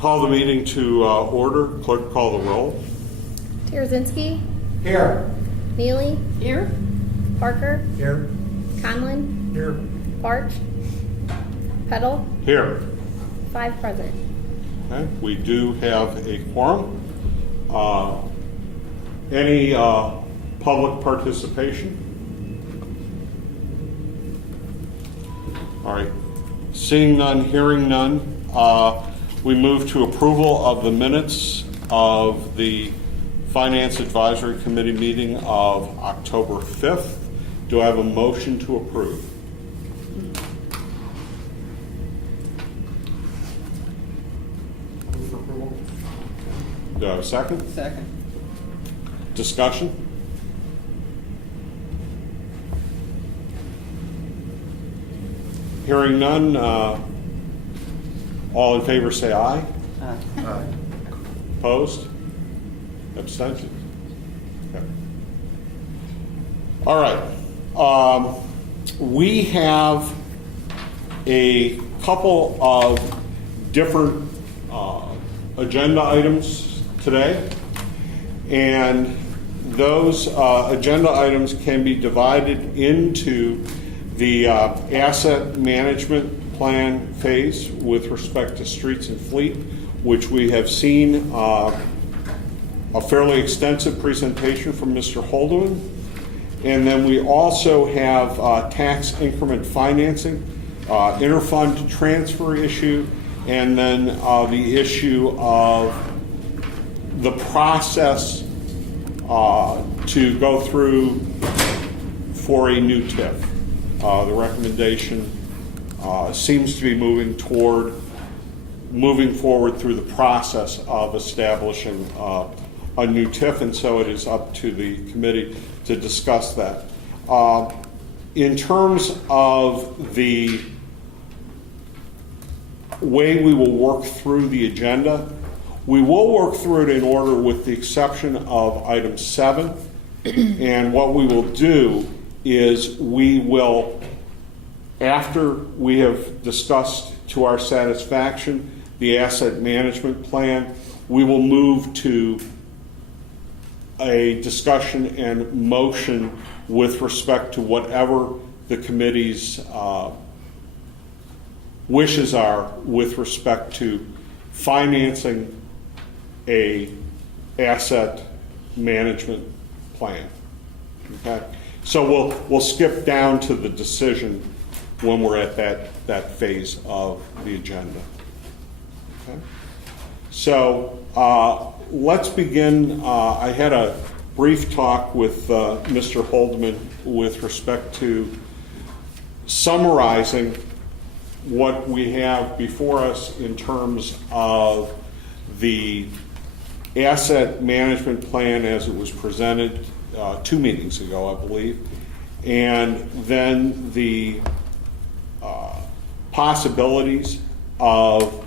Call the meeting to order. Clerk, call the roll. Tarazinski, Here. Neely, Here. Parker, Here. Conlon, Here. Parch, Peddle, Here. 5 present. Okay, we do have a quorum. Any public participation? All right. Seeing none, hearing none, we move to approval of the minutes of the Finance Advisory Committee meeting of October 5th. Do I have a motion to approve? Move for approval. Do I have a second? Second. Discussion? Hearing none, all in favor say aye. Aye. Opposed? Abstentions? Okay. All right. We have a couple of different agenda items today, and those agenda items can be divided into the asset management plan phase with respect to streets and fleet, which we have seen a fairly extensive presentation from Mr. Holdeman. And then we also have tax increment financing, interfund transfer issue, and then the issue of the process to go through for a new TIF. The recommendation seems to be moving forward through the process of establishing a new TIF, and so it is up to the committee to discuss that. In terms of the way we will work through the agenda, we will work through it in order with the exception of item 7. And what we will do is we will, after we have discussed to our satisfaction the asset management plan, we will move to a discussion and motion with respect to whatever the committee's wishes are with respect to financing a asset management plan. Okay, so we'll skip down to the decision when we're at that phase of the agenda. Okay, so let's begin. I had a brief talk with Mr. Holdeman with respect to summarizing what we have before us in terms of the asset management plan as it was presented 2 meetings ago, I believe, and then the possibilities of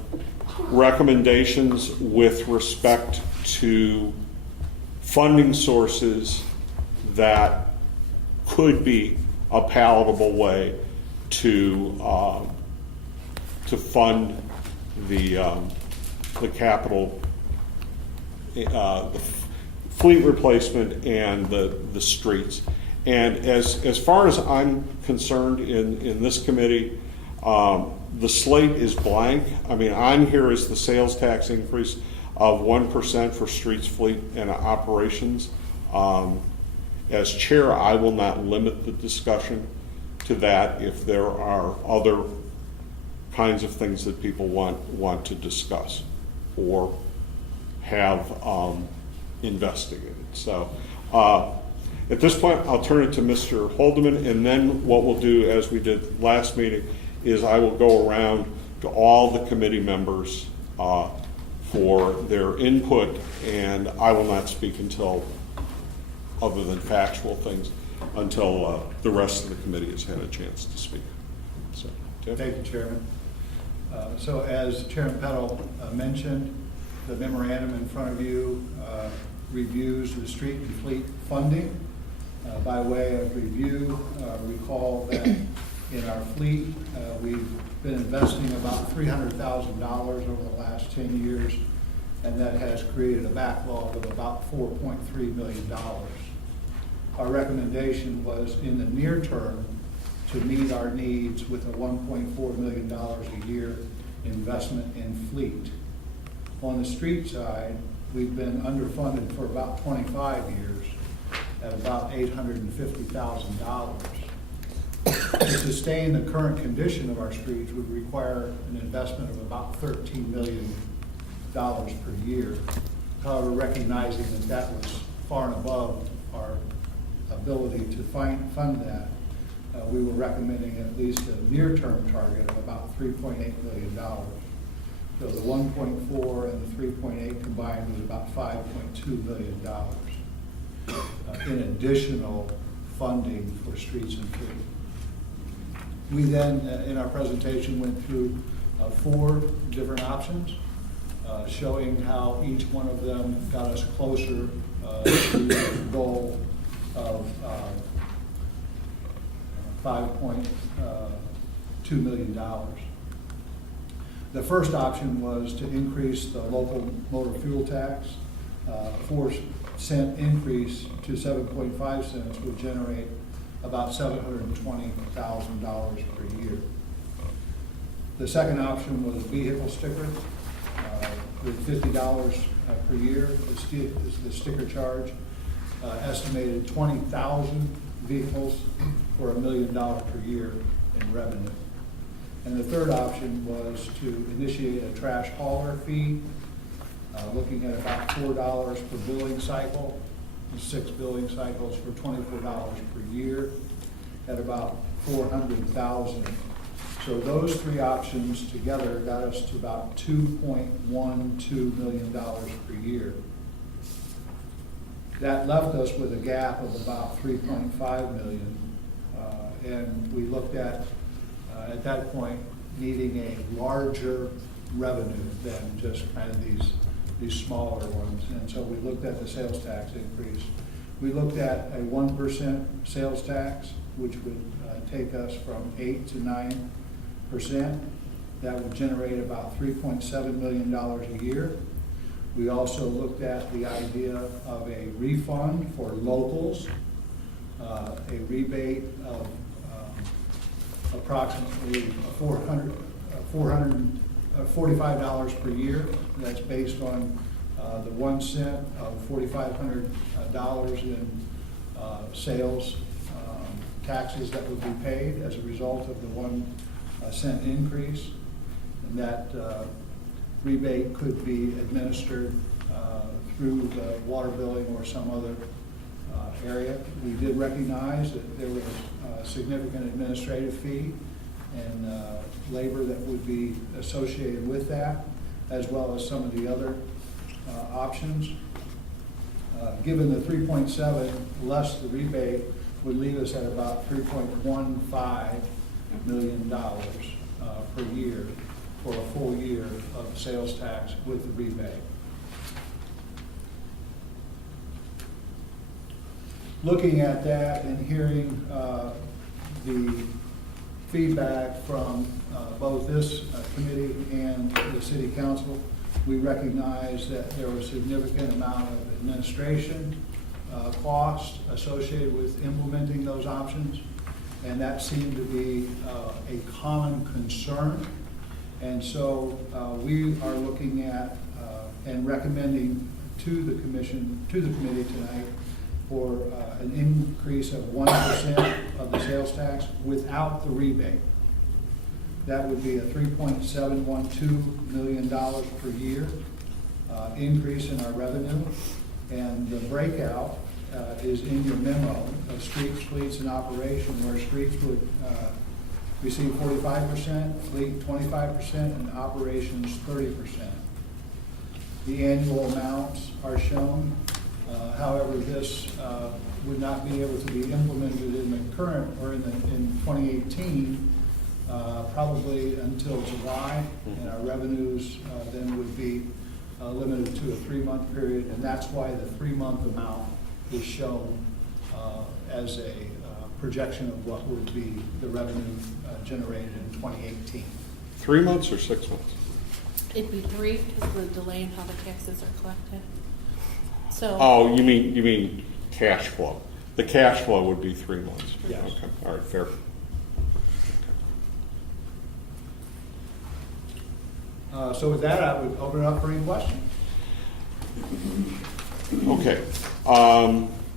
recommendations with respect to funding sources that could be a palatable way to fund the capital, the fleet replacement, and the streets. And as far as I'm concerned in this committee, the slate is blank. I mean, on here is the sales tax increase of 1% for streets, fleet, and operations. As chair, I will not limit the discussion to that if there are other kinds of things that people want to discuss or have investigated. So at this point, I'll turn it to Mr. Holdeman, and then what we'll do, as we did last meeting, is I will go around to all the committee members for their input, and I will not speak until, other than factual things, until the rest of the committee has had a chance to speak. So, Tim? Thank you, Chairman. So as Chairman Peddle mentioned, the memorandum in front of you reviews the street and fleet funding. By way of review, recall that In our fleet, we've been investing about $300,000 over the last 10 years, and that has created a backlog of about $4.3 million. Our recommendation was in the near term to meet our needs with a $1.4 million a year investment in fleet. On the street side, we've been underfunded for about 25 years at about $850,000. To sustain the current condition of our streets would require an investment of about $13 million per year. However, recognizing that that was far and above our ability to fund that, we were recommending at least a near-term target of about $3.8 million. So the 1.4 and the 3.8 combined was about $5.2 million in additional funding for streets and fleet. We then, in our presentation, went through 4 different options, showing how each one of them got us closer to the goal of $5.2 million. The first option was to increase the local motor fuel tax. 4-cent increase to 7.5 cents would generate about $720,000 per year. The second option was vehicle sticker with $50 per year. The sticker charge estimated 20,000 vehicles for $1 million per year in revenue. And the third option was to initiate a trash hauler fee, looking at about $4 per billing cycle, 6 billing cycles for $24 per year, at about $400,000. So those 3 options together got us to about $2.12 million per year. That left us with a gap of about $3.5 million, and we looked at that point, needing a larger revenue than just kind of these smaller ones. And so we looked at the sales tax increase. We looked at a 1% sales tax, which would take us from 8 to 9%. That would generate about $3.7 million a year. We also looked at the idea of a refund for locals, a rebate of approximately $45 per year. That's based on the 1 cent of $4,500 in sales taxes that would be paid as a result of the 1 cent increase. And that rebate could be administered through the water billing or some other area. We did recognize that there was a significant administrative fee and labor that would be associated with that, as well as some of the other options. Given the 3.7 less the rebate would leave us at about $3.15 million per year for a full year of sales tax with the rebate. Looking at that and hearing the feedback from both this committee and the city council, we recognize that there was a significant amount of administration cost associated with implementing those options, and that seemed to be a common concern. And so we are looking at and recommending to the committee tonight for an increase of 1% of the sales tax without the rebate. That would be a $3.712 million per year increase in our revenue. And the breakout is in your memo of streets, fleets, and operation, where streets would receive 45%, fleet 25%, and operations 30%. The annual amounts are shown. However, this would not be able to be implemented in the current or in 2018, probably until July, and our revenues then would be limited to a 3-month period, and that's why the 3-month amount is shown as a projection of what would be the revenue generated in 2018. 3 months or 6 months? It'd be 3 because of the delay in how the taxes are collected. So. Oh, you mean cash flow? The cash flow would be 3 months? Yes. Okay, all right, fair. So with that, I would open it up for any questions. Okay,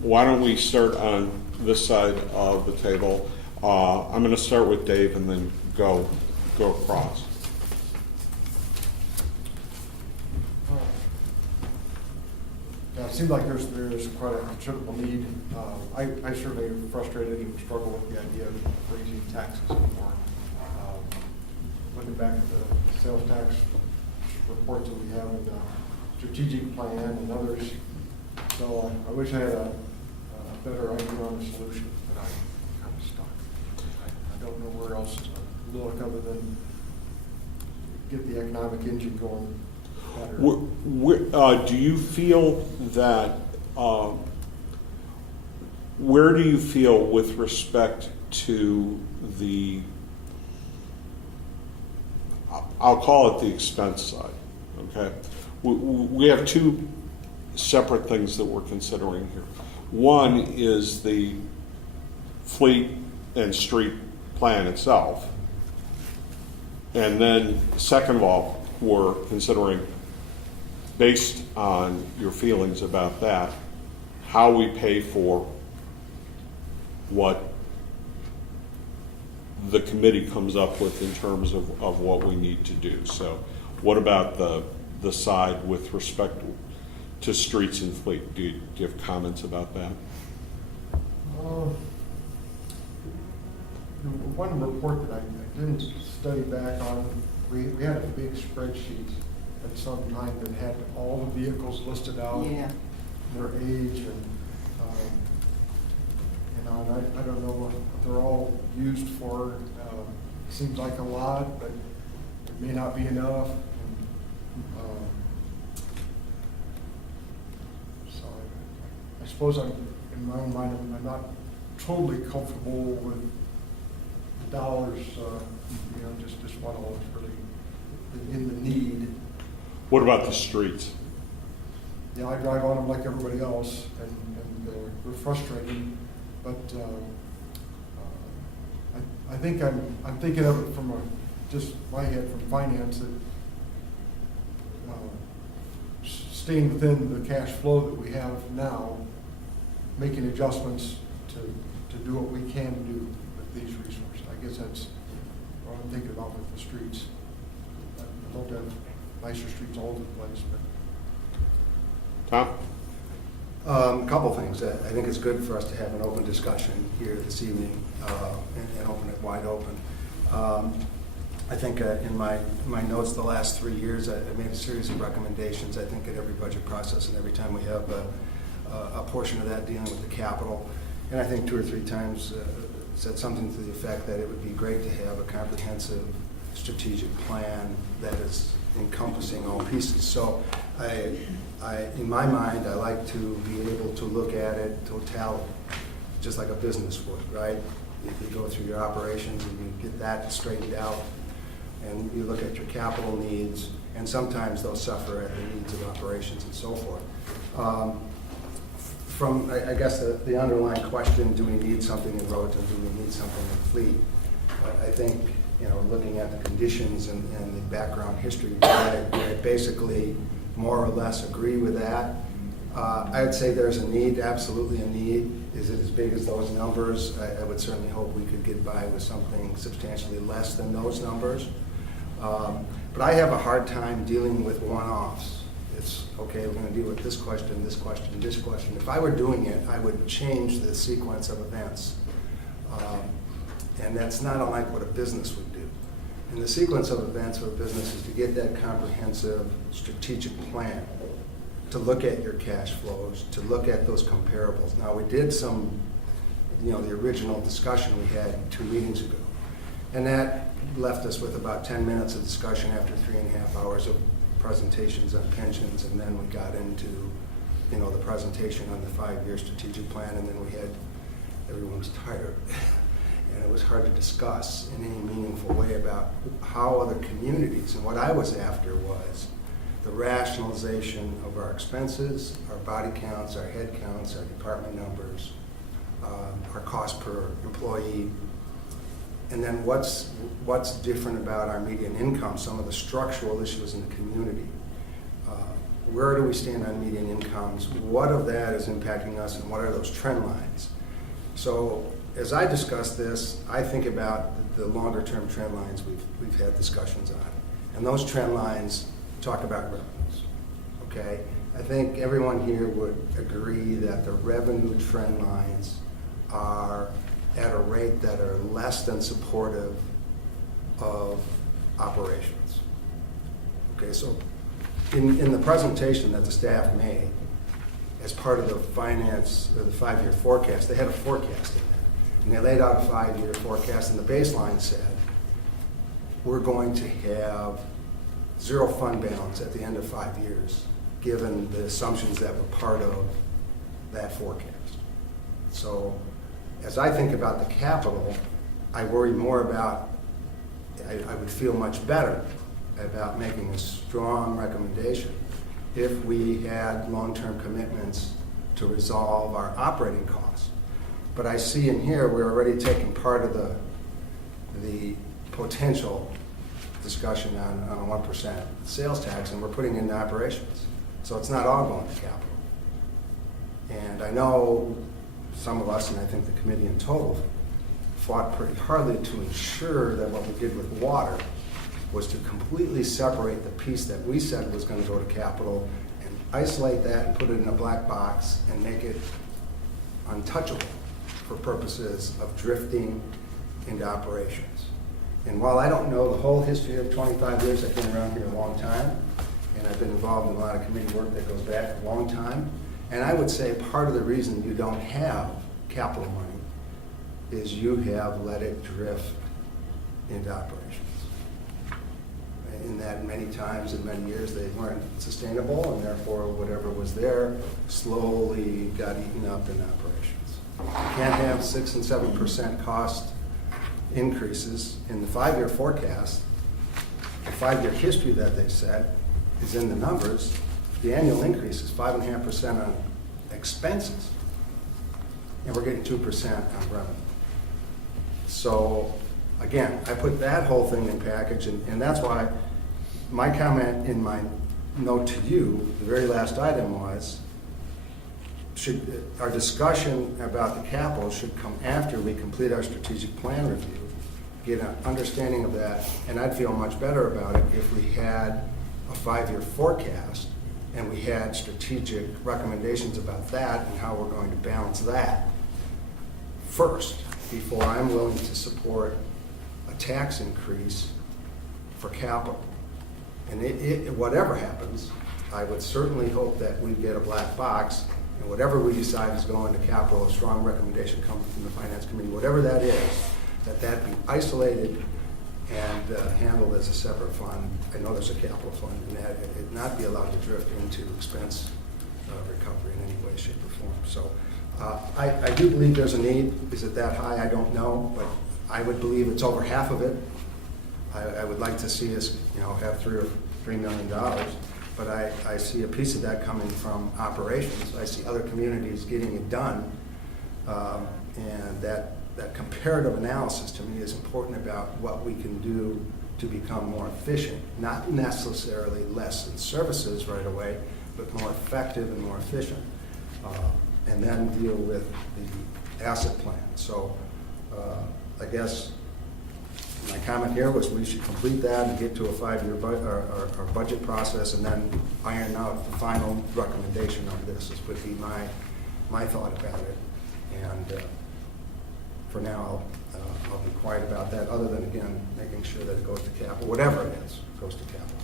why don't we start on this side of the table? I'm gonna start with Dave and then go across. Yeah, it seems like there's quite a considerable need. I certainly am frustrated and struggle with the idea of raising taxes anymore. Looking back at the sales tax reports that we have in the strategic plan and others, so I wish I had a better idea on the solution, but I'm kind of stuck. I don't know where else to look other than get the economic engine going better. Do you feel that, where do you feel with respect to the, I'll call it the expense side, okay? We have two separate things that we're considering here. One is the fleet and street plan itself. And then second of all, we're considering, based on your feelings about that, how we pay for what the committee comes up with in terms of what we need to do. So what about the side with respect to streets and fleet? Do you have comments about that? One report that I didn't study back on, we had a big spreadsheet at some time that had all the vehicles listed out, their age, and I don't know what they're all used for. Seems like a lot, but it may not be enough. So I suppose in my own mind, I'm not totally comfortable with the dollars, just what all is really in the need. What about the streets? Yeah, I drive on them like everybody else, and they're frustrating, but I think I'm thinking of it from just my head, from finance, that staying within the cash flow that we have now, making adjustments to do what we can do with these resources. I guess that's what I'm thinking about with the streets. I'd love to have nicer streets all over the place, but Tom? A couple things. I think it's good for us to have an open discussion here this evening and open it wide open. I think in my notes the last 3 years, I made a series of recommendations, I think, at every budget process and every time we have a portion of that dealing with the capital. And I think 2 or 3 times said something to the effect that it would be great to have a comprehensive strategic plan that is encompassing all pieces. So in my mind, I like to be able to look at it totality, just like a business would, right? If you go through your operations and you get that straightened out, and you look at your capital needs, and sometimes they'll suffer at the needs of operations and so forth. From, I guess, the underlying question, do we need something in roads and do we need something in fleet? I think, looking at the conditions and the background history, I basically more or less agree with that. I would say there's a need, absolutely a need. Is it as big as those numbers? I would certainly hope we could get by with something substantially less than those numbers. But I have a hard time dealing with one-offs. It's, okay, we're going to deal with this question, this question, this question. If I were doing it, I would change the sequence of events. And that's not unlike what a business would do. And the sequence of events for a business is to get that comprehensive strategic plan, to look at your cash flows, to look at those comparables. Now, we did some, the original discussion we had 2 meetings ago. And that left us with about 10 minutes of discussion after 3.5 hours of presentations on pensions, and then we got into, the presentation on the 5-year strategic plan, and then we had everyone was tired. And it was hard to discuss in any meaningful way about how other communities, and what I was after was the rationalization of our expenses, our body counts, our head counts, our department numbers, our cost per employee, and then what's different about our median income, some of the structural issues in the community. Where do we stand on median incomes? What of that is impacting us, and what are those trend lines? So as I discuss this, I think about the longer term trend lines we've had discussions on. And those trend lines talk about revenues, okay? I think everyone here would agree that the revenue trend lines are at a rate that are less than supportive of operations. Okay, so in the presentation that the staff made as part of the finance, or the 5-year forecast, they had a forecast in there. And they laid out a 5-year forecast, and the baseline said, we're going to have zero fund balance at the end of 5 years, given the assumptions that were part of that forecast. So as I think about the capital, I worry more about, I would feel much better about making a strong recommendation if we had long-term commitments to resolve our operating costs. But I see in here, we're already taking part of the potential discussion on a 1% sales tax, and we're putting it into operations. So it's not all going to capital. And I know some of us, and I think the committee in total, fought pretty hardly to ensure that what we did with water was to completely separate the piece that we said was going to go to capital and isolate that and put it in a black box and make it untouchable for purposes of drifting into operations. And while I don't know the whole history of 25 years, I've been around here a long time, and I've been involved in a lot of committee work that goes back a long time, and I would say part of the reason you don't have capital money is you have let it drift into operations. In that many times in many years they weren't sustainable, and therefore whatever was there slowly got eaten up in operations. You can't have 6 and 7% cost increases in the 5-year forecast. The 5-year history that they set is in the numbers. The annual increase is 5.5% on expenses, and we're getting 2% on revenue. So again, I put that whole thing in package, and that's why my comment in my note to you, the very last item was, our discussion about the capital should come after we complete our strategic plan review, get an understanding of that, and I'd feel much better about it if we had a 5-year forecast and we had strategic recommendations about that and how we're going to balance that first, before I'm willing to support a tax increase for capital. And whatever happens, I would certainly hope that we get a black box, and whatever we decide is going to capital, a strong recommendation coming from the Finance Committee, whatever that is, that be isolated and handled as a separate fund. I know there's a capital fund, and that it not be allowed to drift into expense recovery in any way, shape, or form. So I do believe there's a need. Is it that high? I don't know, but I would believe it's over half of it. I would like to see us, have $3 million, but I see a piece of that coming from operations. I see other communities getting it done, and that comparative analysis to me is important about what we can do to become more efficient, not necessarily less in services right away, but more effective and more efficient, and then deal with the asset plan. So I guess my comment here was we should complete that and get to a 5-year our budget process, and then iron out the final recommendation on this. This would be my thought about it. And for now, I'll be quiet about that, other than, again, making sure that it goes to capital. Whatever it is, goes to capital.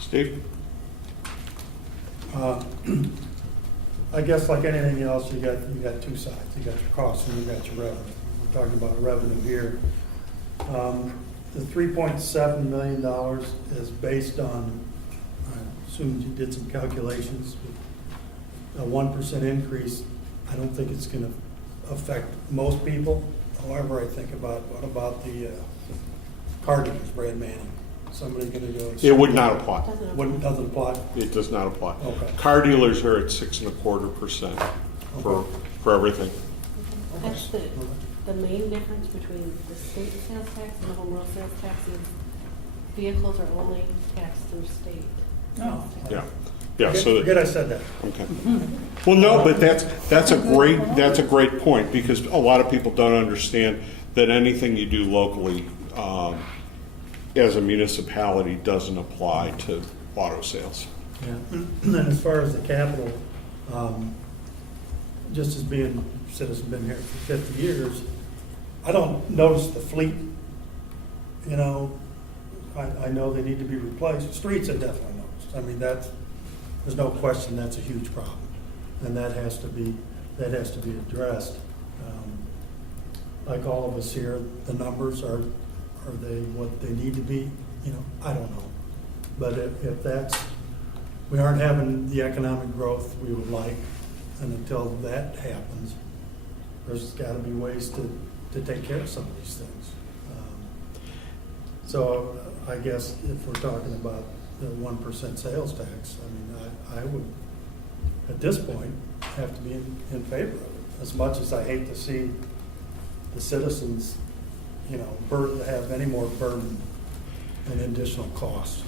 Steve? I guess like anything else, you got two sides. You got your costs and you got your revenue. We're talking about revenue here. The $3.7 million is based on, I assume you did some calculations. A 1% increase, I don't think it's going to affect most people. However, I think about, what about the car dealers, Brad Manning? Somebody gonna go. It would not apply. Doesn't apply? It does not apply. Okay. Car dealers are at 6.25% for everything. That's the main difference between the state sales tax and the home rule sales tax is vehicles are only taxed through state. No. Yeah, yeah, so. Forget I said that. Okay. Well, no, but that's a great point, because a lot of people don't understand that anything you do locally as a municipality doesn't apply to auto sales. Yeah. And then as far as the capital, just as being a citizen, been here for 50 years, I don't notice the fleet. You know, I know they need to be replaced. Streets I definitely noticed. I mean, there's no question that's a huge problem, and that has to be addressed. Like all of us here, the numbers are they what they need to be? You know, I don't know. But if we aren't having the economic growth we would like, and until that happens, there's got to be ways to take care of some of these things. So I guess if we're talking about the 1% sales tax, I mean, I would, at this point, have to be in favor of it. As much as I hate to see the citizens, you know, have any more burden and additional costs.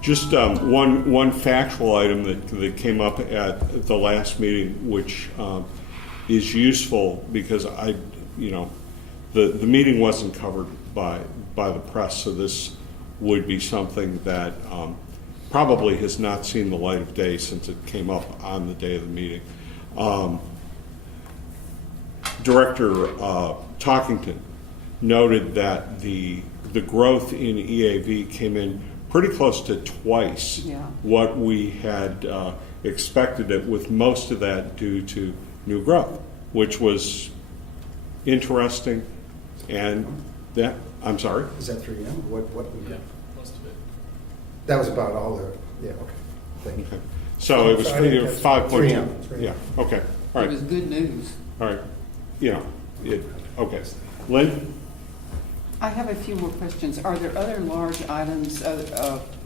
Just one factual item that came up at the last meeting, which is useful because the meeting wasn't covered by the press, so this would be something that probably has not seen the light of day since it came up on the day of the meeting. Director Talkington noted that the growth in EAV came in pretty close to twice what we had expected it, with most of that due to new growth, which was interesting. And that, I'm sorry? Is that 3M? What we Yeah, most of it. That was about all the, yeah, okay. Thank you. Okay. So it was I didn't catch 5.2. 3M. Yeah, okay, all It right, was good news. all right. Okay. Lynn? I have a few more questions. Are there other large items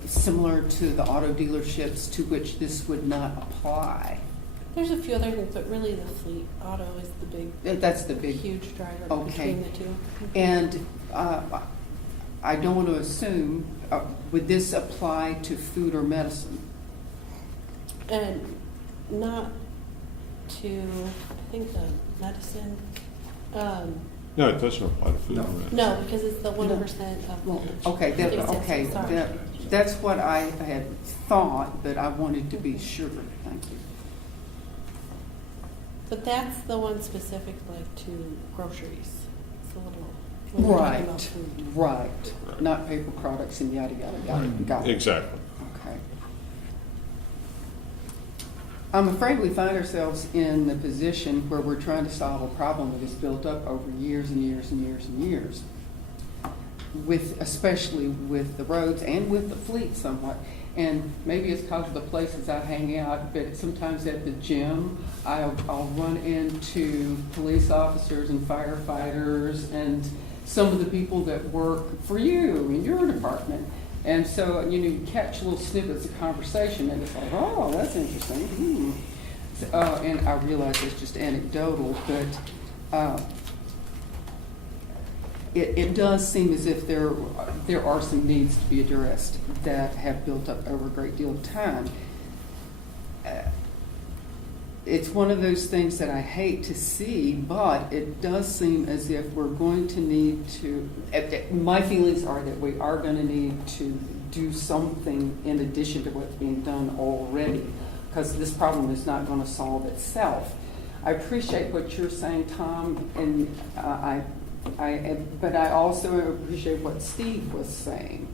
similar to the auto dealerships to which this would not apply? There's a few other things, but really the fleet auto is the big, That's the big. huge driver Okay. between the two. And I don't want to assume, would this apply to food or medicine? And not to, I think the medicine, No, it doesn't apply to food. No. and medicine. no, because it's the 1% of. Well, okay, Fixed it, okay, sorry. that's what I had thought, but I wanted to be sure. Thank you. But that's the one specific, like, to groceries. It's a little, when we're talking about food. Right. Not paper products and yada, yada, yada. Got it. Exactly. Okay. I'm afraid we find ourselves in the position where we're trying to solve a problem that has built up over years and years and years and years, especially with the roads and with the fleet somewhat. And maybe it's because of the places I hang out, but sometimes at the gym, I'll run into police officers and firefighters and some of the people that work for you in your department. And so, you catch little snippets of conversation, and it's like, oh, that's interesting. And I realize it's just anecdotal, but it does seem as if there are some needs to be addressed that have built up over a great deal of time. It's one of those things that I hate to see, but it does seem as if we're going to need to, my feelings are that we are going to need to do something in addition to what's being done already, because this problem is not going to solve itself. I appreciate what you're saying, Tom, and but I also appreciate what Steve was saying.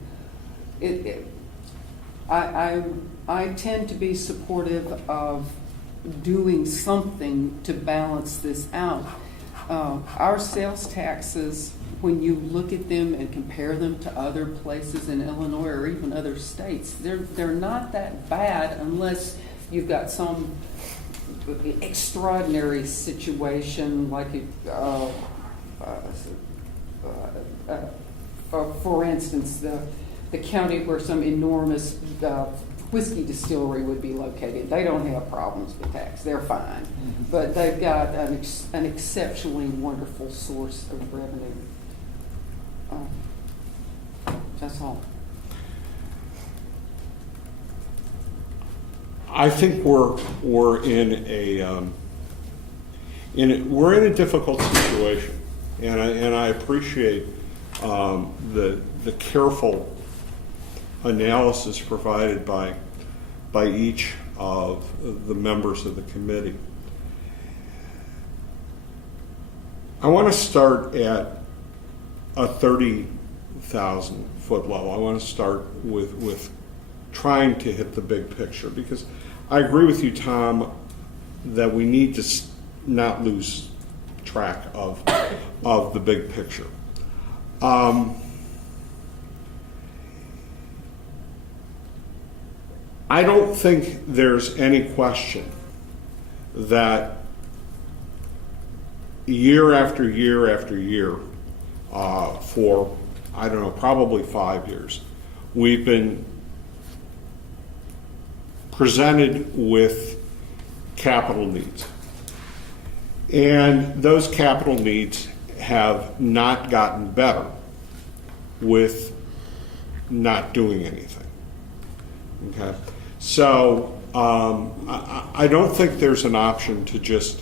I tend to be supportive of doing something to balance this out. Our sales taxes, when you look at them and compare them to other places in Illinois or even other states, they're not that bad unless you've got some extraordinary situation, like, for instance, the county where some enormous whiskey distillery would be located, they don't have problems with tax, they're fine. But they've got an exceptionally wonderful source of revenue. That's all. I think we're in a difficult situation, and I appreciate the careful analysis provided by each of the members of the committee. I want to start at a 30,000 foot level. I want to start with trying to hit the big picture, because I agree with you, Tom, that we need to not lose track of the big picture. I don't think there's any question that year after year after year, for, I don't know, probably 5 years, we've been presented with capital needs. And those capital needs have not gotten better with not doing anything. Okay? So I don't think there's an option to just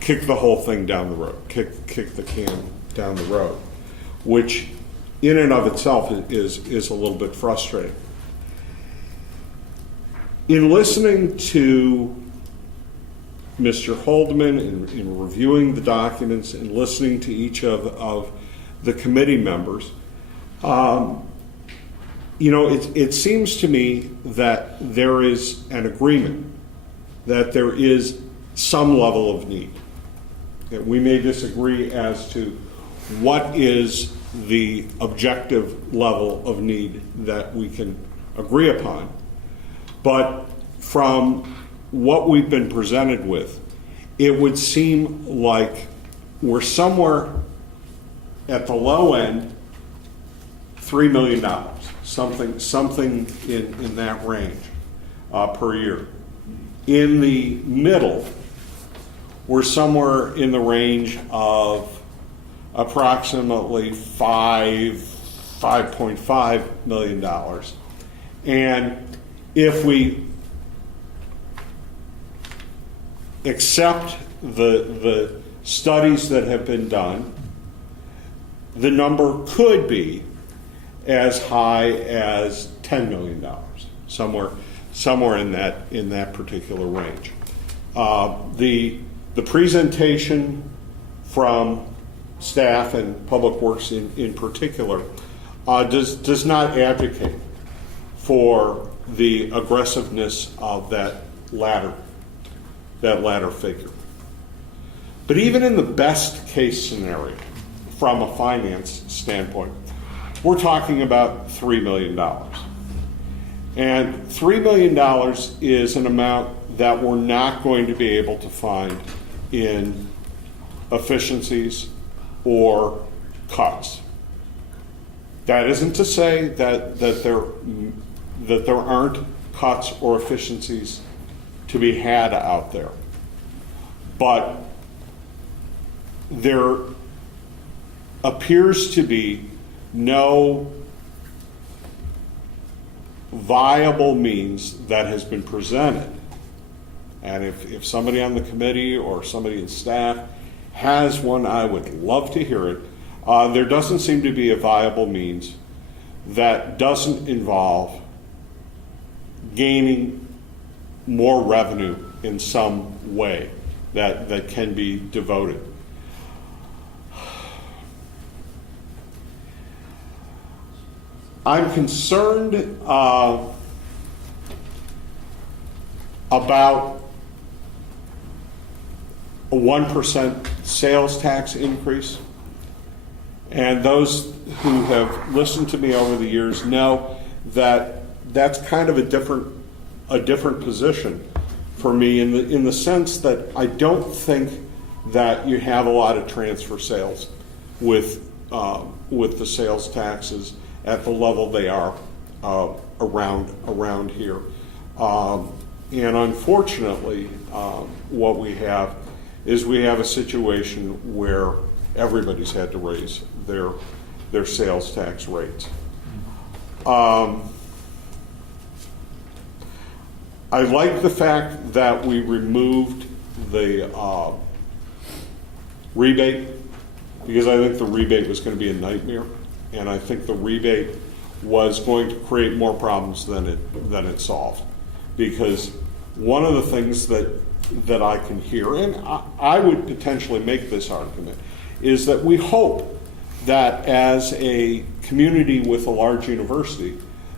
kick the whole thing down the road, kick the can down the road, which in and of itself is a little bit frustrating. In listening to Mr. Haldeman, in reviewing the documents, and listening to each of the committee members, it seems to me that there is an agreement that there is some level of need. Okay, we may disagree as to what is the objective level of need that we can agree upon, but from what we've been presented with, it would seem like we're somewhere at the low end, $3 million, something in that range per year. In the middle, we're somewhere in the range of approximately $5.5 million. And if we accept the studies that have been done, the number could be as high as $10 million, somewhere in that particular range. The presentation from staff and Public Works in particular does not advocate for the aggressiveness of that latter figure. But even in the best case scenario, from a finance standpoint, we're talking about $3 million. And $3 million is an amount that we're not going to be able to find in efficiencies or cuts. That isn't to say that there aren't cuts or efficiencies to be had out there, but there appears to be no viable means that has been presented. And if somebody on the committee or somebody in staff has one, I would love to hear it. There doesn't seem to be a viable means that doesn't involve gaining more revenue in some way that can be devoted. I'm concerned about a 1% sales tax increase. And those who have listened to me over the years know that that's kind of a different position for me in the sense that I don't think that you have a lot of transfer sales with the sales taxes at the level they are around here. And unfortunately, what we have is we have a situation where everybody's had to raise their sales tax rates. I like the fact that we removed the rebate, because I think the rebate was going to be a nightmare, and I think the rebate was going to create more problems than it solved. Because one of the things that I can hear, and I would potentially make this argument, is that we hope that as a community with a large university,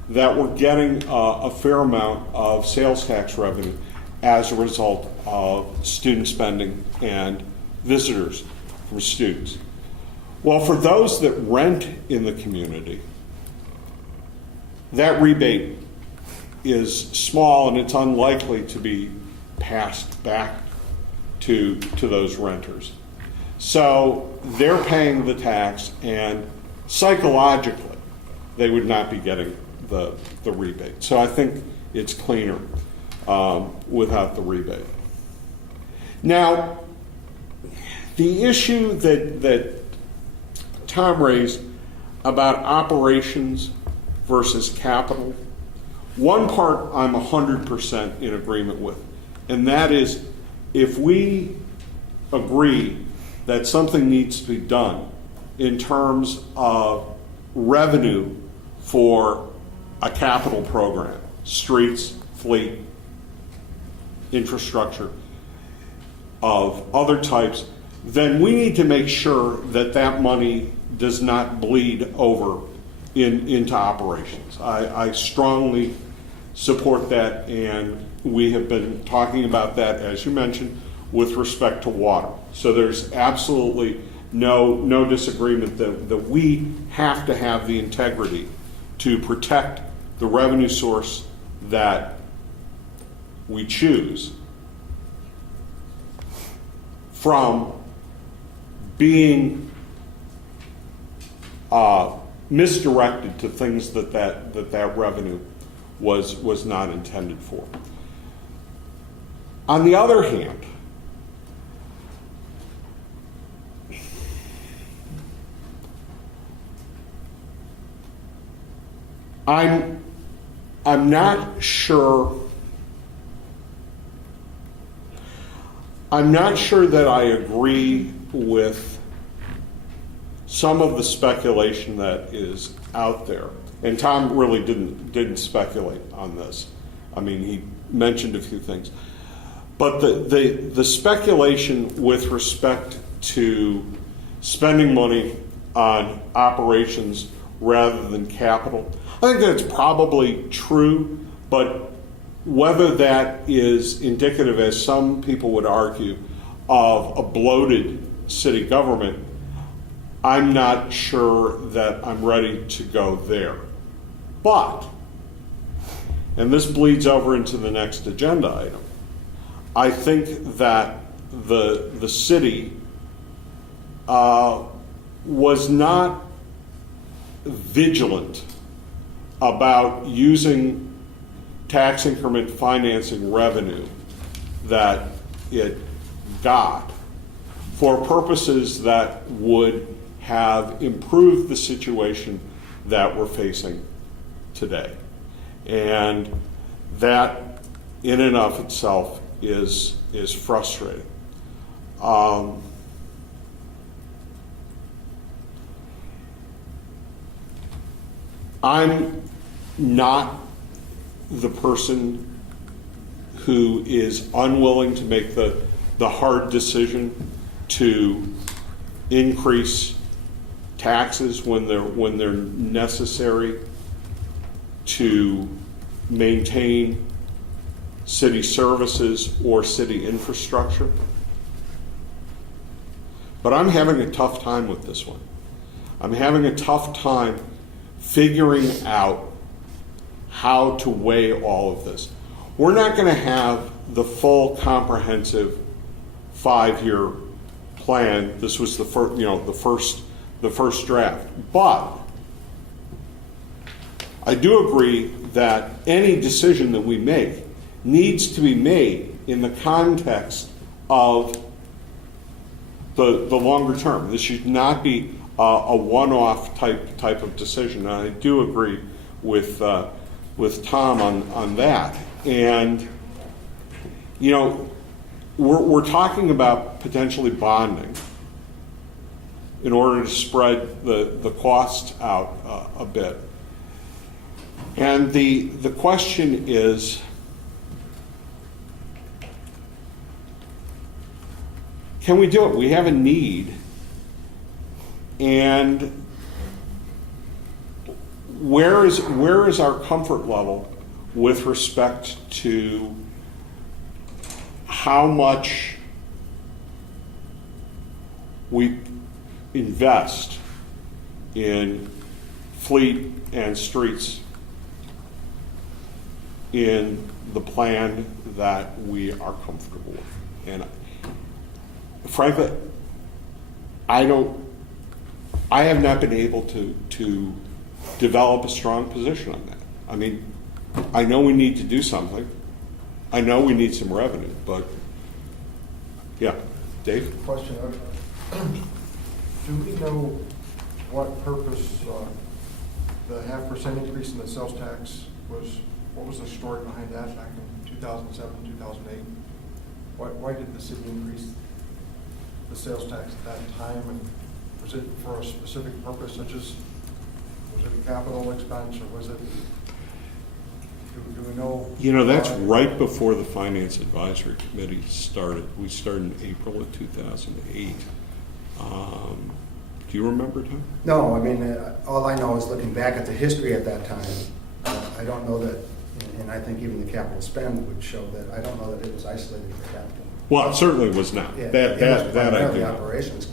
that we're getting a fair amount of sales tax revenue as a result of student spending and visitors from students. Well, for those that rent in the community, that rebate is small and it's unlikely to be passed back to those renters. So they're paying the tax, and psychologically, they would not be getting the rebate. So I think it's cleaner without the rebate. Now, the issue that Tom raised about operations versus capital, one part I'm 100% in agreement with, and that is if we agree that something needs to be done in terms of revenue for a capital program, streets, fleet, infrastructure of other types, then we need to make sure that that money does not bleed over into operations. I strongly support that, and we have been talking about that, as you mentioned, with respect to water. So there's absolutely no disagreement that we have to have the integrity to protect the revenue source that we choose from being misdirected to things that revenue was not intended for. On the other hand, I'm not sure that I agree with some of the speculation that is out there. And Tom really didn't speculate on this. I mean, he mentioned a few things. But the speculation with respect to spending money on operations rather than capital, I think that's probably true, but whether that is indicative, as some people would argue, of a bloated city government, I'm not sure that I'm ready to go there. But, and this bleeds over into the next agenda item, I think that the city was not vigilant about using tax increment financing revenue that it got for purposes that would have improved the situation that we're facing today. And that in and of itself is frustrating. I'm not the person who is unwilling to make the hard decision to increase taxes when they're necessary to maintain city services or city infrastructure. But I'm having a tough time with this one. I'm having a tough time figuring out how to weigh all of this. We're not going to have the full comprehensive 5-year plan. This was the first draft. But I do agree that any decision that we make needs to be made in the context of the longer term. This should not be a one-off type of decision. And I do agree with Tom on that. And you know, we're talking about potentially bonding in order to spread the cost out a bit. And the question is, can we do it? We have a need, and where is our comfort level with respect to how much we invest in fleet and streets in the plan that we are comfortable with? And frankly, I have not been able to develop a strong position on that. I mean, I know we need to do something. I know we need some revenue, but yeah. Dave? Question, do we know what purpose the 0.5% increase in the sales tax was? What was the story behind that back in 2007, 2008? Why did the city increase the sales tax at that time? And was it for a specific purpose, such as, was it a capital expense, or was it, do we know? You know, that's right before the Finance Advisory Committee started. We started in April of 2008. Do you remember, Tom? No, I mean, all I know is looking back at the history at that time, I don't know that, and I think even the capital spend would show that, I don't know that it was isolated to capital. Well, it certainly was not. Yeah, That it was I primarily think. operations,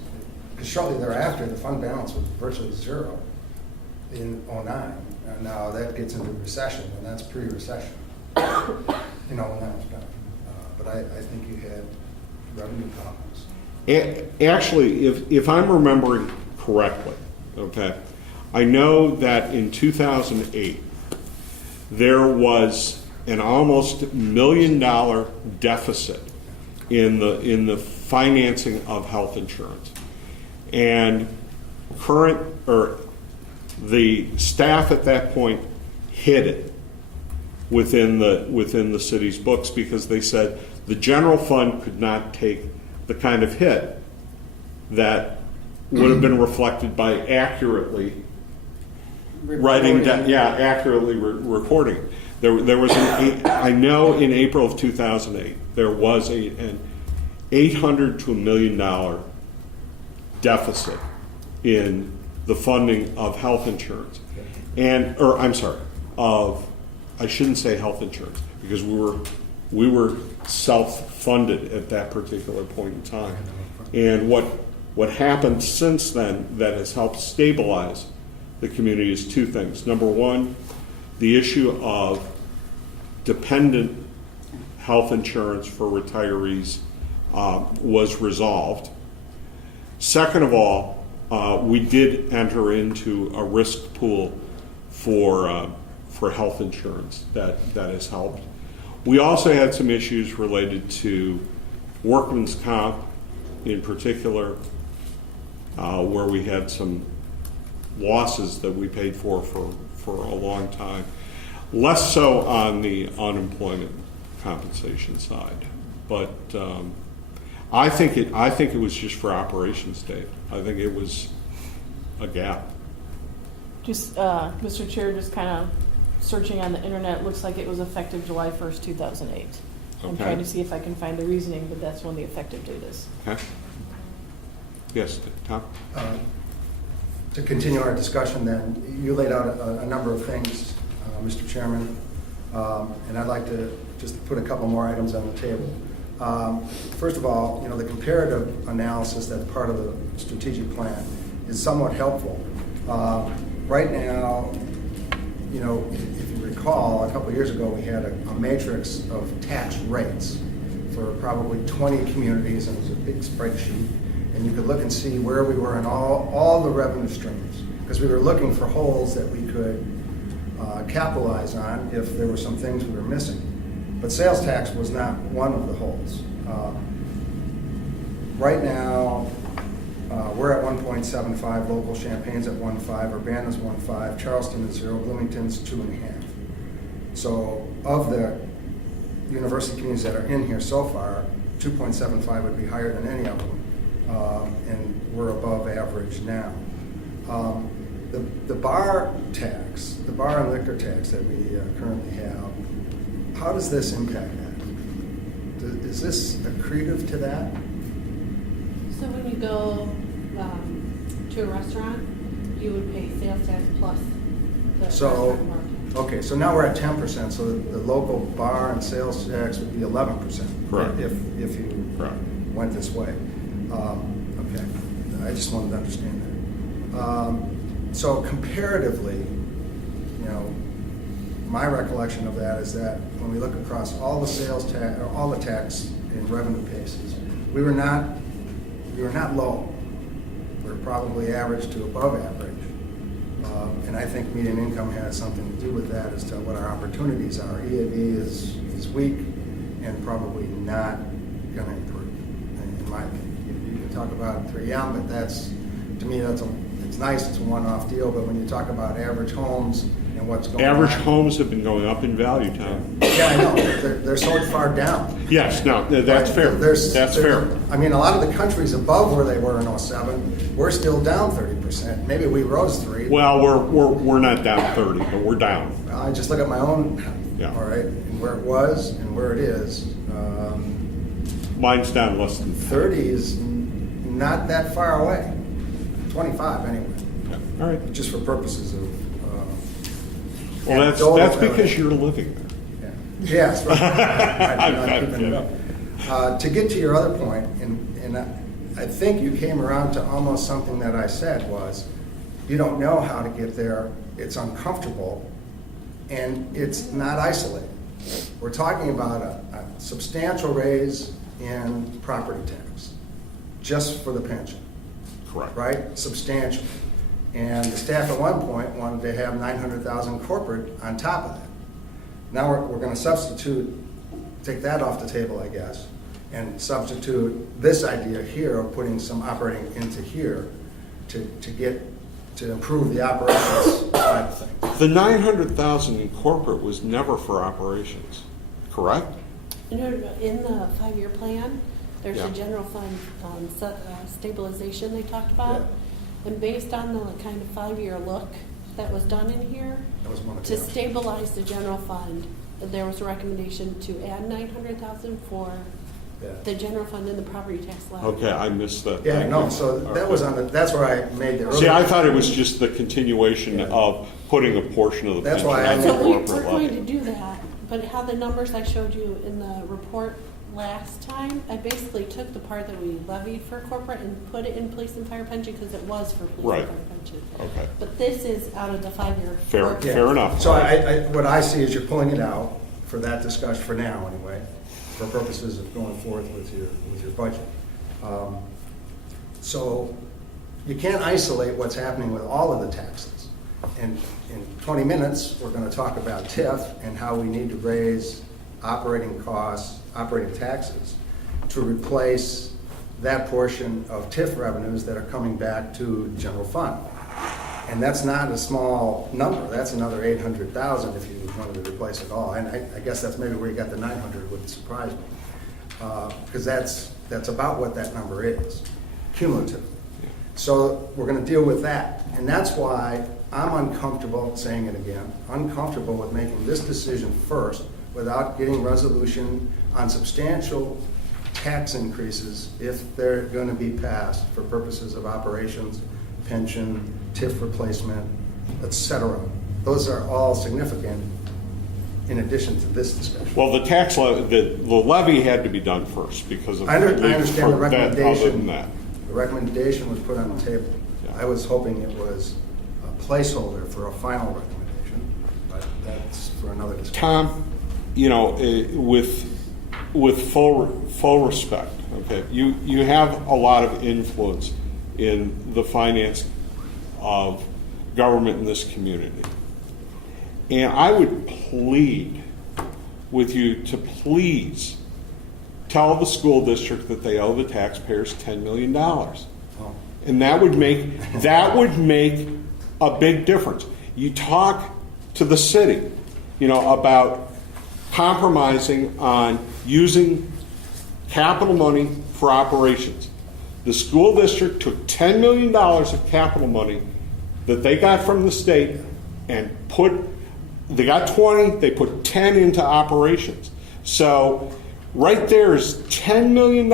because shortly thereafter, the fund balance was virtually zero in '09. And now that gets into recession, and that's pre-recession, when that was done. But I think you had revenue problems. Actually, if I'm remembering correctly, okay, I know that in 2008, there was an almost $1 million deficit in the financing of health insurance. And the staff at that point hid it within the city's books, because they said the general fund could not take the kind of hit that would have been reflected by accurately accurately recording. There was I know in April of 2008 there was an $800 to $1 million deficit in the funding of health insurance, I shouldn't say health insurance, because we were self-funded at that particular point in time. And what happened since then that has helped stabilize the community is two things. Number one, the issue of dependent health insurance for retirees was resolved. Second of all, we did enter into a risk pool for health insurance that has helped. We also had some issues related to workman's comp in particular, where we had some losses that we paid for a long time. Less so on the unemployment compensation side, but I think it was just for operations, Dave. I think it was a gap. Just, Mr. Chair, just kind of searching on the internet, looks like it was effective July 1st, 2008. I'm Okay. trying to see if I can find the reasoning, but that's when the effective date is. Okay. Yes, Tom? To continue our discussion then, you laid out a number of things, Mr. Chairman, and I'd like to just put a couple more items on the table. First of all, the comparative analysis that's part of the strategic plan is somewhat helpful. Right now, you know, if you recall, a couple of years ago, we had a matrix of tax rates for probably 20 communities, and it was a big spreadsheet. And you could look and see where we were in all the revenue streams, because we were looking for holes that we could capitalize on if there were some things we were missing. But sales tax was not one of the holes. Right now, we're at 1.75, local Champagne's at 1.5, Urbana's 1.5, Charleston is 0, Bloomington's 2.5. So of the university communities that are in here so far, 2.75 would be higher than any of them, and we're above average now. The bar tax, the bar and liquor tax that we currently have, how does this impact that? Is this accretive to that? So when you go to a restaurant, you would pay sales tax plus the So, restaurant market. okay, so now we're at 10%, so the local bar and sales tax would be 11%. Correct. If you Correct. went this way. Okay, I just wanted to understand that. So comparatively, you know, my recollection of that is that when we look across all the sales tax, or all the tax and revenue cases, we were not low. We were probably average to above average. And I think median income has something to do with that as to what our opportunities are. EAV is weak and probably not going to improve, in my opinion. You can talk about 3M, but that's, to me, it's nice, it's a one-off deal, but when you talk about average homes and what's going on. Average homes have been going up in value, Tom. Yeah, I know, they're so far down. Yes, no, that's fair. That's fair. I mean, a lot of the countries above where they were in '07, we're still down 30%. Maybe we rose 3. Well, we're not down 30, but we're down. I just look at my own, Yeah. all right, and where it was and where it is. Mine's down less than 30 is not that far away. 25 anyway, Yeah. All right. just for purposes of. Well, anecdotal that's evidence. because you're living there. Yeah. Yes, right. I'm not keeping it up. To get to your other point, and I think you came around to almost something that I said was, you don't know how to get there, it's uncomfortable, and it's not isolated. We're talking about a substantial raise in property tax, just for the pension, Correct. right? Substantial. And the staff at one point wanted to have 900,000 corporate on top of that. Now we're going to substitute, take that off the table, I guess, and substitute this idea here of putting some operating into here to improve the operations side of things. The 900,000 in corporate was never for operations, correct? No, in the 5-year plan, there's Yeah. a general fund stabilization they talked about. Yeah. And based on the kind of 5-year look that was done in here, That was one of to them. stabilize the general fund, there was a recommendation to add 900,000 for Yeah. the general fund and the property tax levy. Okay, I missed that. Yeah, Thank no, you. so that was on the, that's where I made the earlier. See, I thought it was just the continuation Yeah. of putting a portion of the That's pension why I on the made- So we're corporate going to level. do that, but how the numbers I showed you in the report last time, I basically took the part that we levied for corporate and put it in police and fire pension because it was for police Right. and fire pension. Okay, But this is out of the 5-year. fair, forecast. Yeah. fair enough. So what I see is you're pulling it out for that discussion, for now anyway, for purposes of going forth with your budget. So you can't isolate what's happening with all of the taxes. And in 20 minutes, we're going to talk about TIF and how we need to raise operating costs, operating taxes to replace that portion of TIF revenues that are coming back to general fund. And that's not a small number. That's another 800,000 if you wanted to replace it all. And I guess that's maybe where you got the 900 would surprise me. Because that's about what that number is, cumulatively. So we're going to deal with that. And that's why I'm uncomfortable, saying it again, uncomfortable with making this decision first without getting resolution on substantial tax increases if they're going to be passed for purposes of operations, pension, TIF replacement, et cetera. Those are all significant in addition to this discussion. Well, the tax levy, the levy had to be done first because of. I understand the for that. Other than recommendation. that, The recommendation was put on the table. Yeah. I was hoping it was a placeholder for a final recommendation. for another discussion. Tom, you know, with full respect, okay, you have a lot of influence in the finance of government in this community. And I would plead with you to please tell the school district that they owe the taxpayers $10 million. Oh. And that would make a big difference. You talk to the city, you know, about compromising on using capital money for operations. The school district took $10 million of capital money that they got from the state and they got 20, they put 10 into operations. So right there is $10 million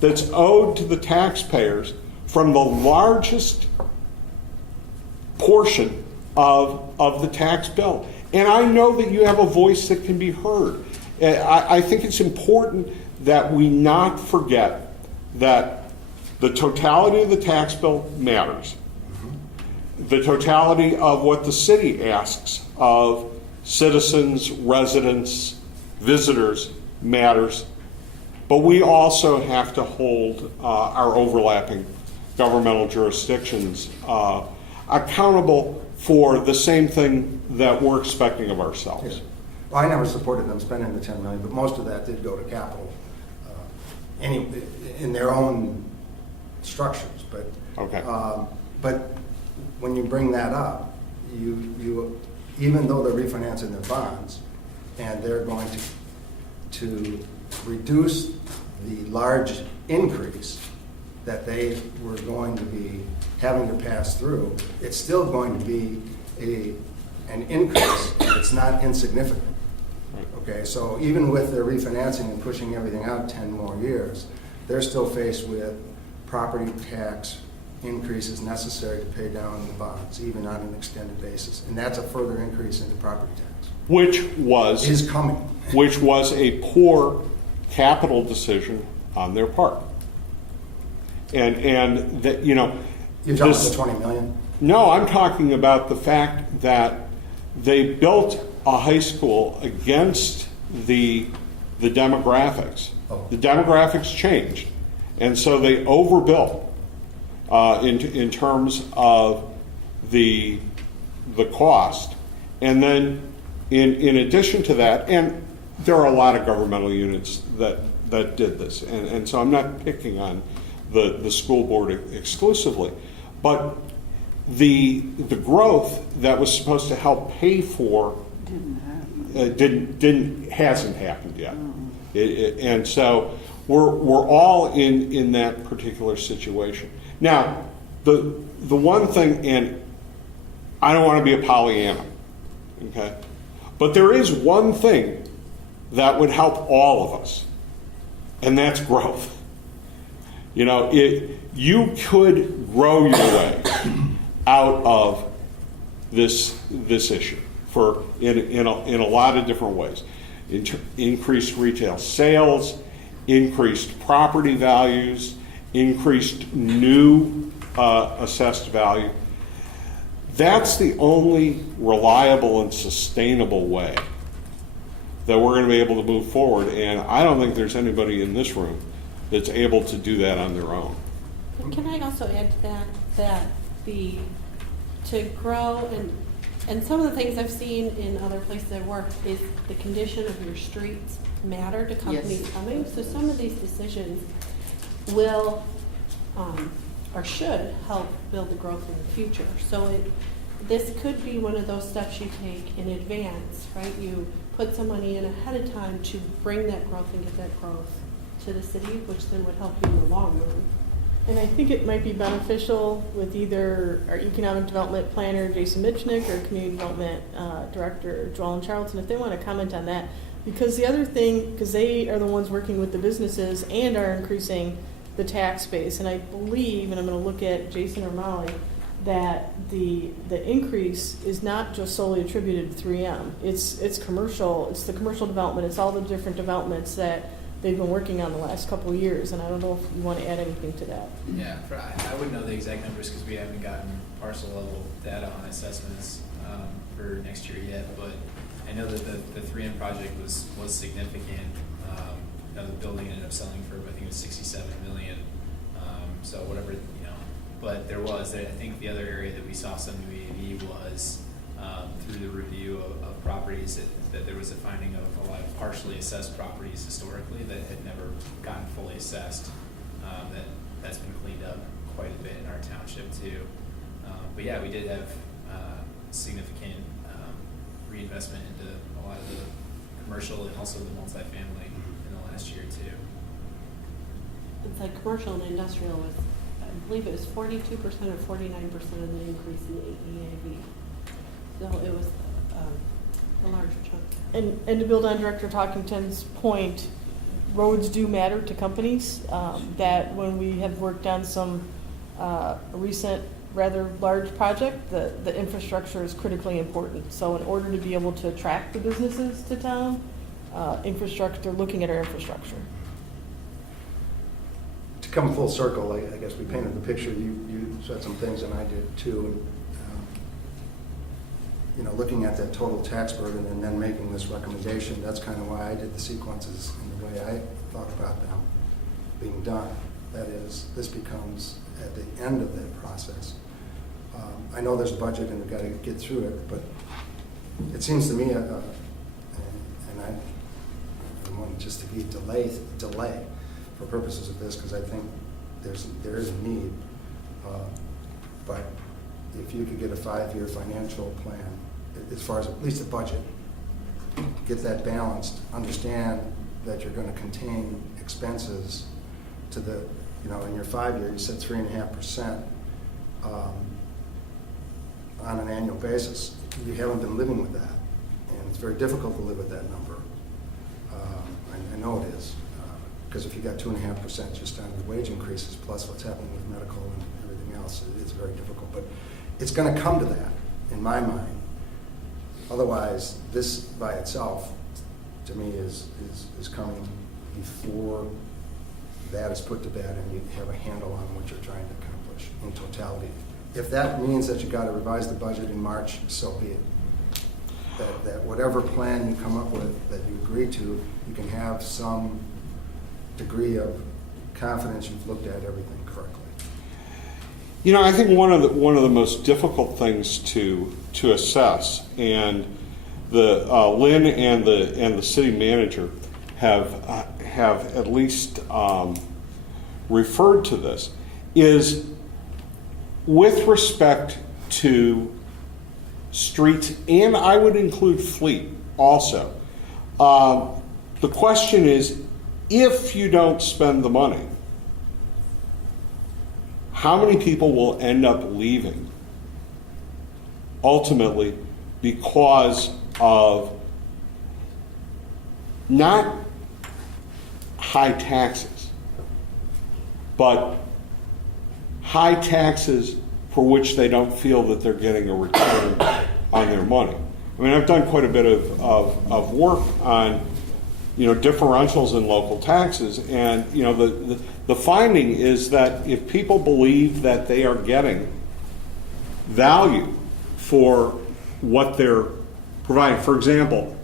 that's owed to the taxpayers from the largest portion of the tax bill. And I know that you have a voice that can be heard. I think it's important that we not forget that the totality of the tax bill matters. The totality of what the city asks of citizens, residents, visitors matters. But we also have to hold our overlapping governmental jurisdictions accountable for the same thing that we're expecting of ourselves. Yeah. Well, I never supported them spending the $10 million, but most of that did go to capital in their own structures. But Okay. but when you bring that up, you even though they're refinancing their bonds and they're going to reduce the large increase that they were going to be having to pass through, it's still going to be an increase, and it's not insignificant. Okay, so even with their refinancing and pushing everything out 10 more years, they're still faced with property tax increases necessary to pay down the bonds, even on an extended basis. And that's a further increase into property tax. Which was Is coming. which was a poor capital decision on their part. And that, you know, You're talking this- about the 20 million? No, I'm talking about the fact that they built a high school against the demographics. Oh. The demographics changed, and so they overbuilt in terms of the cost. And then in addition to that, and there are a lot of governmental units that did this, and so I'm not picking on the school board exclusively, but the growth that was supposed to help pay for hasn't happened yet. And so we're all in that particular situation. Now, the one thing, and I don't want to be a Pollyanna, okay, but there is one thing that would help all of us, and that's growth. You know, you could grow your way out of this issue in a lot of different ways. Increased retail sales, increased property values, increased new assessed value. That's the only reliable and sustainable way that we're going to be able to move forward. And I don't think there's anybody in this room that's able to do that on their own. And can I also add to that to grow and some of the things I've seen in other places I work is the condition of your streets matter to companies Yes. coming. So some of these decisions will or should help build the growth in the future. So this could be one of those steps you take in advance, right? You put some money in ahead of time to bring that growth and get that growth to the city, which then would help you in the long run. And I think it might be beneficial with either our economic development planner, Jason Mitchnick, or community development director, Joellen Charlton, if they want to comment on that. Because the other thing, because they are the ones working with the businesses and are increasing the tax base, and I believe, and I'm going to look at Jason or Molly, that the increase is not just solely attributed to 3M. It's commercial. It's the commercial development. It's all the different developments that they've been working on the last couple of years, and I don't know if you want to add anything to that. Yeah, I wouldn't know the exact numbers because we haven't gotten parcel level data on assessments. for next year yet, but I know that the 3M project was significant. You know, the building ended up selling for, I think it was $67 million. So whatever, you know, but I think the other area that we saw some new AV was through the review of properties that there was a finding of a lot of partially assessed properties historically that had never gotten fully assessed. That's been cleaned up quite a bit in our township too. But yeah, we did have significant reinvestment into a lot of the commercial and also the multifamily in the last year too. It's like commercial and industrial was, I believe it was 42% or 49% of the increase in the EAV. So it was a large chunk. And to build on Director Talkington's point, roads do matter to companies. That when we have worked on some recent rather large project, the infrastructure is critically important. So in order to be able to attract the businesses to town, they're looking at our infrastructure. To come full circle, I guess we painted the picture. You said some things, and I did too. And, you know, looking at that total tax burden and then making this recommendation, that's kind of why I did the sequences in the way I thought about them being done. That is, this becomes at the end of that process. I know there's a budget and we've got to get through it, but it seems to me, and I want just to be delay for purposes of this, because I think there is a need. But if you could get a 5-year financial plan, as far as at least the budget, get that balanced, understand that you're going to contain expenses to the, you know, in your 5-year, you said 3.5% on an annual basis. You haven't been living with that, and it's very difficult to live with that number. I know it is, because if you got 2.5% just on the wage increases, plus what's happening with medical and everything else, it's very difficult. But it's going to come to that, in my mind. Otherwise, this by itself, to me, is coming before that is put to bed and you have a handle on what you're trying to accomplish in totality. If that means that you got to revise the budget in March, so be it. That whatever plan you come up with that you agree to, you can have some degree of confidence you've looked at everything correctly. You know, I think one of the most difficult things to assess, and the Lynn and the city manager have at least referred to this, is with respect to streets, and I would include fleet also. The question is, if you don't spend the money, how many people will end up leaving ultimately because of not high taxes, but high taxes for which they don't feel that they're getting a return on their money. I mean, I've done quite a bit of work on, you know, differentials in local taxes, and, you know, the finding is that if people believe that they are getting value for what they're providing, for example,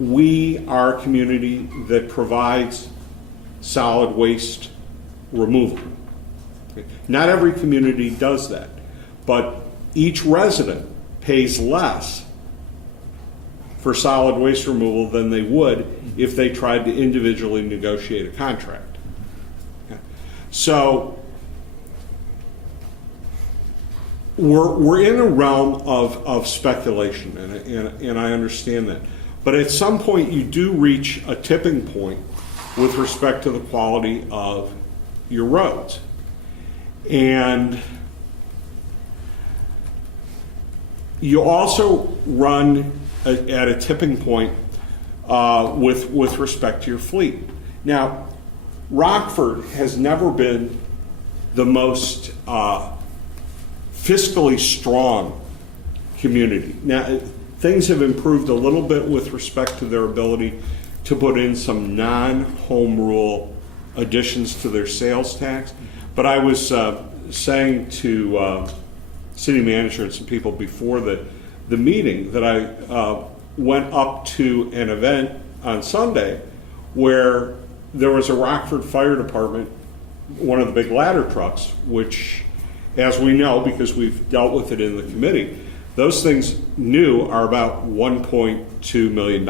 we are a community that provides solid waste removal. Not every community does that, but each resident pays less for solid waste removal than they would if they tried to individually negotiate a contract. Okay. So we're in a realm of speculation, and I understand that. But at some point you do reach a tipping point with respect to the quality of your roads. And you also run at a tipping point with respect to your fleet. Now, Rockford has never been the most fiscally strong community. Now, things have improved a little bit with respect to their ability to put in some non-home rule additions to their sales tax. But I was saying to city manager and some people before that the meeting that I went up to an event on Sunday where there was a Rockford Fire Department, one of the big ladder trucks, which, as we know, because we've dealt with it in the committee, those things new are about $1.2 million.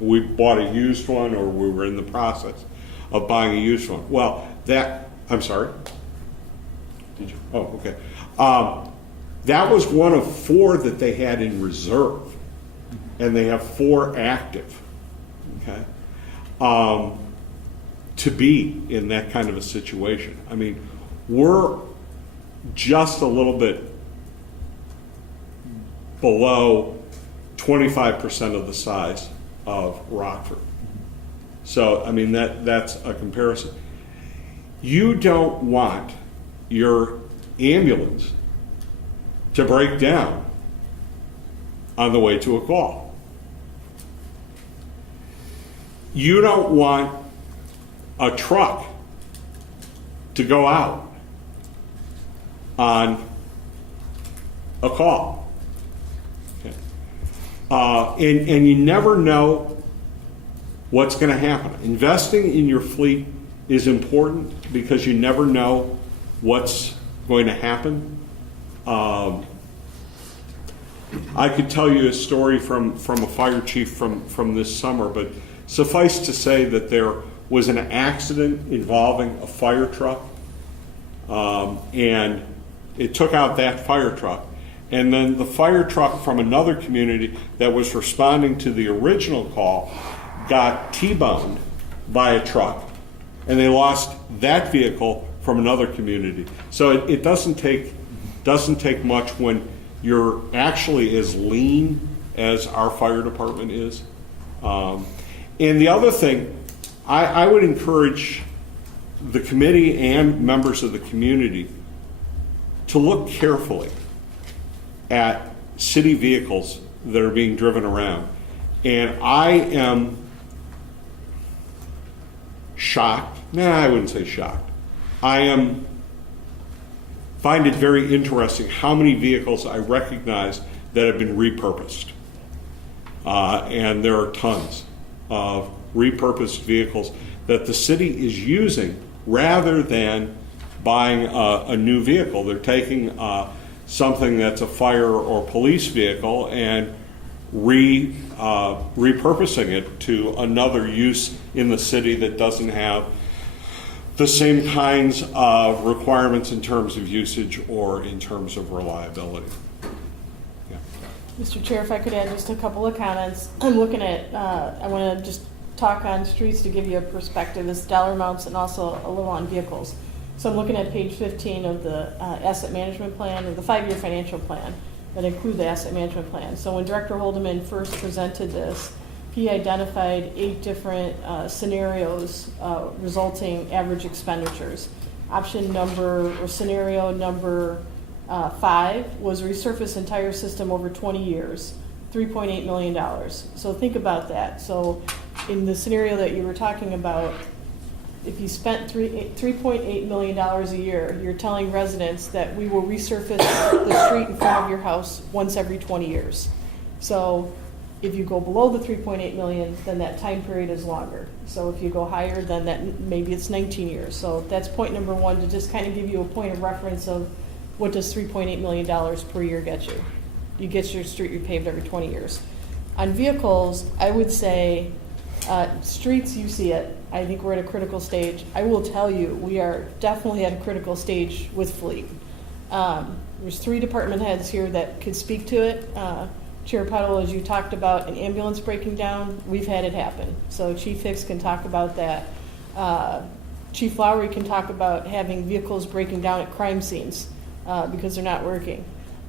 We bought a used one, or we were in the process of buying a used one. Well, I'm sorry? Did you? Oh, okay. That was one of 4 that they had in reserve, and they have 4 active, okay? To be in that kind of a situation. I mean, we're just a little bit below 25% of the size of Rockford. So, I mean, that's a comparison. You don't want your ambulance to break down on the way to a call. You don't want a truck to go out on a call. Okay. And you never know what's going to happen. Investing in your fleet is important because you never know what's going to happen. I could tell you a story from a fire chief from this summer, but suffice to say that there was an accident involving a fire truck, and it took out that fire truck. And then the fire truck from another community that was responding to the original call got T-boned by a truck, and they lost that vehicle from another community. So it doesn't take much when you're actually as lean as our fire department is. And the other thing, I would encourage the committee and members of the community to look carefully at city vehicles that are being driven around. And I am shocked. I wouldn't say shocked. I find it very interesting how many vehicles I recognize that have been repurposed. And there are tons of repurposed vehicles that the city is using rather than buying a new vehicle. They're taking something that's a fire or police vehicle and repurposing it to another use in the city that doesn't have the same kinds of requirements in terms of usage or in terms of reliability. Yeah. Mr. Chair, if I could add just a couple of comments. I'm looking at, I want to just talk on streets to give you a perspective, this dollar amounts and also a little on vehicles. So I'm looking at page 15 of the asset management plan, or the 5-year financial plan that include the asset management plan. So when Director Holdeman first presented this, he identified 8 different scenarios resulting average expenditures. Option number, or scenario number 5 was resurface entire system over 20 years, $3.8 million. So think about that. So in the scenario that you were talking about, if you spent $3.8 million a year, you're telling residents that we will resurface the street in front of your house once every 20 years. So if you go below the 3.8 million, then that time period is longer. So if you go higher, then that maybe it's 19 years. So that's point number 1, to just kind of give you a point of reference of what does $3.8 million per year get you. You get your street repaved every 20 years. On vehicles, I would say streets, you see it. I think we're at a critical stage. I will tell you, we are definitely at a critical stage with fleet. There's 3 department heads here that could speak to it. Chair Puddle, as you talked about an ambulance breaking down, we've had it happen. So Chief Hicks can talk about that. Chief Lowry can talk about having vehicles breaking down at crime scenes because they're not working.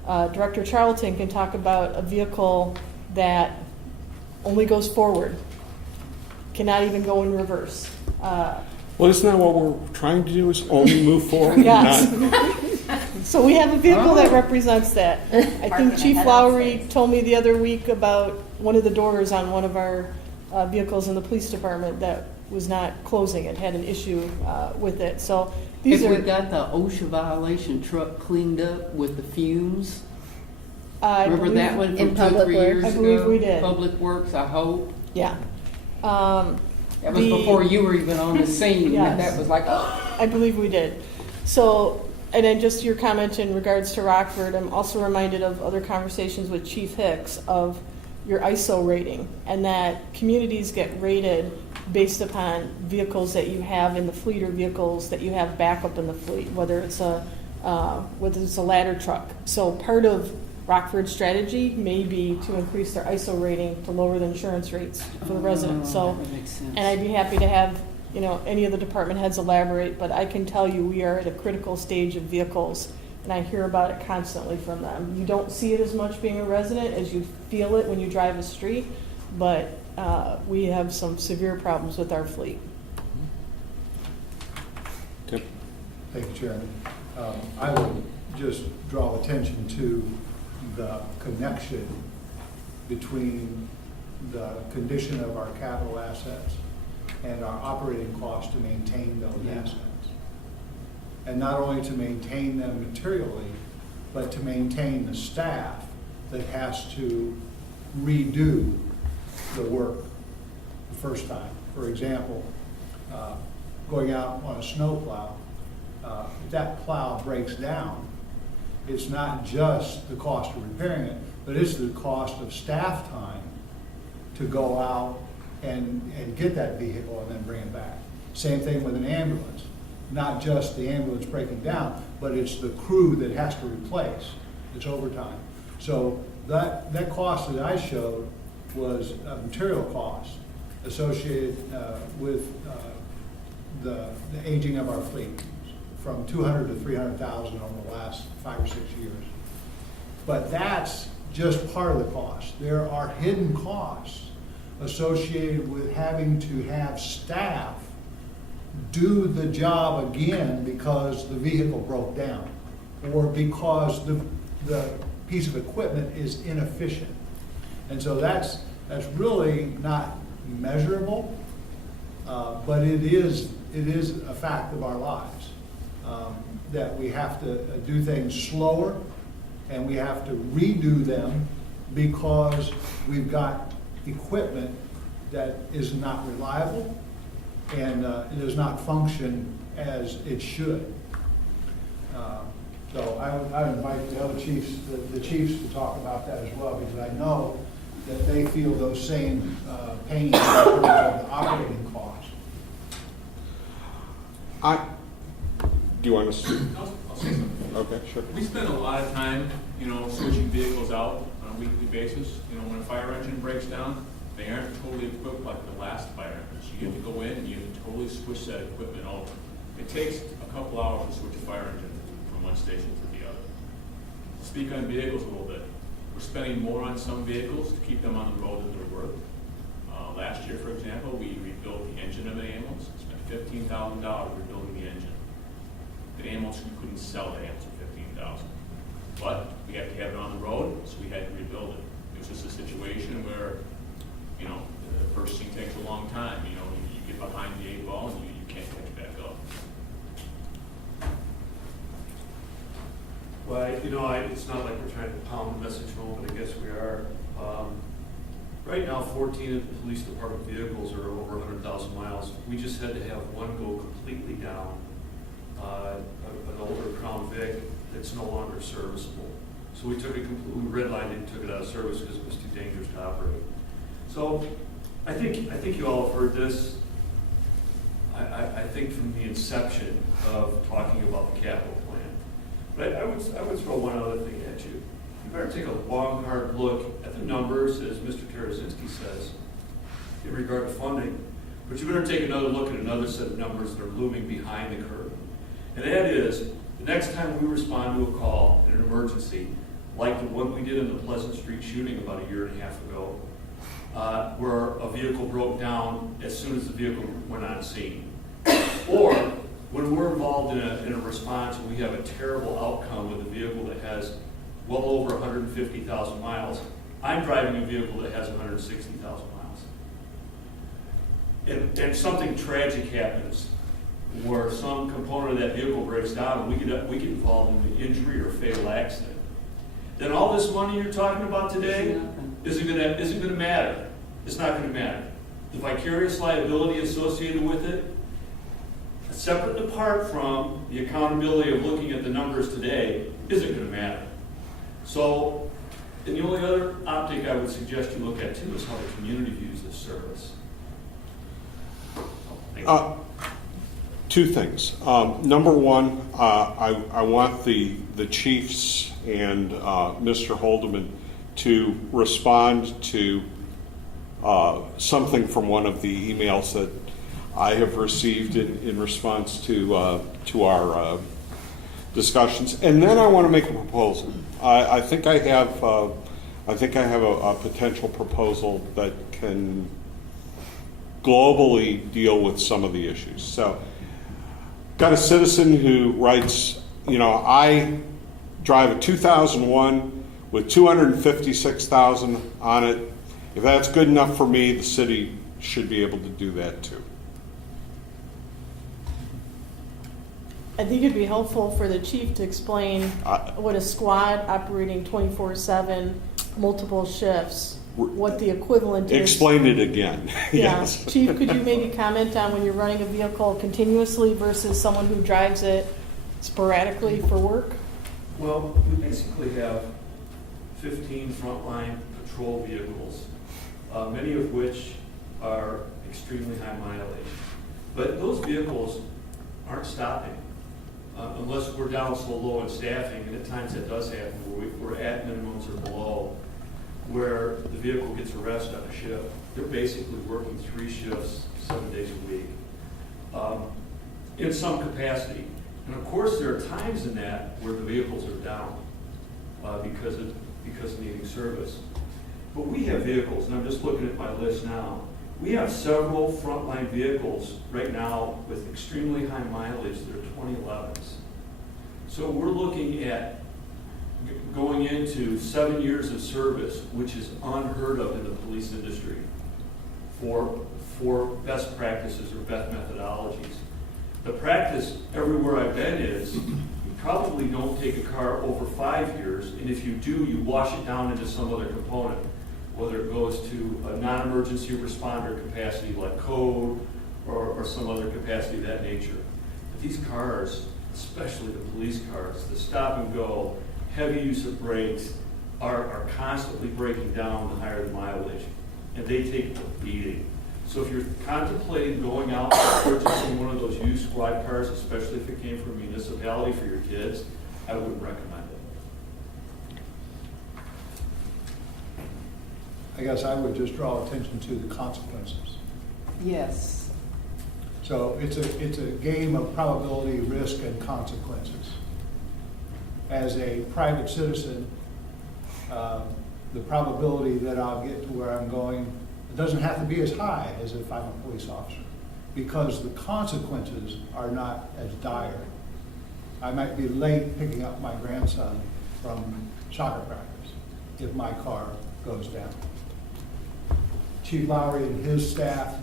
Director Charlton can talk about a vehicle that only goes forward, cannot even go in reverse. Well, isn't that what we're trying to do, is only move forward? Yes. Not- So we have a vehicle that represents that. I think Chief Lowry told me the other week about one of the doors on one of our vehicles in the police department that was not closing. It had an issue with it. So these If we are, got the OSHA violation truck cleaned up with the fumes, I Remember believe- that one in from 2 or 3 Public years Works. ago? I believe we did. Public Works, I hope. Yeah. That was The- before you were even on the scene. Yes. That was like, oh. I believe we did. So, and then just your comment in regards to Rockford, I'm also reminded of other conversations with Chief Hicks of your ISO rating, and that communities get rated based upon vehicles that you have in the fleet or vehicles that you have backup in the fleet, whether it's a ladder truck. So part of Rockford's strategy may be to increase their ISO rating to lower the insurance rates for the residents. So, That makes sense. and I'd be happy to have, any of the department heads elaborate, but I can tell you we are at a critical stage of vehicles, and I hear about it constantly from them. You don't see it as much being a resident as you feel it when you drive a street, but we have some severe problems with our fleet. Tim? Thank you, Chairman. I would just draw attention to the connection between the condition of our capital assets and our operating cost to maintain those assets. And not only to maintain them materially, but to maintain the staff that has to redo the work the first time. For example, going out on a snow plow, if that plow breaks down, it's not just the cost of repairing it, but it's the cost of staff time to go out and get that vehicle and then bring it back. Same thing with an ambulance. Not just the ambulance breaking down, but it's the crew that has to replace. It's overtime. So that cost that I showed was a material cost associated with the aging of our fleet, from 200 to 300,000 over the last 5 or 6 years. But that's just part of the cost. There are hidden costs associated with having to have staff do the job again because the vehicle broke down or because the piece of equipment is inefficient. And so that's really not measurable, but it is a fact of our lives, that we have to do things slower and we have to redo them because we've got equipment that is not reliable and it does not function as it should. So I would invite the other chiefs, the chiefs to talk about that as well, because I know that they feel those same pains in terms of the operating costs. Do you want to? I'll say something. Okay, sure. We spend a lot of time, switching vehicles out on a weekly basis. When a fire engine breaks down, they aren't totally equipped like the last fire engines. You have to go in and you have to totally switch that equipment over. It takes a couple hours to switch a fire engine from one station to the other. To speak on vehicles a little bit, we're spending more on some vehicles to keep them on the road than they're worth. Last year, for example, we rebuilt the engine of an ambulance. Spent $15,000 rebuilding the engine. The ambulance, we couldn't sell the ambulance for $15,000. But we had to have it on the road, so we had to rebuild it. It was just a situation where, the purchasing takes a long time. You get behind the 8 ball and you can't catch back up. Well, it's not like we're trying to pound the message home, but I guess we are. Right now, 14 of the police department vehicles are over 100,000 miles. We just had to have one go completely down, an older Crown Vic that's no longer serviceable. So we took it completely, we redlined it and took it out of service because it was too dangerous to operate. So I think you all have heard this. I think from the inception of talking about the capital plan. But I would throw one other thing at you. You better take a long, hard look at the numbers, as Mr. Tarazinski says, in regard to funding. But you better take another look at another set of numbers that are looming behind the curve. And that is, the next time we respond to a call in an emergency, like the one we did in the Pleasant Street shooting about 1.5 years ago, where a vehicle broke down as soon as the vehicle went on scene. Or when we're involved in a response and we have a terrible outcome with a vehicle that has well over 150,000 miles, I'm driving a vehicle that has 160,000 miles. And something tragic happens where some component of that vehicle breaks down and we get involved in the injury or fatal accident. then all this money you're talking about today Nothing. isn't gonna matter. It's not gonna matter. The vicarious liability associated with it, separate and apart from the accountability of looking at the numbers today, isn't gonna matter. So, and the only other optic I would suggest you look at too is how the community views this service. Thank you. Two things. Number one, I want the chiefs and Mr. Holdeman to respond to something from one of the emails that I have received in response to our discussions, and then I want to make a proposal. I think I have a potential proposal that can globally deal with some of the issues. So, got a citizen who writes, I drive a 2001 with 256,000 on it. If that's good enough for me, the city should be able to do that too. I think it'd be helpful for the chief to explain what a squad operating 24/7, multiple shifts, what the equivalent is. Explain it again. Yeah. Yes. Chief, could you maybe comment on when you're running a vehicle continuously versus someone who drives it sporadically for work? Well, we basically have 15 frontline patrol vehicles, many of which are extremely high mileage. But those vehicles aren't stopping unless we're down so low in staffing, and at times that does happen, where we're at minimums or below, where the vehicle gets a rest on a shift. They're basically working 3 shifts, 7 days a week, in some capacity. And of course, there are times in that where the vehicles are down because of needing service. But we have vehicles, and I'm just looking at my list now. We have several frontline vehicles right now with extremely high mileage that are 2011s. So we're looking at going into 7 years of service, which is unheard of in the police industry for best practices or best methodologies. The practice everywhere I've been is you probably don't take a car over 5 years, and if you do, you wash it down into some other component, whether it goes to a non-emergency responder capacity like code or some other capacity of that nature. But these cars, especially the police cars, the stop and go, heavy use of brakes, are constantly breaking down the higher the mileage, and they take a beating. So if you're contemplating going out and purchasing one of those used squad cars, especially if it came from a municipality for your kids, I wouldn't recommend it. I guess I would just draw attention to the consequences. Yes. So it's a game of probability, risk, and consequences. As a private citizen, the probability that I'll get to where I'm going, it doesn't have to be as high as if I'm a police officer, because the consequences are not as dire. I might be late picking up my grandson from soccer practice if my car goes down. Chief Lowry and his staff,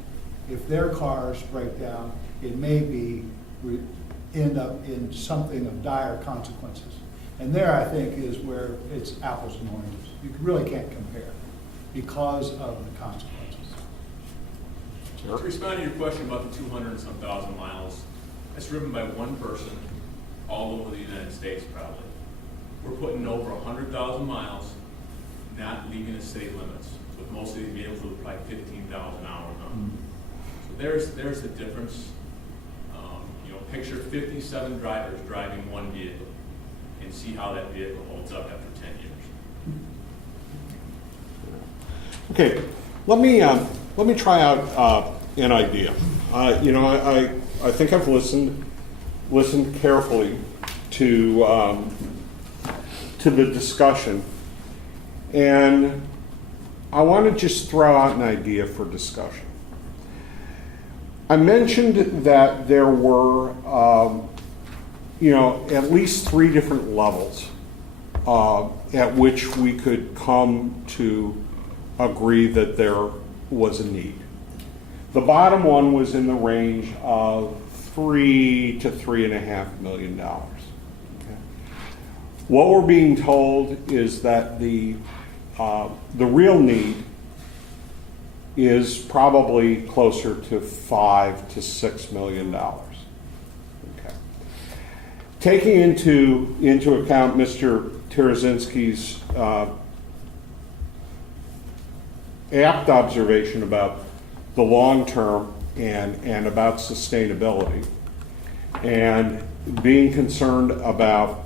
if their cars break down, it may end up in something of dire consequences. And there, I think, is where it's apples and oranges. You really can't compare because of the consequences. To respond to your question about the 200 and some thousand miles, that's driven by one person all over the United States probably. We're putting over 100,000 miles not leaving the city limits, with most of these vehicles with probably 15,000 hours on them. So there's the difference. Picture 57 drivers driving one vehicle and see how that vehicle holds up after 10 years. Okay, let me try out an idea. I think I've listened carefully to the discussion, and I want to just throw out an idea for discussion. I mentioned that there were, at least 3 different levels at which we could come to agree that there was a need. The bottom one was in the range of $3 to $3.5 million. Okay. What we're being told is that the real need is probably closer to $5 to $6 million. Okay. Taking into account Mr. Tarazinski's apt observation about the long term and about sustainability, and being concerned about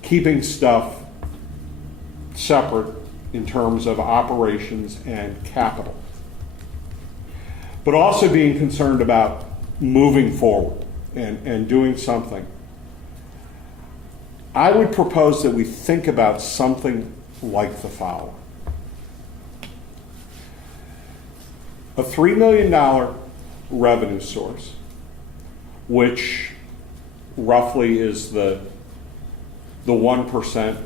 keeping stuff separate in terms of operations and capital, but also being concerned about moving forward and doing something, I would propose that we think about something like the following. A $3 million revenue source, which roughly is the 1%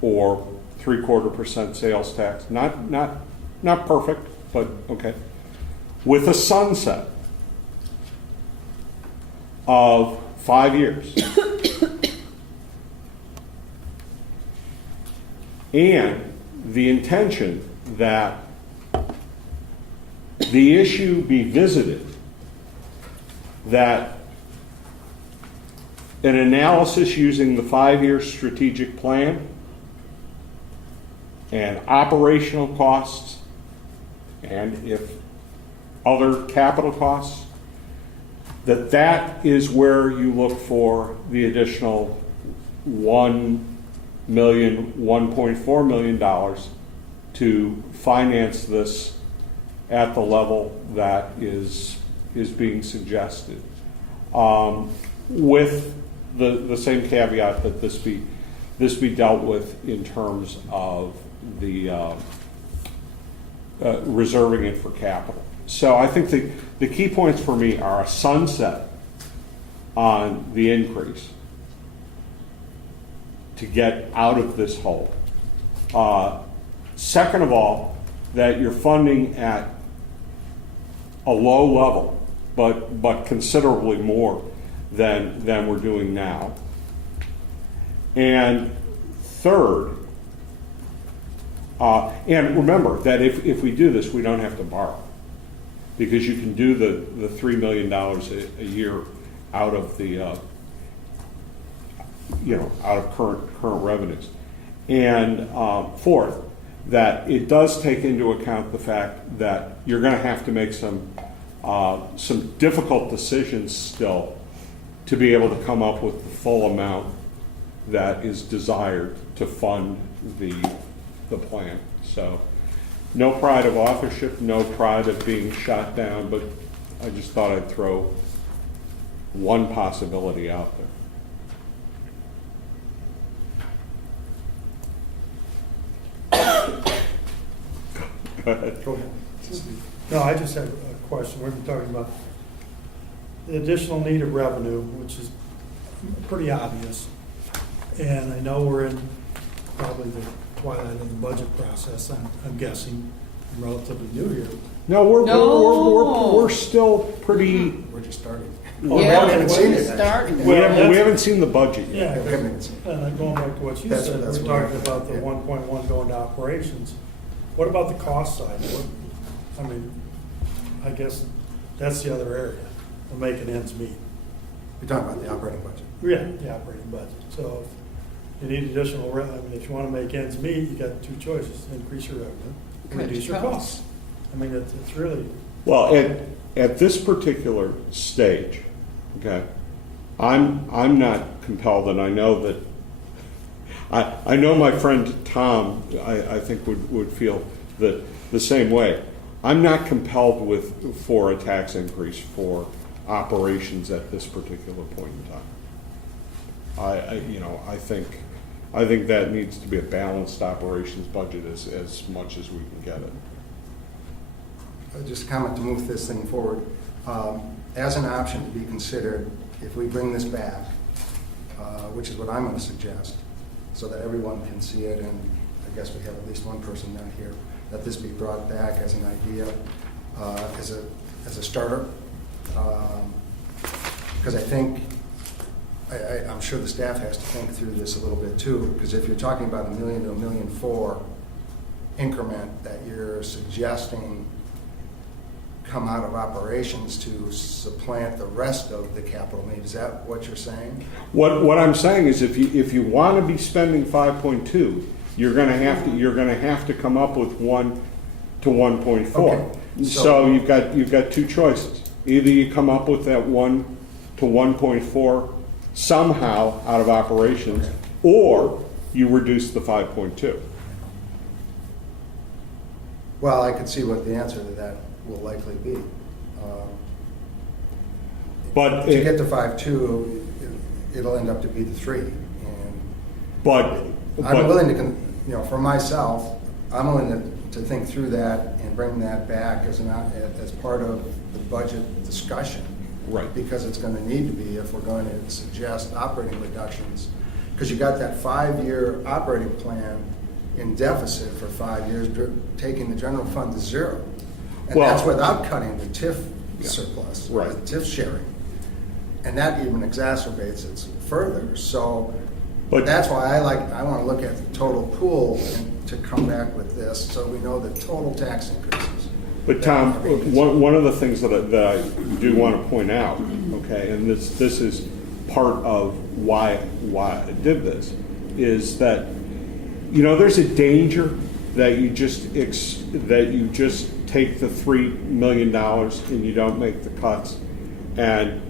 or 0.75% sales tax. Not perfect, but okay. With a sunset of 5 years. And the intention that the issue be visited, that an analysis using the 5-year strategic plan and operational costs, and if other capital costs, that is where you look for the additional $1 million, $1.4 million to finance this at the level that is being suggested, with the same caveat that this be dealt with in terms of the reserving it for capital. So I think the key points for me are a sunset on the increase to get out of this hole. Second of all, that you're funding at a low level, but considerably more than we're doing now. And third, and remember that if we do this, we don't have to borrow, because you can do the $3 million a year out of the out of current revenues. And fourth, that it does take into account the fact that you're going to have to make some difficult decisions still to be able to come up with the full amount that is desired to fund the plan. So no pride of authorship, no pride of being shot down, but I just thought I'd throw one possibility out there. Go ahead. Go ahead. No, I just have a question. We've been talking about the additional need of revenue, which is pretty obvious. And I know we're in probably the twilight of the budget process, I'm guessing. I'm relatively new here. No, No. we're still pretty. We're just starting. Oh, Yeah, we haven't seen it. starting. We haven't seen the budget yet. Yeah, We haven't seen it. and going back to what you That's- said, that's we're what talking about the yeah. 1.1 going to operations. What about the cost side? I guess that's the other area of making ends meet. You're talking about the operating budget. Yeah, the operating budget. So if you need additional, if you want to make ends meet, you got two choices: increase your revenue, Cut reduce your your costs. It's really, Well, at this particular stage, okay, I'm not compelled, and I know that I know my friend Tom, I think would feel the same way. I'm not compelled for a tax increase for operations at this particular point in time. I think that needs to be a balanced operations budget as much as we can get it. Just a comment to move this thing forward. As an option to be considered, if we bring this back, which is what I'm going to suggest, so that everyone can see it, and I guess we have at least one person not here, that this be brought back as an idea, as a starter. Because I think I'm sure the staff has to think through this a little bit too, because if you're talking about $1 million to $1.4 million increment that you're suggesting come out of operations to supplant the rest of the capital need, is that what you're saying? What I'm saying is if you want to be spending 5.2, you're going to have to come up with 1 to 1.4. Okay, So you've got two choices. Either you come up with that 1 to 1.4 somehow out of operations, or you reduce the 5.2. Well, I could see what the answer to that will likely be. But To get to 5.2, it'll end up to be the 3. And I'm willing to, for myself, I'm willing to think through that and bring that back as part of the budget discussion. Right. Because it's going to need to be if we're going to suggest operating reductions. Because you got that 5-year operating plan in deficit for 5 years, taking the general fund to 0. And Well, that's without cutting the TIF Yeah. surplus, Right. the TIF sharing. And that even exacerbates it further. So But- that's why I want to look at the total pool and to come back with this so we know the total tax increases. But Tom, one of the things that I do want to point out, okay, and this is part of why I did this, is that there's a danger that you just take the $3 million and you don't make the cuts, and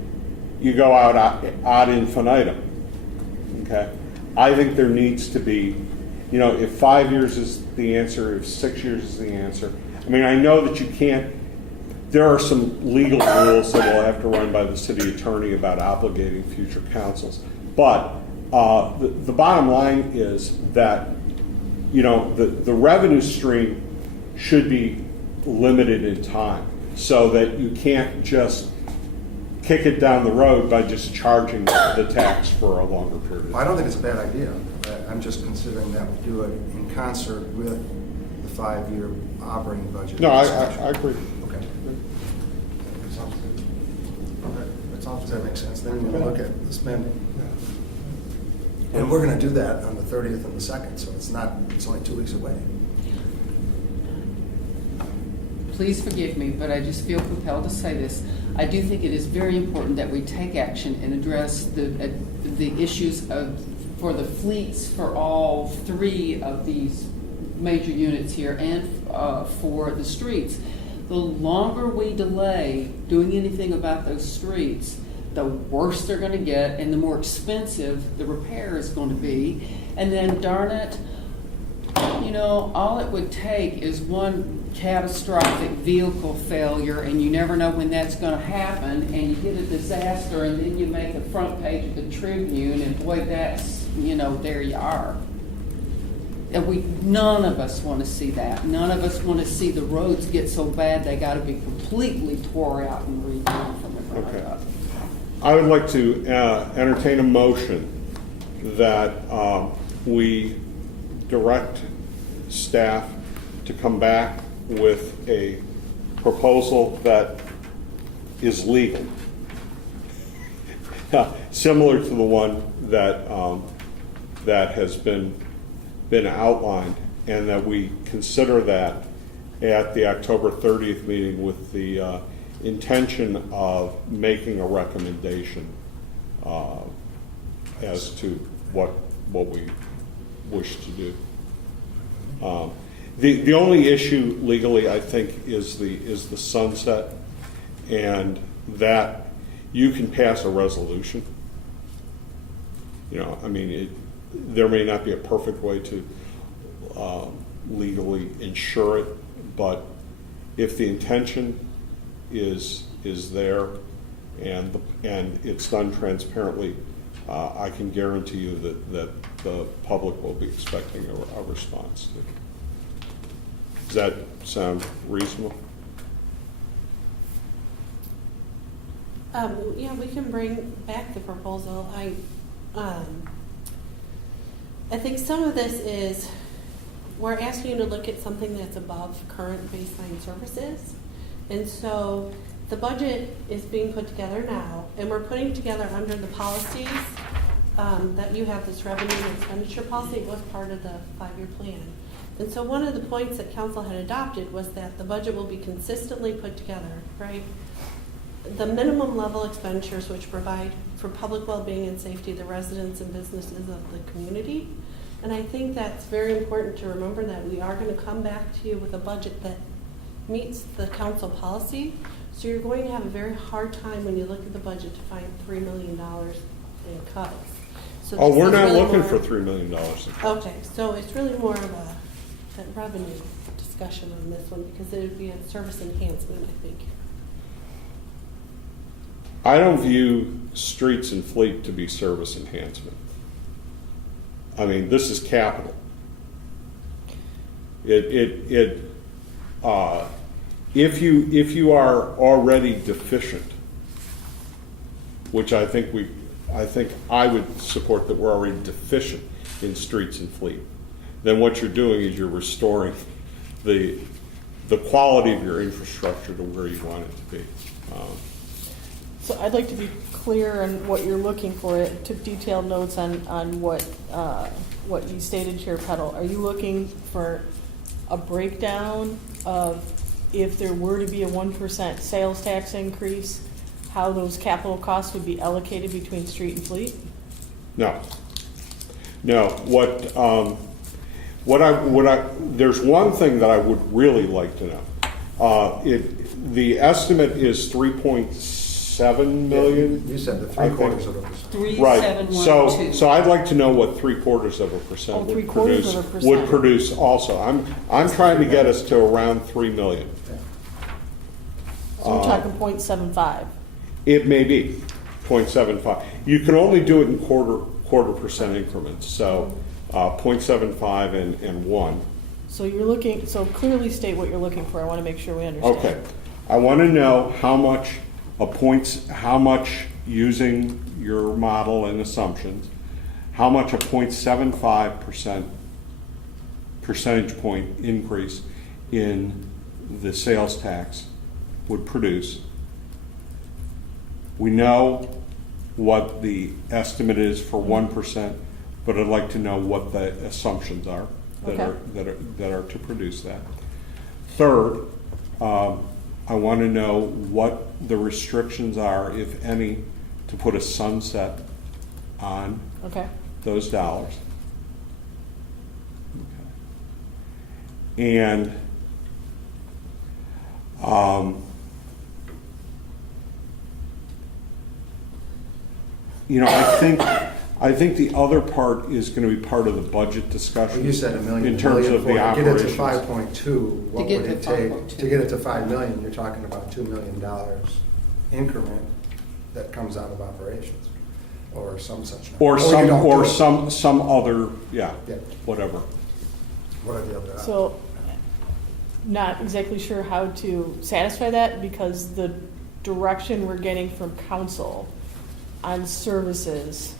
you go out ad infinitum. Okay, I think there needs to be, if 5 years is the answer, if 6 years is the answer. I mean, I know that you can't, there are some legal rules that will have to run by the city attorney about obligating future councils. But the bottom line is that, the revenue stream should be limited in time so that you can't just kick it down the road by just charging the tax for a longer period of time. I don't think it's a bad idea. I'm just considering that we do it in concert with the 5-year operating budget. No, I agree. Okay. That sounds good. Okay, that sounds Does that good. make sense? Then we're going to look at the spending. And we're going to do that on the 30th and the 2nd, so it's only 2 weeks away. Please forgive me, but I just feel compelled to say this. I do think it is very important that we take action and address the issues for the fleets for all 3 of these major units here and for the streets. The longer we delay doing anything about those streets, the worse they're going to get and the more expensive the repair is going to be. And then, darn it, all it would take is one catastrophic vehicle failure, and you never know when that's going to happen, and you get a disaster, and then you make the front page of the Tribune, and boy, that's, there you are. And none of us want to see that. None of us want to see the roads get so bad they got to be completely tore out and redone from the ground Okay. up. I would like to entertain a motion that we direct staff to come back with a proposal that is legal, similar to the one that has been outlined, and that we consider that at the October 30th meeting with the intention of making a recommendation as to what we wish to do. The only issue legally, I think, is the sunset, and that you can pass a resolution. There may not be a perfect way to legally ensure it, but if the intention is there and it's done transparently, I can guarantee you that the public will be expecting a response. Does that sound reasonable? Yeah, we can bring back the proposal. I think some of this is, we're asking you to look at something that's above current baseline services. And so the budget is being put together now, and we're putting together under the policies that you have this revenue and expenditure policy. It was part of the 5-year plan. And so one of the points that council had adopted was that the budget will be consistently put together, right? The minimum level expenditures which provide for public well-being and safety of the residents and businesses of the community. And I think that's very important to remember, that we are going to come back to you with a budget that meets the council policy. So you're going to have a very hard time when you look at the budget to find $3 million in cuts. So Oh, this we're is not really looking more- for $3 million. Okay, so it's really more of a revenue discussion on this one, because it would be a service enhancement, I think. I don't view streets and fleet to be service enhancement. I mean, this is capital. If you are already deficient, which I think I would support that we're already deficient in streets and fleet, then what you're doing is you're restoring the quality of your infrastructure to where you want it to be. So I'd like to be clear on what you're looking for. I took detailed notes on what you stated, Chair Peddle. Are you looking for a breakdown of, if there were to be a 1% sales tax increase, how those capital costs would be allocated between street and fleet? No. There's one thing that I would really like to know. The estimate is 3.7 million. You said the I 3/4 think. of a percent. 3,712. So I'd like to know what 3/4% Oh, would 3/4%. produce, would produce also. I'm trying to get us to around 3 million. So we're talking 0.75. It may be 0.75. You can only do it in quarter percent increments. So 0.75 and 1. So you're looking, so clearly state what you're looking for. I want to make sure we understand. Okay. I want to know how much using your model and assumptions, how much a 0.75% percentage point increase in the sales tax would produce. We know what the estimate is for 1%, but I'd like to know what the assumptions are that are to produce that. Third, I want to know what the restrictions are, if any, to put a sunset on those dollars. Okay. And I think the other part is going to be part of the budget discussion. Well, you said $1 million. In terms of the To get it to operations. 5.2, what get would to it take? 5.2. To get it to 5 million, you're talking about $2 million increment that comes out of operations, or some such number. Or you don't do it. some other, Yeah. whatever. What are the other options? So, not exactly sure how to satisfy that, because the direction we're getting from council on services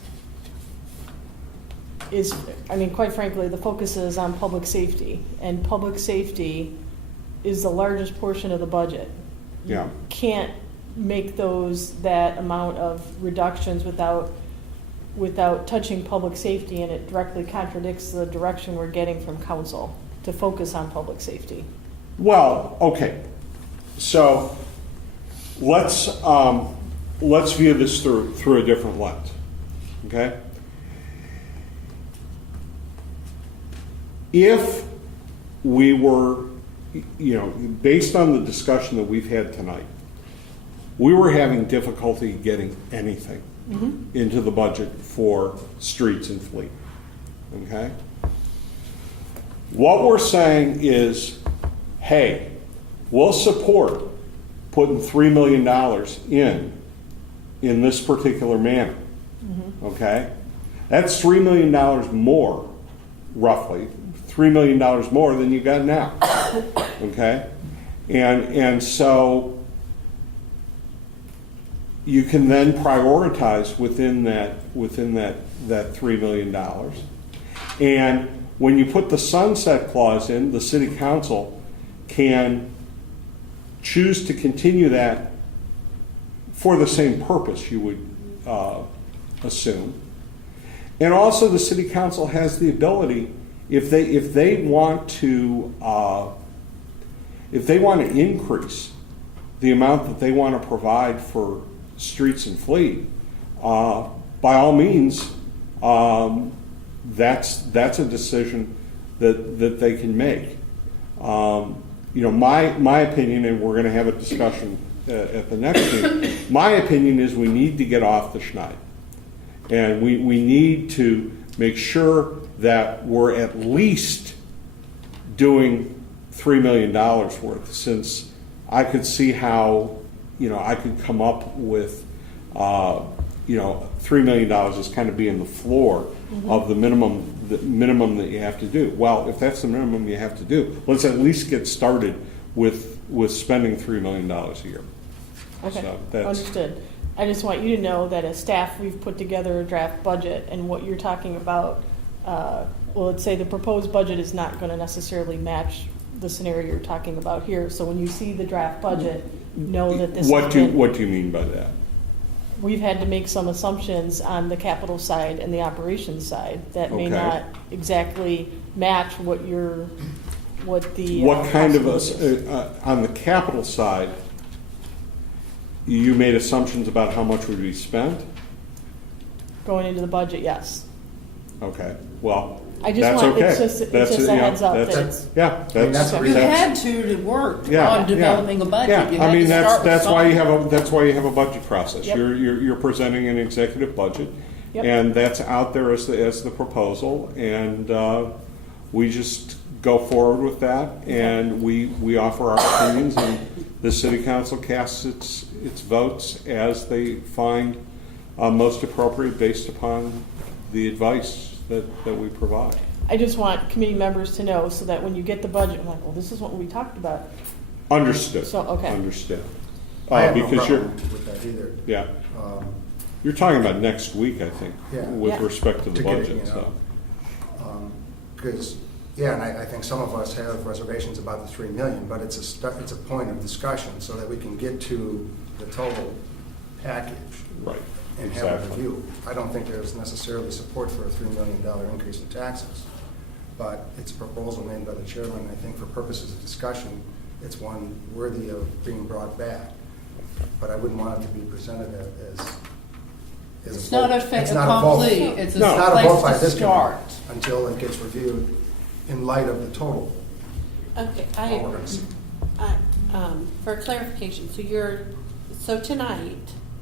is, I mean, quite frankly, the focus is on public safety, and public safety is the largest portion of the budget. Yeah. Can't make that amount of reductions without touching public safety, and it directly contradicts the direction we're getting from council to focus on public safety. Well, okay. So let's view this through a different lens. Okay? If we were, based on the discussion that we've had tonight, we were having difficulty getting anything into the budget for streets and fleet. Okay? What we're saying is, hey, we'll support putting $3 million in this particular manner. Okay? That's $3 million more, roughly, $3 million more than you got now. Okay? And so you can then prioritize within that $3 million. And when you put the sunset clause in, the city council can choose to continue that for the same purpose, you would assume. And also, the city council has the ability, if they want to increase the amount that they want to provide for streets and fleet, by all means, that's a decision that they can make. My opinion, and we're going to have a discussion at the next meeting. My opinion is we need to get off the schneid, and we need to make sure that we're at least doing $3 million worth. Since I could see how I could come up with $3 million as kind of being the floor of the minimum that you have to do. Well, if that's the minimum you have to do, let's at least get started with spending $3 million a year. Okay, So that's- understood. I just want you to know that as staff, we've put together a draft budget, and what you're talking about, let's say the proposed budget is not going to necessarily match the scenario you're talking about here. So when you see the draft budget, know that this What has do you mean by that? we've had to make some assumptions on the capital side and the operations side that may Okay. not exactly match what the What kind of, possibility is. on the capital side, you made assumptions about how much would be spent? Going into the budget, yes. Okay, well, I just that's want- okay. it's just a That's, heads up that's- that it's- Yeah, I mean, that's. that's You that's- had to work Yeah, on developing yeah, a budget. Yeah, You I had mean, to start with that's why you something. that's why you have a budget process. Yep. You're presenting an executive budget, Yep. and that's out there as the proposal, and we just go forward with that, and we offer our opinions, and the city council casts its votes as they find most appropriate based upon the advice that we provide. I just want committee members to know so that when you get the budget, I'm like, well, this is what we talked about. Understood. So, okay. Understood. I have no Because you're, problem with that either. yeah, Um, you're talking about next week, I think, Yeah. with Yeah. respect to the To get it, budget, you so. know. Because, and I think some of us have reservations about the 3 million, but it's a point of discussion so that we can get to the total package Right, and have a exactly. review. I don't think there's necessarily support for a $3 million increase in taxes, but it's a proposal made by the chairman. I think for purposes of discussion, it's one worthy of being brought back. But I wouldn't want it to be presented as It's vote. not a fait It's not a vote. accompli, it's a No. It's not a vote by place to this committee start. until it gets reviewed in light of the total. Okay, what we're gonna see. for clarification, so tonight,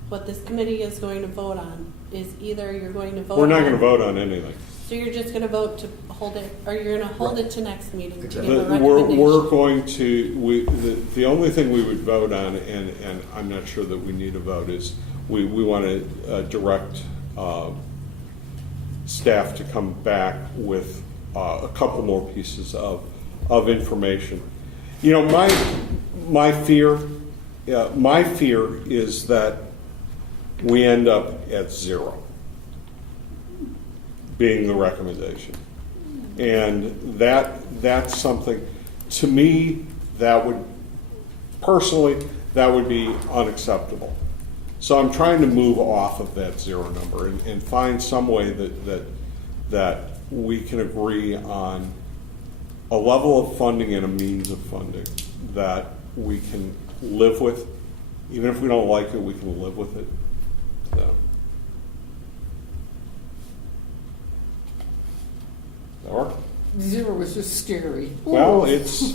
what this committee is going to vote on is either you're going to vote. We're not on- gonna vote on anything. So you're just gonna vote to hold it, or you're gonna hold it to next meeting to give a Exactly. We're recommendation? going to, the only thing we would vote on, and I'm not sure that we need a vote, is we want to direct staff to come back with a couple more pieces of information. My fear is that we end up at zero, being the recommendation. And that's something, to me, that would be unacceptable. So I'm trying to move off of that zero number and find some way that we can agree on a level of funding and a means of funding that we can live with. Even if we don't like it, we can live with it. So. That work? Zero was just scary. Well, it's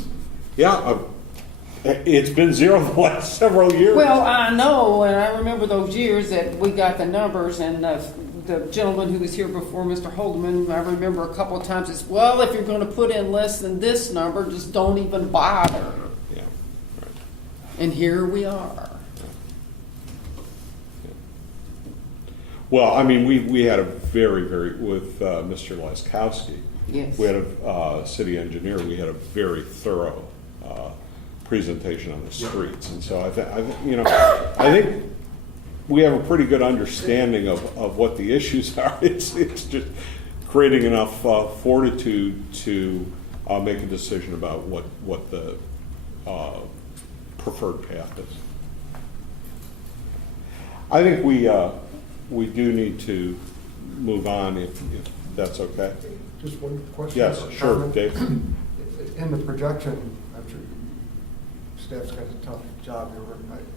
been zero the last several years. Well, I know, and I remember those years that we got the numbers, and the gentleman who was here before, Mr. Holdeman, I remember a couple of times, it's, well, if you're going to put in less than this number, just don't even bother. Yeah, right. And here we are. Well, I mean, we had a very, with Mr. Laskowski, Yes. we had a city engineer, we had a very thorough presentation on the streets. And so I think we have a pretty good understanding of what the issues are. It's just creating enough fortitude to make a decision about what the preferred path is. I think we do need to move on if that's okay. Just one question. Yes, or sure, comment. Dave. In the projection, I'm sure staff's got a tough job here.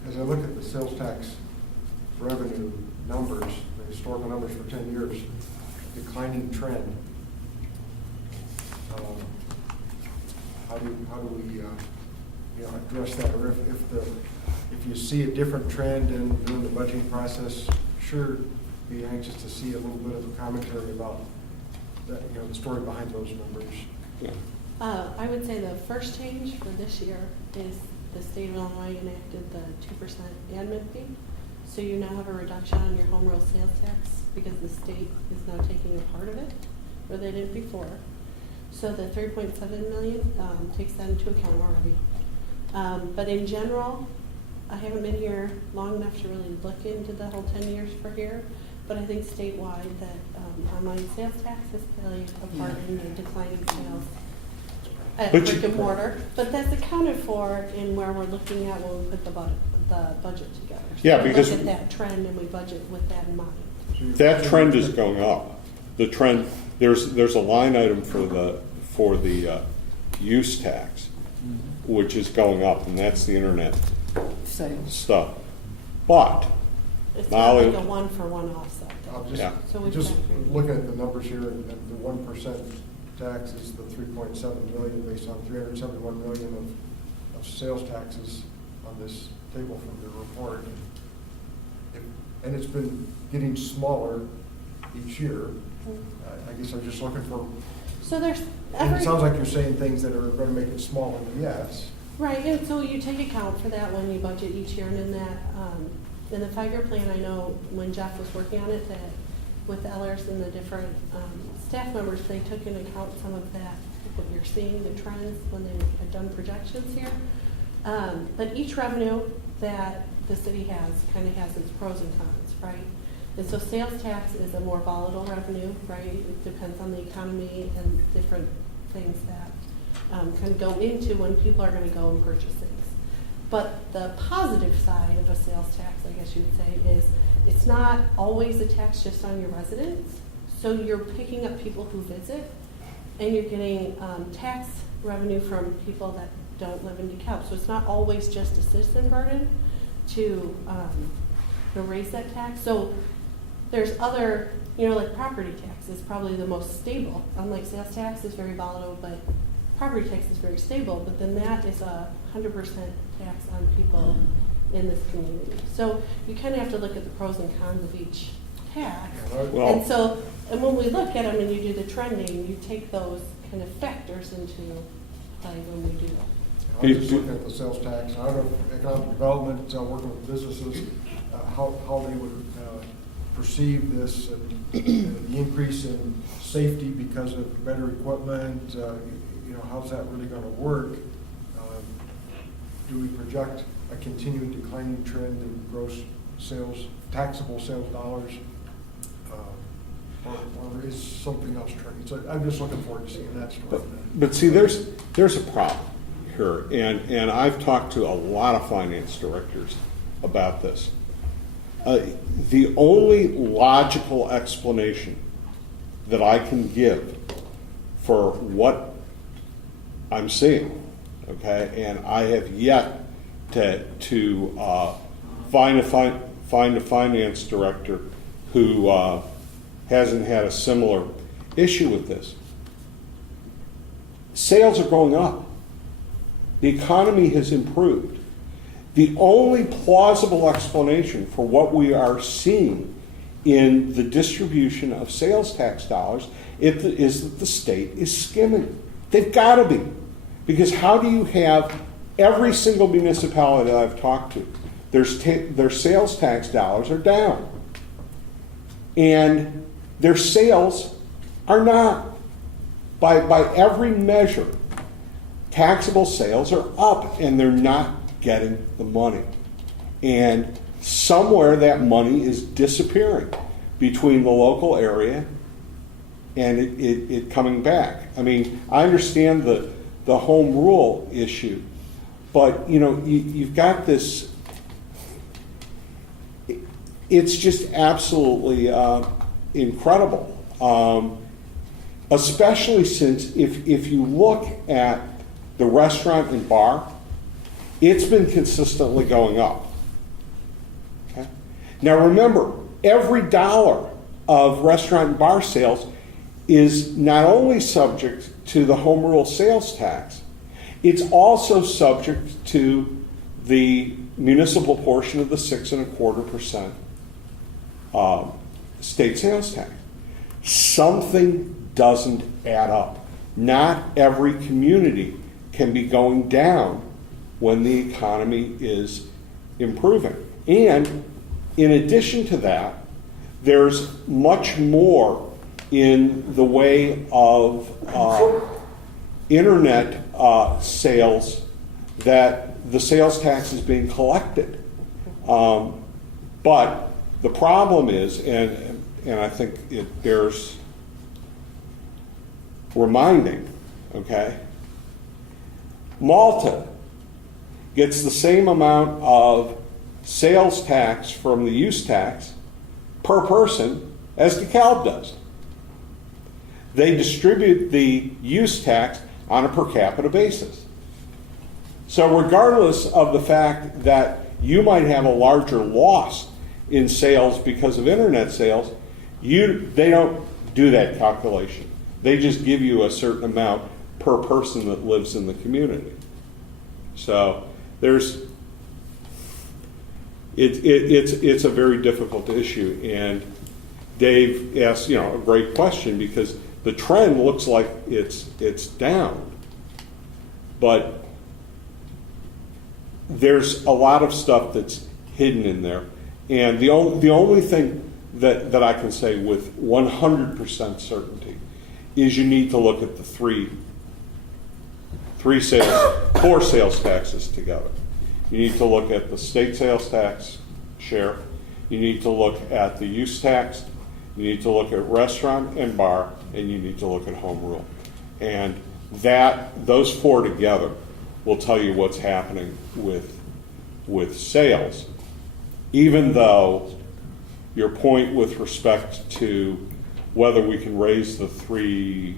As I look at the sales tax revenue numbers, the historical numbers for 10 years, declining trend, how do we address that? Or if you see a different trend in doing the budgeting process, sure, be anxious to see a little bit of a commentary about that, the story behind those numbers. Yeah. I would say the first change for this year is the state of Illinois enacted the 2% admin fee. So you now have a reduction on your home rule sales tax because the state is now taking a part of it, where they didn't before. So the 3.7 million takes that into account already. But in general, I haven't been here long enough to really look into the whole 10 years for here, but I think statewide that online sales tax has played a part in the declining sales at But brick and mortar. But that's accounted for in where we're looking at when we put the budget together. So Yeah, we because- look at that trend and we budget with that in mind. That trend is going up. The trend, there's a line item for the use tax, which is going up, and that's the internet Sales. stuff. But It's not Molly- like a one-for-one offset. though. Yeah. So we Just factor- looking at the numbers here, and the 1% tax is the 3.7 million based on 371 million of sales taxes on this table from the report. And it's been getting smaller each year. I guess I'm just looking for, So there's and it every, sounds like you're saying things that are going to make it smaller, yes. right, and so you take account for that when you budget each year, and in the 5-year plan, I know when Jeff was working on it, that with Ellers and the different staff members, they took into account some of that, what you're seeing, the trends, when they had done projections here. But each revenue that the city has kind of has its pros and cons, right? And so sales tax is a more volatile revenue, right? It depends on the economy and different things that kind of go into when people are going to go and purchase things. But the positive side of a sales tax, I guess you would say, is it's not always a tax just on your residents. So you're picking up people who visit, and you're getting tax revenue from people that don't live in DeKalb. So it's not always just a citizen burden to raise that tax. So there's other, like property tax is probably the most stable. Unlike sales tax is very volatile, but property tax is very stable. But then that is 100% tax on people in this community. So you kind of have to look at the pros and cons of each tax. Well- And when we look at them and you do the trending, you take those kind of factors into play when we do that. I was just looking at the sales tax, I don't know, economic development, working with businesses, how they would perceive this, the increase in safety because of better equipment, how's that really going to work? Do we project a continued declining trend in gross sales, taxable sales dollars? Or is something else trending? So I'm just looking forward to seeing that story. But see, there's a problem here, and I've talked to a lot of finance directors about this. The only logical explanation that I can give for what I'm seeing, okay, and I have yet to find a finance director who hasn't had a similar issue with this. Sales are going up. The economy has improved. The only plausible explanation for what we are seeing in the distribution of sales tax dollars is that the state is skimming. They've got to be. Because how do you have every single municipality that I've talked to, their sales tax dollars are down. And their sales are not. By every measure, taxable sales are up, and they're not getting the money. And somewhere that money is disappearing between the local area and it coming back. I mean, I understand the home rule issue, but you've got this. It's just absolutely incredible. Especially since if you look at the restaurant and bar, it's been consistently going up. Okay? Now remember, every dollar of restaurant and bar sales is not only subject to the home rule sales tax, it's also subject to the municipal portion of the 6.25% state sales tax. Something doesn't add up. Not every community can be going down when the economy is improving. And in addition to that, there's much more in the way of internet sales that the sales tax is being collected. But the problem is, and I think it bears reminding, okay, Malta gets the same amount of sales tax from the use tax per person as DeKalb does. They distribute the use tax on a per capita basis. So regardless of the fact that you might have a larger loss in sales because of internet sales, they don't do that calculation. They just give you a certain amount per person that lives in the community. So it's a very difficult issue, and Dave asked a great question, because the trend looks like it's down, but there's a lot of stuff that's hidden in there, and the only thing that I can say with 100% certainty is you need to look at the four sales taxes together. You need to look at the state sales tax share. You need to look at the use tax. You need to look at restaurant and bar, and you need to look at home rule. And those four together will tell you what's happening with sales, even though your point with respect to whether we can raise the $3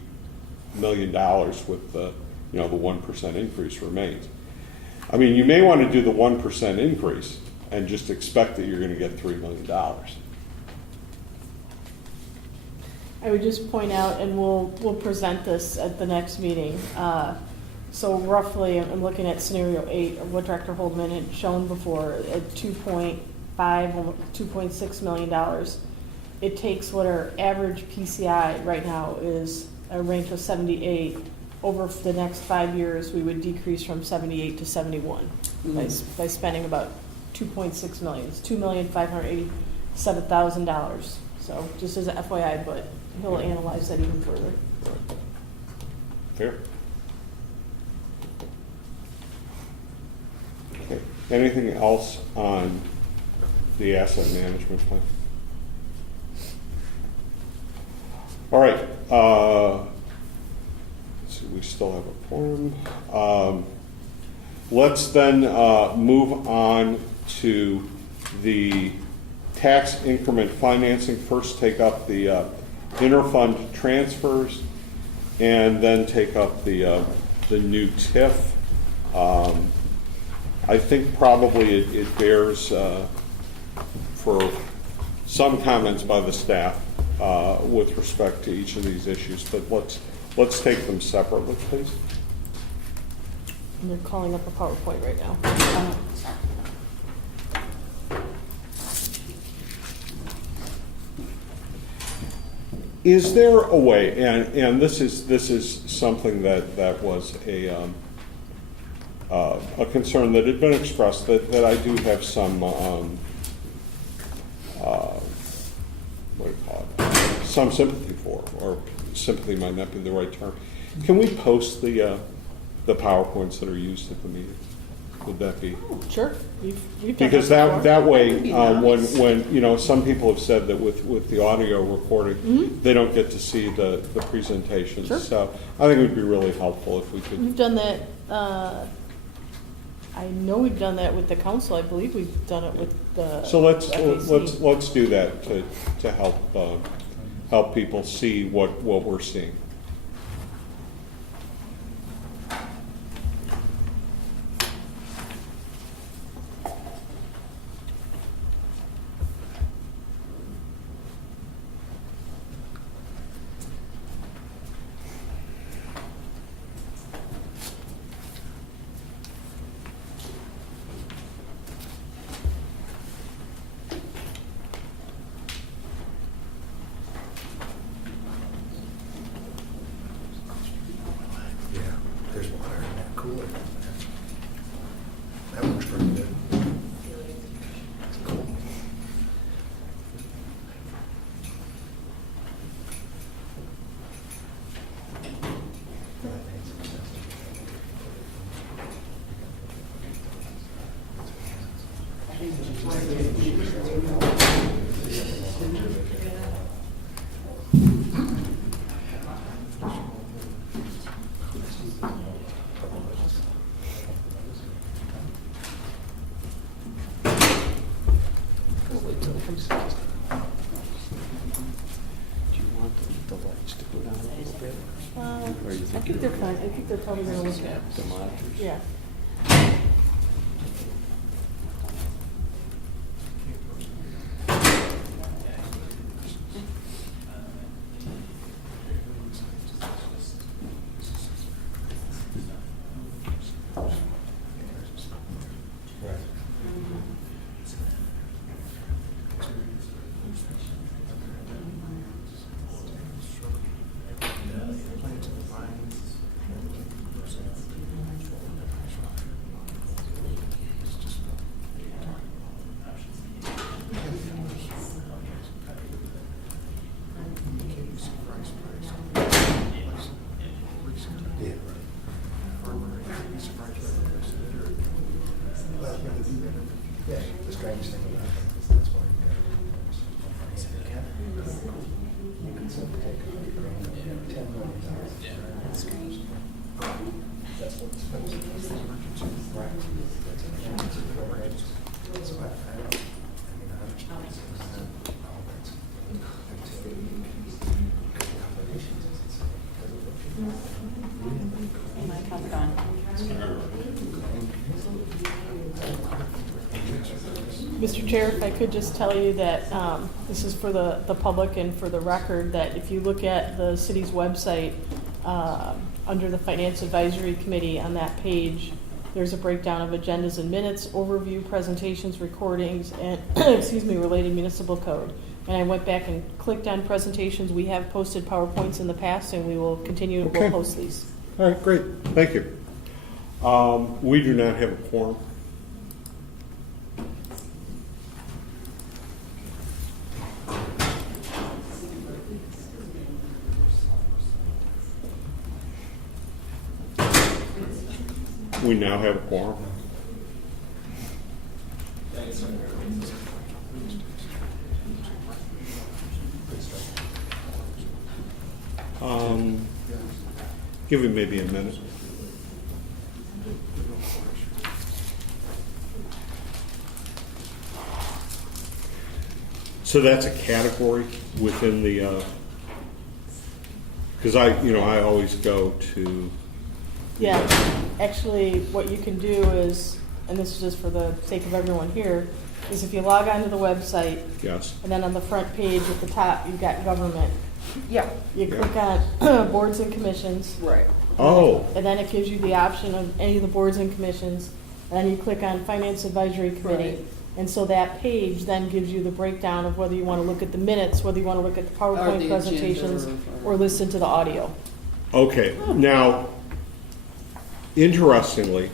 million with the 1% increase remains. I mean, you may want to do the 1% increase and just expect that you're going to get $3 million. I would just point out, and we'll present this at the next meeting. So roughly, I'm looking at scenario 8 of what Director Holdman had shown before at $2.5, $2.6 million. It takes what our average PCI right now is, a range of 78. Over the next 5 years, we would decrease from 78 to 71 by spending about $2.6 million. It's $2,587,000. So just as an FYI, but he'll analyze that even further. Fair. Okay. Anything else on the asset management plan? All right. Let's see, we still have a quorum. Let's then move on to the tax increment financing. First, take up the interfund transfers, and then take up the new TIF. I think probably it bears for some comments by the staff with respect to each of these issues, but let's take them separately, please. And they're calling up a PowerPoint right now. Is there a way, and this is something that was a concern that had been expressed that I do have some what do you call it? Some sympathy for, or sympathy might not be the right term. Can we post the PowerPoints that are used at the meeting? Would that be? Sure. We've done Because that before. that way, when some people have said that with the audio recording, they don't get to see the presentations. Sure. So I think it would be really helpful if we could. We've done that, I know we've done that with the council. I believe we've done it with the So let's FAC. do that to help help people see what we're seeing. Yeah, there's water in that cooler. That works pretty good. It's cool. I think they're fine. I think they're probably going to look at the monitors. Yeah. Yeah, the strangest thing about it is that's why you can simply take $100,000, $10 million. That's what it's supposed to be. Right. That's an emergency program. So I don't, I mean, I understand all that's activity. Mike, how's it going? Mr. Chair, if I could just tell you that this is for the public and for the record, that if you look at the city's website, under the Finance Advisory Committee on that page, there's a breakdown of agendas and minutes, overview, presentations, recordings, and, excuse me, related municipal code. And I went back and clicked on presentations. We have posted PowerPoints in the past, and we will continue to Okay. post these. All right, great, thank you. We do not have a quorum. We now have a quorum. Give him maybe a minute. So that's a category within the, because I always go to. Yeah, actually, what you can do is, and this is just for the sake of everyone here, is if you log onto the website, Yes. and then on the front page at the top, you've got government. Yeah. You Yeah. click on boards and commissions. Right. Oh, And then it gives you the option of any of the boards and commissions. And then you click on Finance Advisory Committee. Right. And so that page then gives you the breakdown of whether you want to look at the minutes, whether you want to look at the Or PowerPoint the presentations, agenda, or listen to the audio. okay. Now, interestingly,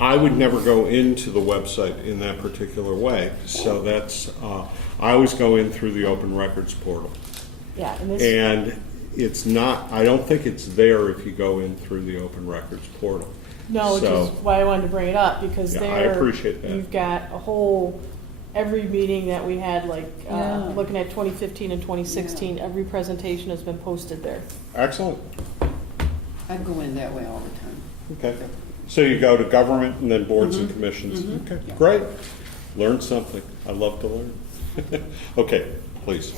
I would never go into the website in that particular way. So that's, I always go in through the Open Records portal. Yeah, and this, And it's not, I don't think it's there if you go in through the Open Records portal. no, which So- is why I wanted to bring it up, because Yeah, there. I appreciate that. You've got a whole, every meeting that we had, like, Yeah. looking at 2015 and 2016, every presentation has been posted there. Excellent. I go in that way all the time. Okay. So you go to government and then boards and commissions. Okay, Yeah. great. Learn something. I love to learn. Okay, please.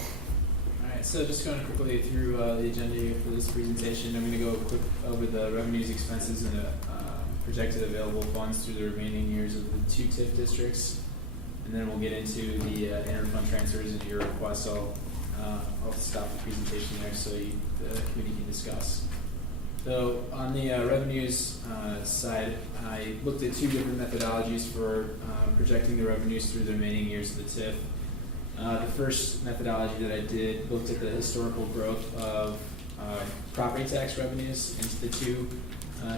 All Alright, so just going quickly through the agenda here for this presentation, I'm going to go quick over the revenues, expenses, and projected available funds through the remaining years of the 2 TIF districts. And then we'll get into the interfund transfers and your requests. So I'll stop the presentation there so the committee can discuss. So on the revenues side, I looked at 2 different methodologies for projecting the revenues through the remaining years of the TIF. The first methodology that I did looked at the historical growth of property tax revenues into the 2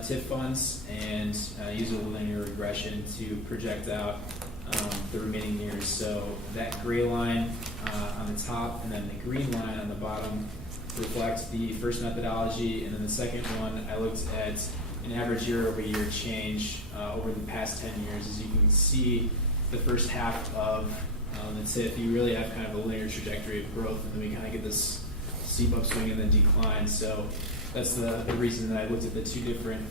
TIF funds and used a linear regression to project out the remaining years. So that gray line on the top and then the green line on the bottom reflects the first methodology, and then the second one I looked at an average year-over-year change over the past 10 years. As you can see, the first half of the TIF, you really have kind of a linear trajectory of growth, and then we kind of get this steep upswing and then decline. So that's the reason that I looked at the 2 different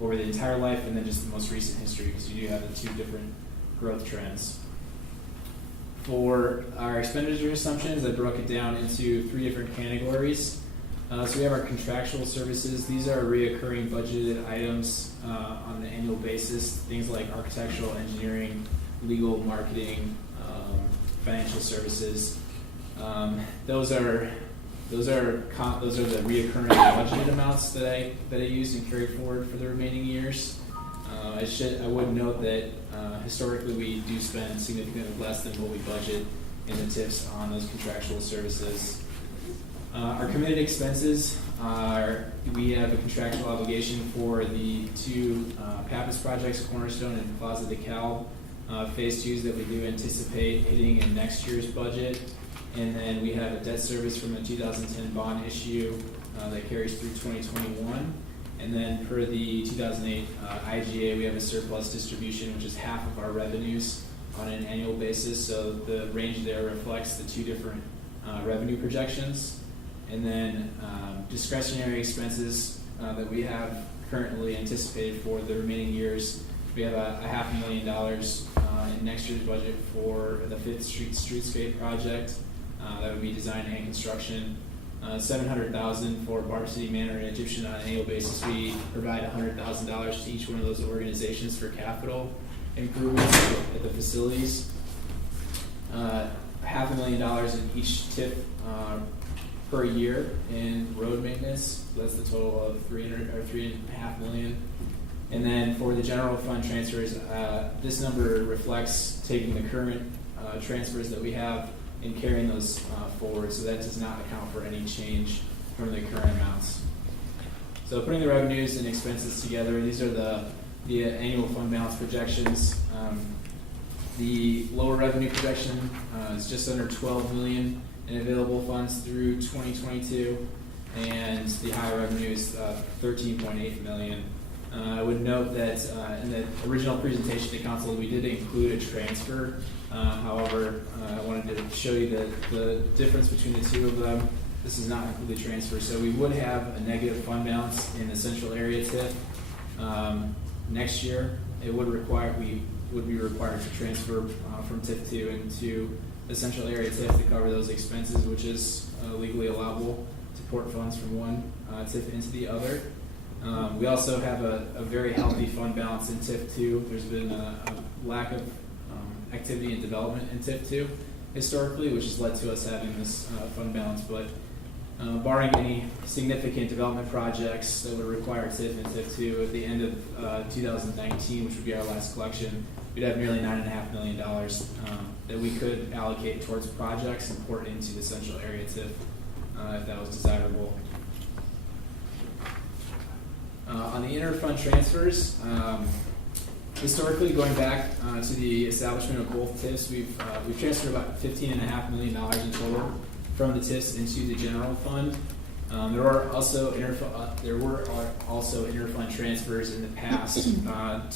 over the entire life and then just the most recent history, because you do have the 2 different growth trends. For our expenditure assumptions, I broke it down into 3 different categories. So we have our contractual services. These are reoccurring budgeted items on an annual basis, things like architectural, engineering, legal, marketing, financial services. Those are the reoccurring budgeted amounts that I use and carry forward for the remaining years. I would note that historically we do spend significantly less than what we budget in the TIFs on those contractual services. Our committed expenses are, we have a contractual obligation for the 2 Pappas projects, Cornerstone and Plaza de Cal, phase 2s that we do anticipate hitting in next year's budget. And then we have a debt service from the 2010 bond issue that carries through 2021. And then per the 2008 IGA, we have a surplus distribution, which is half of our revenues on an annual basis. So the range there reflects the 2 different revenue projections. And then discretionary expenses that we have currently anticipated for the remaining years. We have a $500,000 in next year's budget for the 5th Street Streetscape project. That would be design and construction. $700,000 for Barber City Manor and Egyptian on an annual basis. We provide $100,000 to each one of those organizations for capital improvements at the facilities. $500,000 in each TIF per year in road maintenance. That's the total of $3.5 million. And then for the general fund transfers, this number reflects taking the current transfers that we have and carrying those forward, so that does not account for any change from the current amounts. So putting the revenues and expenses together, these are the annual fund balance projections. The lower revenue projection is just under $12 million in available funds through 2022, and the higher revenue is $13.8 million. I would note that in the original presentation to council, we did include a transfer. However, I wanted to show you the difference between the 2 of them. This is not included transfer, so we would have a negative fund balance in the central area TIF. Next year, we would be required to transfer from TIF 2 into the central area TIF to cover those expenses, which is legally allowable to port funds from one TIF into the other. We also have a very healthy fund balance in TIF 2. There's been a lack of activity and development in TIF 2 historically, which has led to us having this fund balance. But barring any significant development projects that would require TIF and TIF 2 at the end of 2019, which would be our last collection, we'd have nearly $9.5 million that we could allocate towards projects and port into the central area TIF if that was desirable. On the interfund transfers, historically, going back to the establishment of both TIFs, we've transferred about $15.5 million in total from the TIFs into the general fund. There were also interfund transfers in the past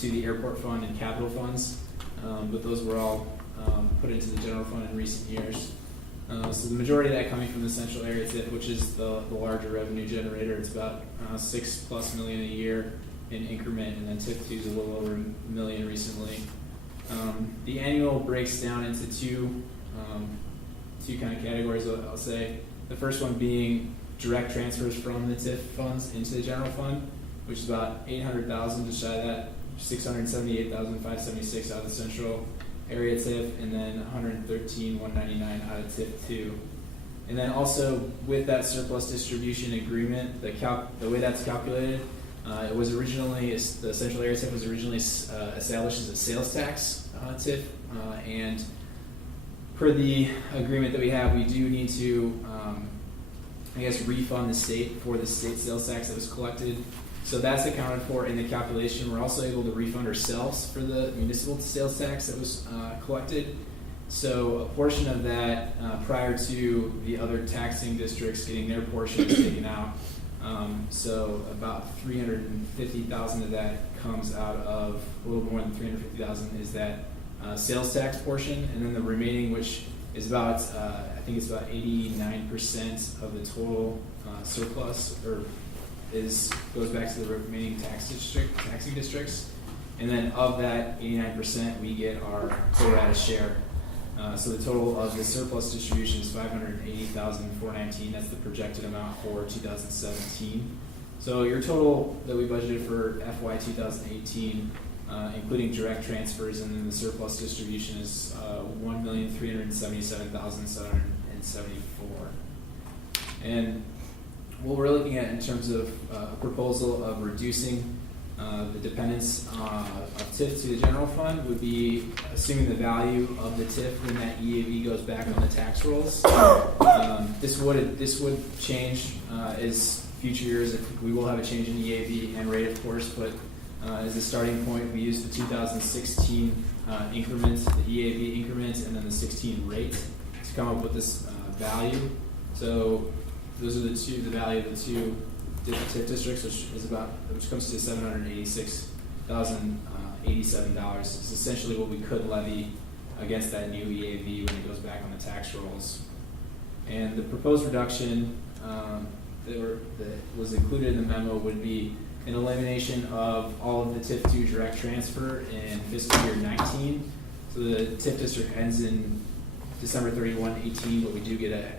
to the airport fund and capital funds, but those were all put into the general fund in recent years. So the majority of that coming from the central area TIF, which is the larger revenue generator. It's about $6+ million a year in increment, and then TIF 2 is a little over $1 million recently. The annual breaks down into two kind of categories, I'll say. The first one being direct transfers from the TIF funds into the general fund, which is about 800,000, just shy of that, 678,576 out of the central area TIF, and then 113,199 out of TIF 2. And then also with that surplus distribution agreement, the way that's calculated, it was originally, the central area TIF was originally established as a sales tax TIF, and per the agreement that we have, we do need to, refund the state for the state sales tax that was collected. So that's accounted for in the calculation. We're also able to refund ourselves for the municipal sales tax that was collected. So a portion of that, prior to the other taxing districts getting their portion taken out. So about 350,000 of that comes out of, a little more than 350,000 is that sales tax portion, and then the remaining, which is about, I think it's about 89% of the total surplus, or goes back to the remaining taxing districts. And then of that 89%, we get our pro rata share. So the total of the surplus distribution is $580,419. That's the projected amount for 2017. So your total that we budgeted for FY 2018, including direct transfers and then the surplus distribution, is $1,377,774. And what we're looking at in terms of a proposal of reducing the dependence of TIF to the general fund would be assuming the value of the TIF when that EAV goes back on the tax rolls. This would change as future years. We will have a change in EAV and rate, of course, but as a starting point, we use the 2016 increment, the EAV increment, and then the 16 rate to come up with this value. So those are the value of the two TIF districts, which comes to $786,087. It's essentially what we could levy against that new EAV when it goes back on the tax rolls. And the proposed reduction that was included in the memo would be an elimination of all of the TIF 2 direct transfer in fiscal year 19. So the TIF district ends in December 31, 18, but we do get a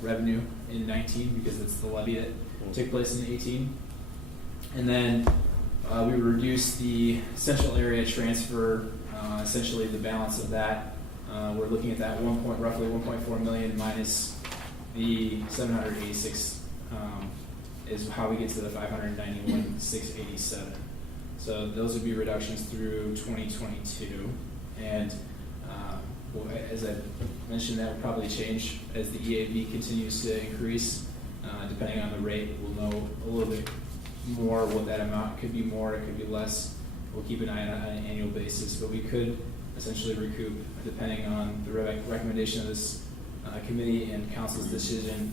revenue in 19 because it's the levy that took place in 18. And then we reduce the central area transfer, essentially the balance of that. We're looking at that roughly 1.4 million minus the 786 is how we get to the 591,687. So those would be reductions through 2022. And as I mentioned, that will probably change as the EAV continues to increase. Depending on the rate, we'll know a little bit more what that amount could be more, it could be less. We'll keep an eye on an annual basis, but we could essentially recoup depending on the recommendation of this committee and council's decision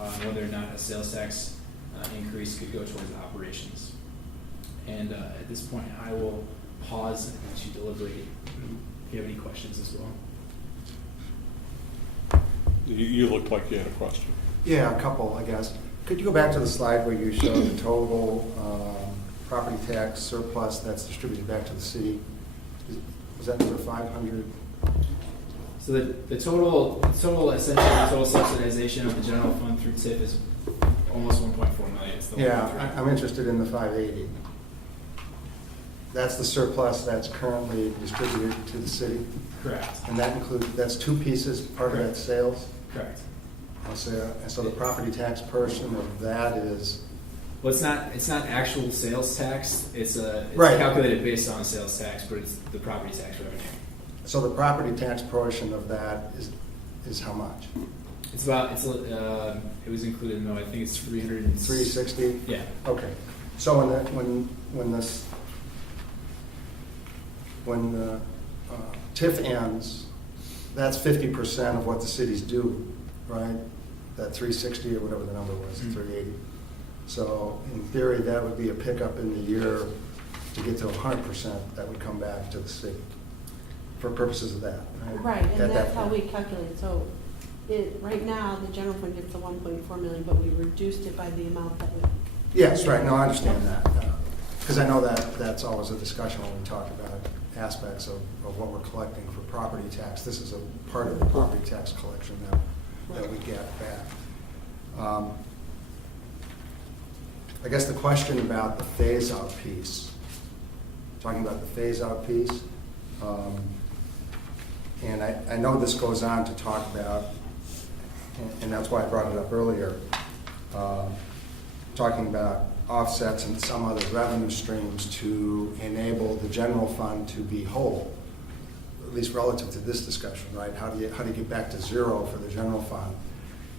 on whether or not a sales tax increase could go towards operations. And at this point, I will pause and let you deliberate if you have any questions as well. You looked like you had a question. Yeah, a couple, I guess. Could you go back to the slide where you showed the total property tax surplus that's distributed back to the city? Was that number 500? So the total essentially the total subsidization of the general fund through TIF is almost 1.4 million. It's the Yeah, I'm interested in the 580. That's the surplus that's currently distributed to the city? Correct. And that includes, that's two pieces, part of that sales? Correct. So the property tax portion of that is? Well, it's not actual sales tax. It's Right. calculated based on sales tax, but it's the property tax revenue. So the property tax portion of that is how much? It's about it was included in I think it's 360? Yeah. Okay. So when the TIF ends, that's 50% of what the cities do, right? That 360 or whatever the number was, 380. So in theory, that would be a pickup in the year to get to 100% that would come back to the city for purposes of that. Right, At and that that's how point. we calculate. So right now, the general fund gets the 1.4 million, but we reduced it by the amount that we. Yes, right. No, I understand that. Because I know that's always a discussion when we talk about aspects of what we're collecting for property tax. This is a part of the property tax collection that we get back. I guess the question about the phase-out piece, talking about the phase-out piece, and I know this goes on to talk about, and that's why I brought it up earlier, talking about offsets and some other revenue streams to enable the general fund to be whole, at least relative to this discussion, right? How do you get back to zero for the general fund?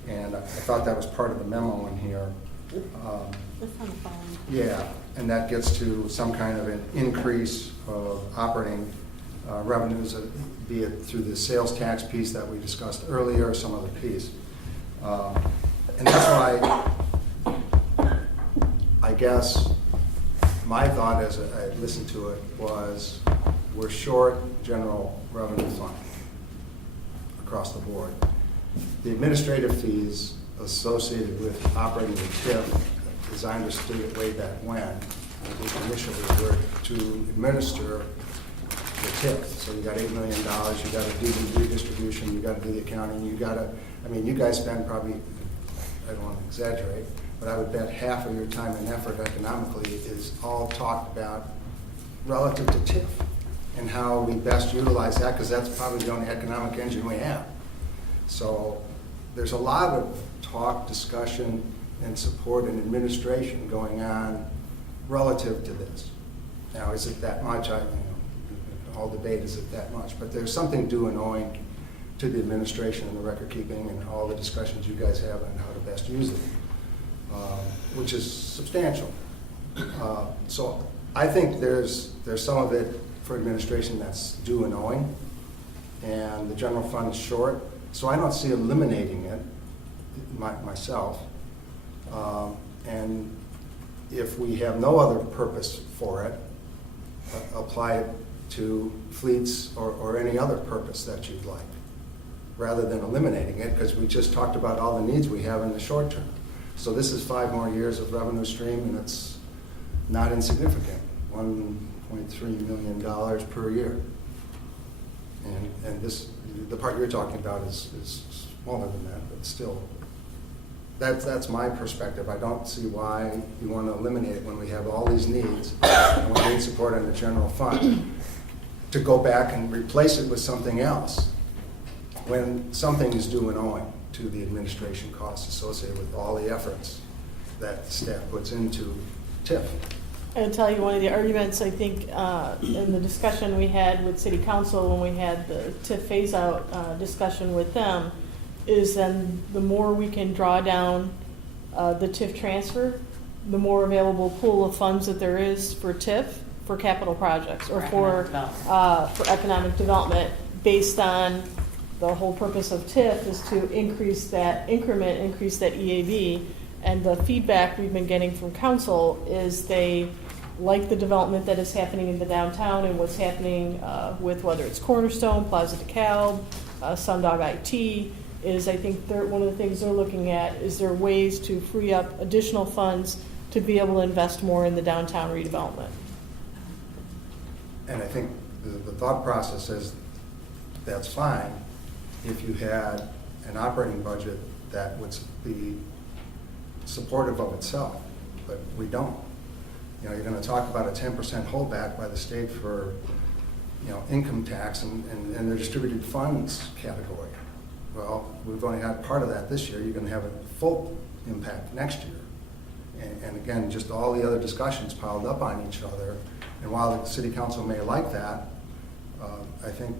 And I thought that was part of the memo in here. That's on the following. Yeah, and that gets to some kind of an increase of operating revenues, be it through the sales tax piece that we discussed earlier or some other piece. And that's why I guess my thought as I listened to it was we're short general revenue fund across the board. The administrative fees associated with operating the TIF, as I understood it way back when, initially were to administer the TIF. So you got $8 million, you got to do the redistribution, you got to do the accounting, you got to, I mean, you guys spend probably, I don't want to exaggerate, but I would bet half of your time and effort economically is all talked about relative to TIF and how we best utilize that, because that's probably the only economic engine we have. So there's a lot of talk, discussion, and support and administration going on relative to this. Now, is it that much? All debate, is it that much? But there's something due and owing to the administration and the record keeping and all the discussions you guys have on how to best use it, which is substantial. So I think there's some of it for administration that's due and owing, and the general fund is short. So I don't see eliminating it myself. And if we have no other purpose for it, apply it to fleets or any other purpose that you'd like, rather than eliminating it, because we just talked about all the needs we have in the short term. So this is 5 more years of revenue stream, and it's not insignificant, $1.3 million per year. And this, the part you're talking about is smaller than that, but still, that's my perspective. I don't see why you want to eliminate it when we have all these needs and we need support in the general fund to go back and replace it with something else when something is due and owing to the administration costs associated with all the efforts that the staff puts into TIF. I'll tell you, one of the arguments, I think, in the discussion we had with City Council when we had the TIF phase-out discussion with them, is then the more we can draw down the TIF transfer, the more available pool of funds that there is for TIF, for capital projects, or for economic development, based on the whole purpose of TIF is to increase that increment, increase that EAV. And the feedback we've been getting from council is they like the development that is happening in the downtown and what's happening with whether it's Cornerstone, Plaza DeKalb, Sundog IT, is I think one of the things they're looking at is there ways to free up additional funds to be able to invest more in the downtown redevelopment. And I think the thought process is that's fine if you had an operating budget that would be supportive of itself, but we don't. You know, you're going to talk about a 10% holdback by the state for, income tax and the distributed funds category. Well, we've only had part of that this year. You're going to have a full impact next year. And again, just all the other discussions piled up on each other. And while the city council may like that, I think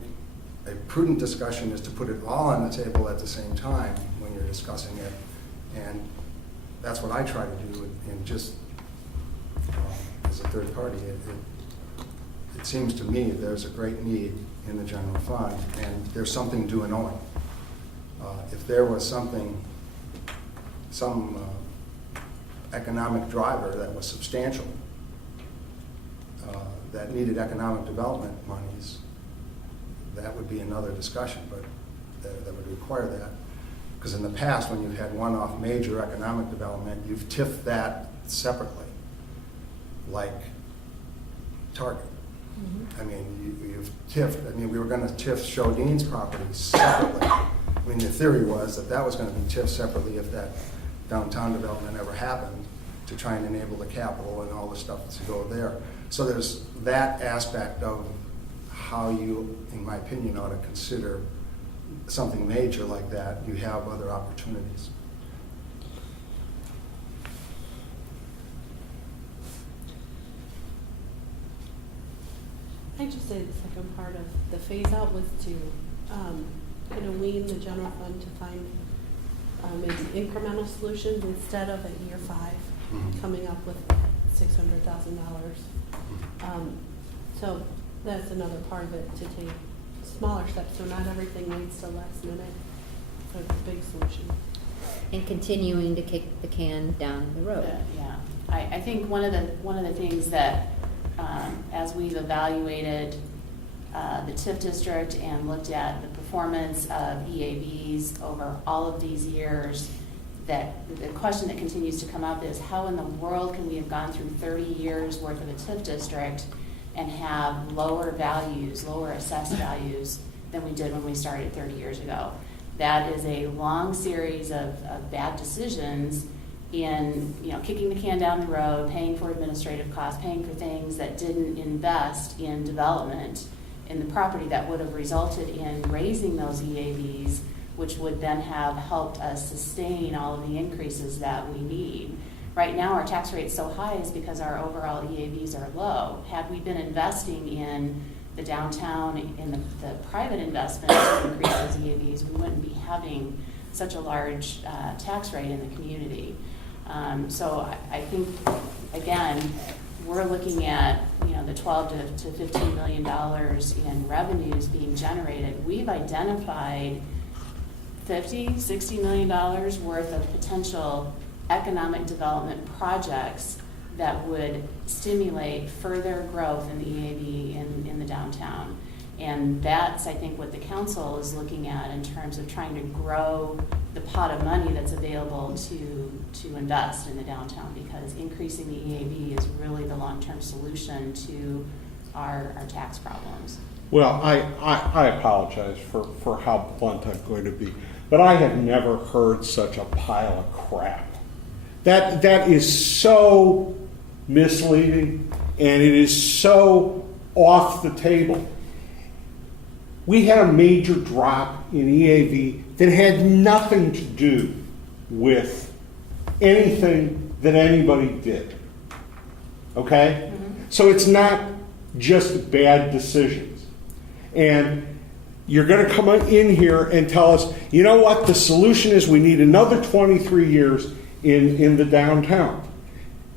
a prudent discussion is to put it all on the table at the same time when you're discussing it. And that's what I try to do, and just as a third party, it seems to me there's a great need in the general fund, and there's something due and owing. If there was some economic driver that was substantial, that needed economic development monies, that would be another discussion, but that would require that. Because in the past, when you've had one-off major economic development, you've TIF'd that separately, like Target. Mm-hmm. I mean, you've TIF'd, we were going to TIF Shodene's property separately. I mean, the theory was that was going to be TIF'd separately if that downtown development ever happened, to try and enable the capital and all the stuff to go there. So there's that aspect of how you, in my opinion, ought to consider something major like that. You have other opportunities. I just say the second part of the phase out was to kind of wean the general fund to find maybe incremental solutions instead of at year 5 coming up with $600,000. So that's another part of it, to take smaller steps so not everything waits till last minute for the big solution. And continuing to kick the can down the road. Yeah, I think one of the things that as we've evaluated the TIF district and looked at the performance of EAVs over all of these years, that the question that continues to come up is how in the world can we have gone through 30 years worth of a TIF district and have lower values, lower assessed values than we did when we started 30 years ago. That is a long series of bad decisions in, kicking the can down the road, paying for administrative costs, paying for things that didn't invest in development in the property that would have resulted in raising those EAVs, which would then have helped us sustain all of the increases that we need. Right now, our tax rate is so high is because our overall EAVs are low. Had we been investing in the downtown, in the private investment to increase those EAVs, we wouldn't be having such a large tax rate in the community. So I think, again, we're looking at the $12 to $15 million in revenues being generated. We've identified $50, $60 million worth of potential economic development projects that would stimulate further growth in the EAV in the downtown. And that's, I think, what the council is looking at in terms of trying to grow the pot of money that's available to invest in the downtown, because increasing the EAV is really the long-term solution to our tax problems. Well, I apologize for how blunt I'm going to be, but I have never heard such a pile of crap. That is so misleading, and it is so off the table. We had a major drop in EAV that had nothing to do with anything that anybody did. Okay? So it's not just bad decisions. And you're going to come in here and tell us, you know what, the solution is we need another 23 years in the downtown.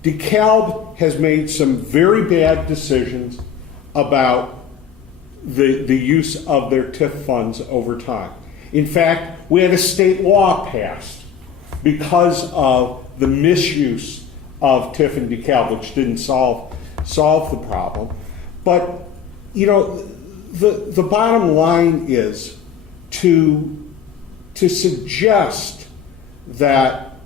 DeKalb has made some very bad decisions about the use of their TIF funds over time. In fact, we had a state law passed because of the misuse of TIF in DeKalb, which didn't solve the problem. But, the bottom line is to suggest that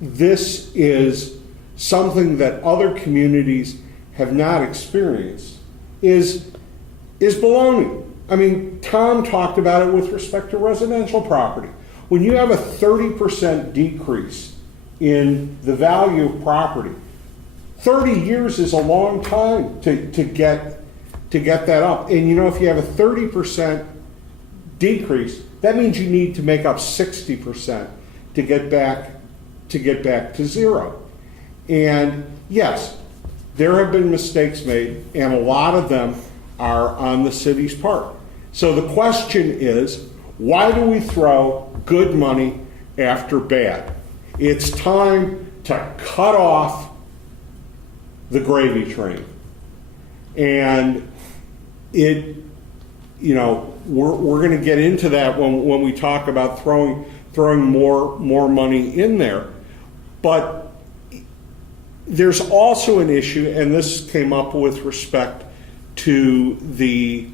this is something that other communities have not experienced is baloney. I mean, Tom talked about it with respect to residential property. When you have a 30% decrease in the value of property, 30 years is a long time to get that up. And if you have a 30% decrease, that means you need to make up 60% to get back to zero. And yes, there have been mistakes made, and a lot of them are on the city's part. So the question is, why do we throw good money after bad? It's time to cut off the gravy train. And we're going to get into that when we talk about throwing more money in there. But there's also an issue, and this came up with respect to the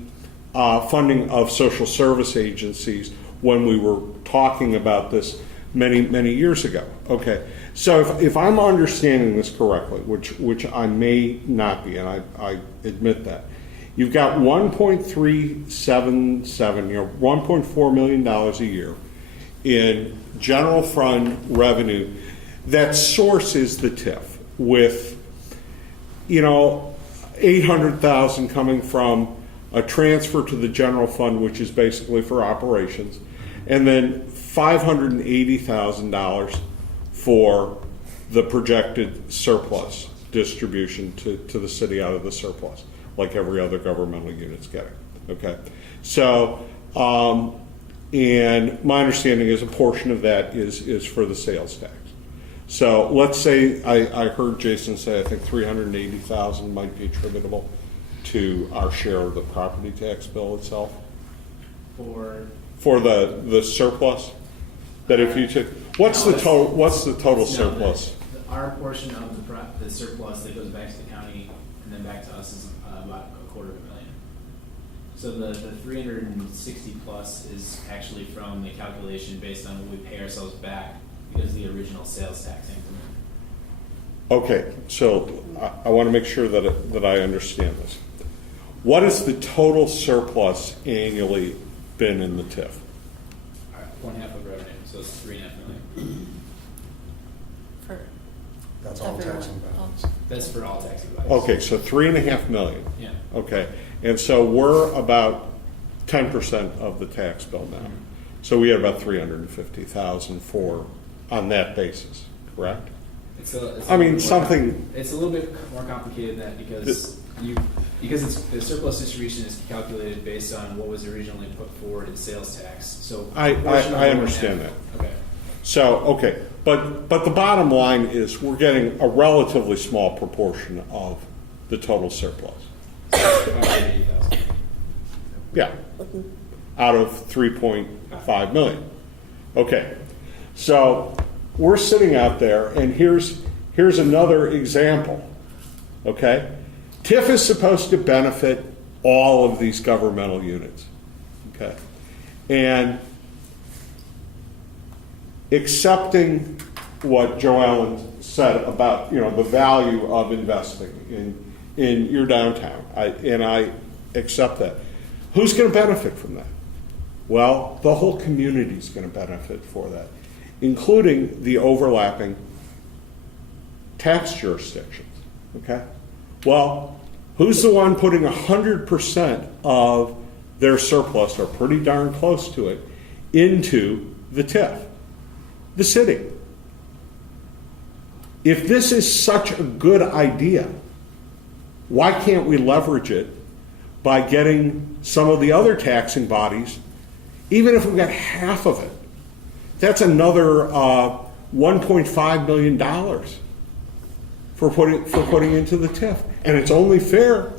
funding of social service agencies when we were talking about this many years ago. Okay, so if I'm understanding this correctly, which I may not be, and I admit that, you've got $1.377, $1.4 million a year in general fund revenue, that source is the TIF with, 800,000 coming from a transfer to the general fund, which is basically for operations, and then $580,000 for the projected surplus distribution to the city out of the surplus, like every other governmental unit's getting. Okay, so and my understanding is a portion of that is for the sales tax. So let's say I heard Jason say I think 380,000 might be attributable to our share of the property tax bill itself For the surplus. That if you took what's the total surplus? Our portion of the surplus that goes back to the county and then back to us is about $250,000. So the 360 plus is actually from the calculation based on what we pay ourselves back because of the original sales tax increment. Okay, so I want to make sure that I understand this. What has the total surplus annually been in the TIF? All right, 1/2 of revenue, so it's $3.5 million. For That's all tax everyone. and balance. That's for all tax advice. Okay, so $3.5 million. Yeah. Okay, and so we're about 10% of the tax bill now. So we had about 350,000 on that basis, correct? It's I mean, more something- It's a little bit more complicated than that because the surplus distribution is calculated based on what was originally put forward in sales tax. So I a portion of the understand 1/2 that. Okay. So, okay, but the bottom line is we're getting a relatively small proportion of the total surplus. 580,000. Yeah, out of 3.5 million. Okay, so we're sitting out there, and here's another example. Okay, TIF is supposed to benefit all of these governmental units. Okay, and accepting what Joe Allen said about the value of investing in your downtown, I accept that. Who's going to benefit from that? Well, the whole community is going to benefit for that, including the overlapping tax jurisdictions. Okay? Well, who's the one putting 100% of their surplus, or pretty darn close to it, into the TIF? The city. If this is such a good idea, why can't we leverage it by getting some of the other taxing bodies, even if we got half of it? That's another $1.5 million for putting into the TIF. And it's only fair.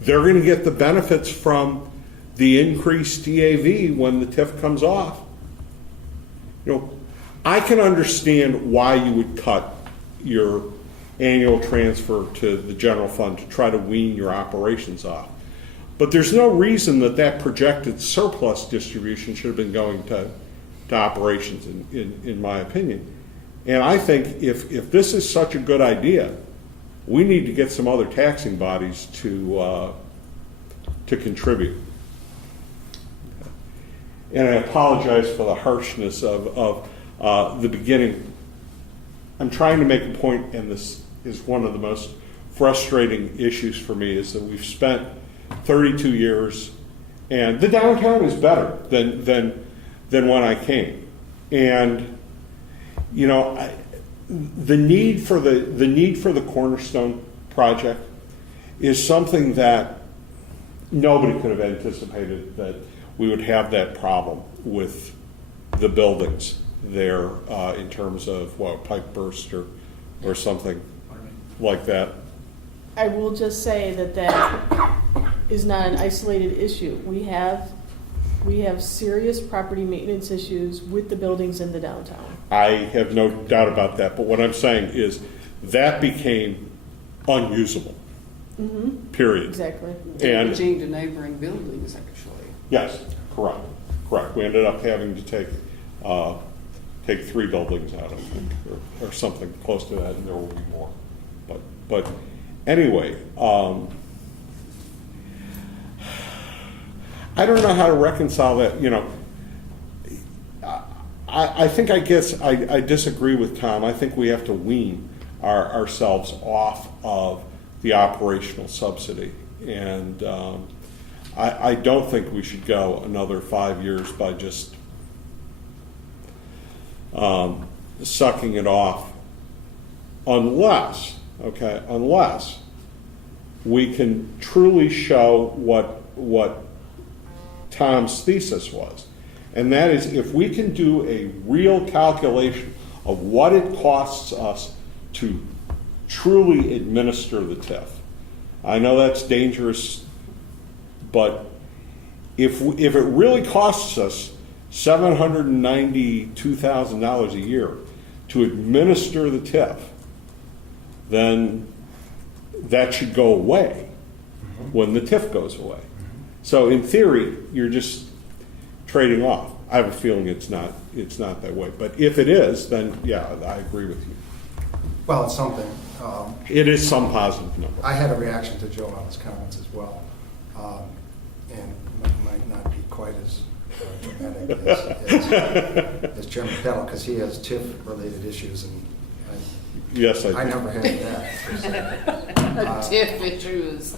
They're going to get the benefits from the increased DAV when the TIF comes off. I can understand why you would cut your annual transfer to the general fund to try to wean your operations off. But there's no reason that projected surplus distribution should have been going to operations, in my opinion. And I think if this is such a good idea, we need to get some other taxing bodies to contribute. And I apologize for the harshness of the beginning. I'm trying to make a point, and this is one of the most frustrating issues for me, is that we've spent 32 years, and the downtown is better than when I came. And the need for the Cornerstone project is something that nobody could have anticipated, that we would have that problem with the buildings there in terms of pipe burst or something like that. I will just say that is not an isolated issue. We have serious property maintenance issues with the buildings in the downtown. I have no doubt about that, but what I'm saying is that became unusable. Mm-hmm. Period. Exactly. And Damaging to neighboring buildings, actually. yes, correct. We ended up having to take 3 buildings out, I think, or something close to that, and there will be more. But anyway, I don't know how to reconcile that. I think, I guess, I disagree with Tom. I think we have to wean ourselves off of the operational subsidy. And I don't think we should go another 5 years by just sucking it off unless we can truly show what Tom's thesis was. And that is, if we can do a real calculation of what it costs us to truly administer the TIF. I know that's dangerous, but if it really costs us $792,000 a year to administer the TIF, then that should go away when the TIF goes away. So in theory, you're just trading off. I have a feeling it's not that way. But if it is, then yeah, I agree with you. Well, it's something. It is some positive number. I had a reaction to Joe on his comments as well, and might not be quite as dramatic as Chairman Peddle, because he has TIF-related issues, and Yes, I never had that. TIF issues.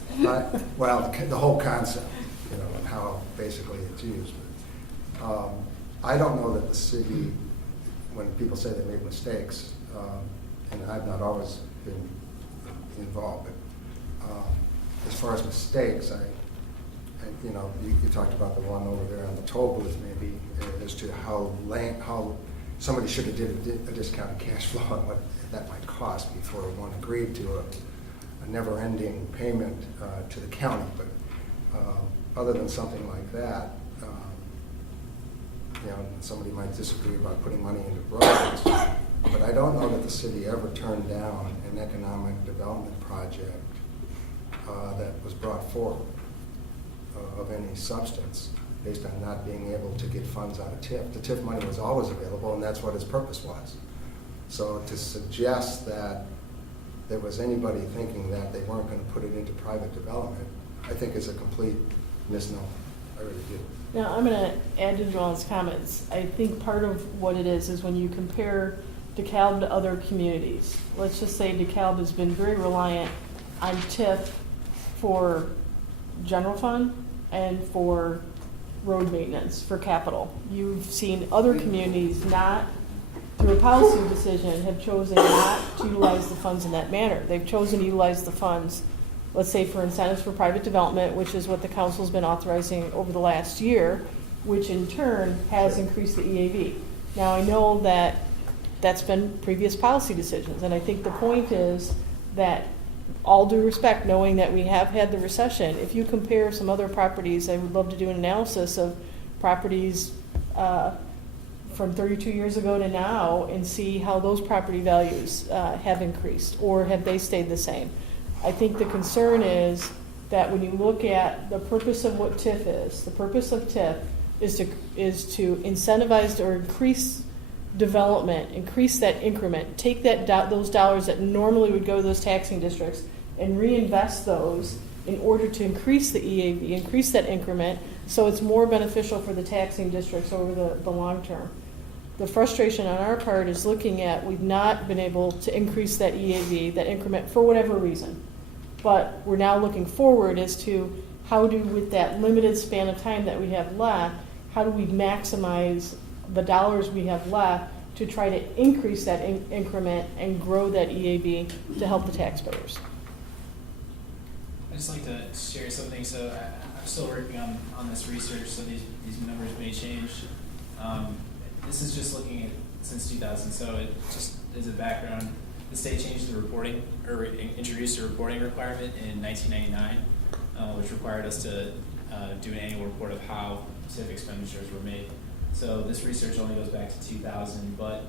Well, the whole concept, and how basically it's used. But, I don't know that the city, when people say they make mistakes, and I've not always been involved, but as far as mistakes, you talked about the one over there on the toll booth, maybe, as to how somebody should have did a discounted cash flow and what that might cost before one agreed to a never-ending payment to the county. But other than something like that, somebody might disagree about putting money into roads, but I don't know that the city ever turned down an economic development project that was brought forward of any substance based on not being able to get funds out of TIF. The TIF money was always available, and that's what its purpose was. So to suggest that there was anybody thinking that they weren't going to put it into private development, I think is a complete misnomer. I really do. Now, I'm going to add to Joel's comments. I think part of what it is when you compare DeKalb to other communities. Let's just say DeKalb has been very reliant on TIF for general fund and for road maintenance, for capital. You've seen other communities not, through a policy decision, have chosen not to utilize the funds in that manner. They've chosen to utilize the funds, let's say, for incentives for private development, which is what the council's been authorizing over the last year, which in turn has increased the EAV. Now, I know that that's been previous policy decisions, and I think the point is that, all due respect, knowing that we have had the recession, if you compare some other properties, I would love to do an analysis of properties from 32 years ago to now and see how those property values have increased, or have they stayed the same. I think the concern is that when you look at the purpose of what TIF is, the purpose of TIF is to incentivize or increase development, increase that increment, take those dollars that normally would go to those taxing districts and reinvest those in order to increase the EAV, increase that increment, so it's more beneficial for the taxing districts over the long term. The frustration on our part is looking at, we've not been able to increase that EAV, that increment, for whatever reason. But we're now looking forward as to how do, with that limited span of time that we have left, how do we maximize the dollars we have left to try to increase that increment and grow that EAV to help the taxpayers. I'd just like to share something. So I'm still working on this research, so these numbers may change. This is just looking at since 2000. So it just as a background, the state changed the reporting, or introduced a reporting requirement in 1999, which required us to do an annual report of how TIF expenditures were made. So this research only goes back to 2000, but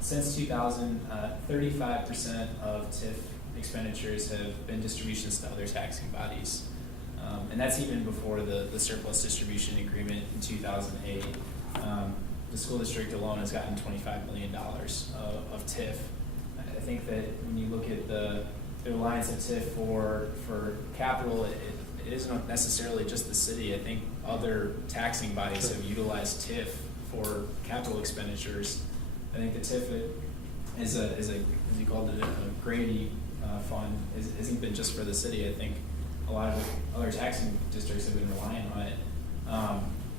since 2000, 35% of TIF expenditures have been distributions to other taxing bodies. And that's even before the surplus distribution agreement in 2008. The school district alone has gotten $25 million of TIF. I think that when you look at the reliance of TIF for capital, it isn't necessarily just the city. I think other taxing bodies have utilized TIF for capital expenditures. I think the TIF is as you called it, a Grady fund, hasn't been just for the city. I think a lot of other taxing districts have been relying on it.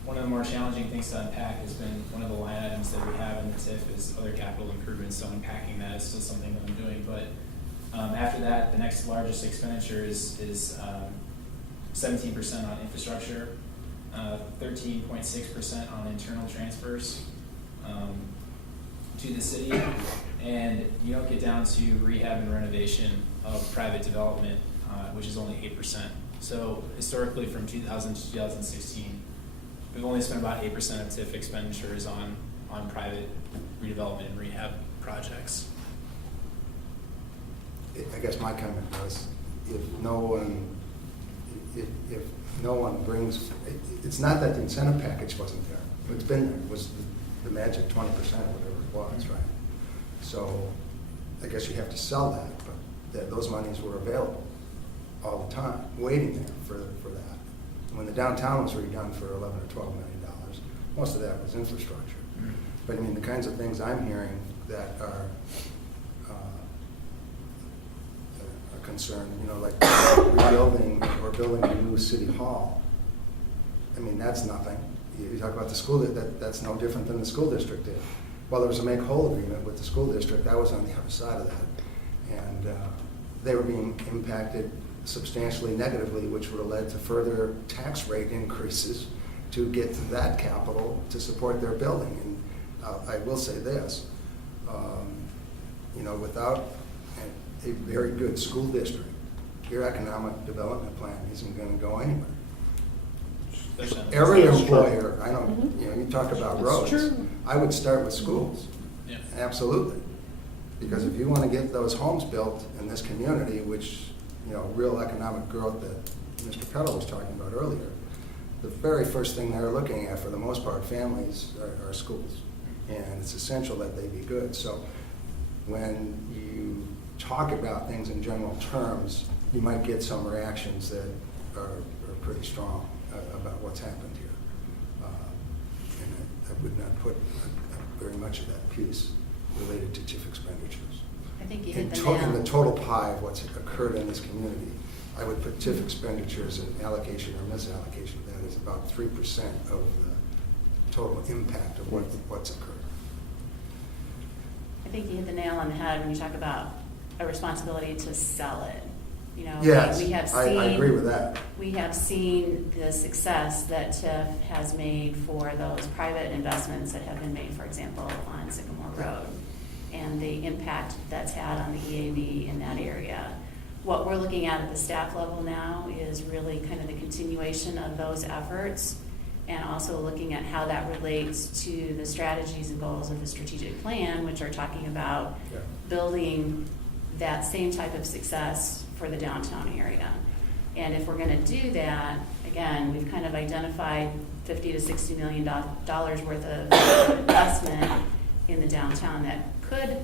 One of the more challenging things to unpack has been one of the line items that we have in the TIF is other capital improvements, so unpacking that is still something that I'm doing. But after that, the next largest expenditure is 17% on infrastructure, 13.6% on internal transfers to the city, and you don't get down to rehab and renovation of private development, which is only 8%. So historically, from 2000 to 2016, we've only spent about 8% of TIF expenditures on private redevelopment and rehab projects. I guess my comment was, if no one brings, it's not that the incentive package wasn't there. What's been there was the magic 20% or whatever it was, right? So I guess you have to sell that, but those monies were available all the time, waiting there for that. When the downtown was redone for $11 or $12 million, most of that was infrastructure. But I mean, the kinds of things I'm hearing that are a concern, like rebuilding or building a new city hall. I mean, that's nothing. You talk about the school, that's no different than the school district did. Well, there was a make-whole agreement with the school district. I was on the other side of that. And they were being impacted substantially negatively, which would have led to further tax rate increases to get to that capital to support their building. And I will say this, without a very good school district, your economic development plan isn't going to go anywhere. Every employer, I don't, you talk about roads. true. I would start with schools. Yeah. Absolutely. Because if you want to get those homes built in this community, which, real economic growth that Mr. Peddle was talking about earlier, the very first thing they're looking at, for the most part, families are schools. And it's essential that they be good. So when you talk about things in general terms, you might get some reactions that are pretty strong about what's happened here. And I would not put very much of that piece related to TIF expenditures. I think you In hit the nail. the total pie of what's occurred in this community, I would put TIF expenditures and allocation or misallocation of that is about 3% of the total impact of what's occurred. I think you hit the nail on the head when you talk about a responsibility to sell it. Yes, we have seen, I agree with that. We have seen the success that TIF has made for those private investments that have been made, for example, on Sycamore Road, and the impact that's had on the EAV in that area. What we're looking at the staff level now is really kind of the continuation of those efforts, and also looking at how that relates to the strategies and goals of the strategic plan, which are talking about building that same type of success for the downtown area. And if we're going to do that, again, we've kind of identified $50 to $60 million worth of investment in the downtown that could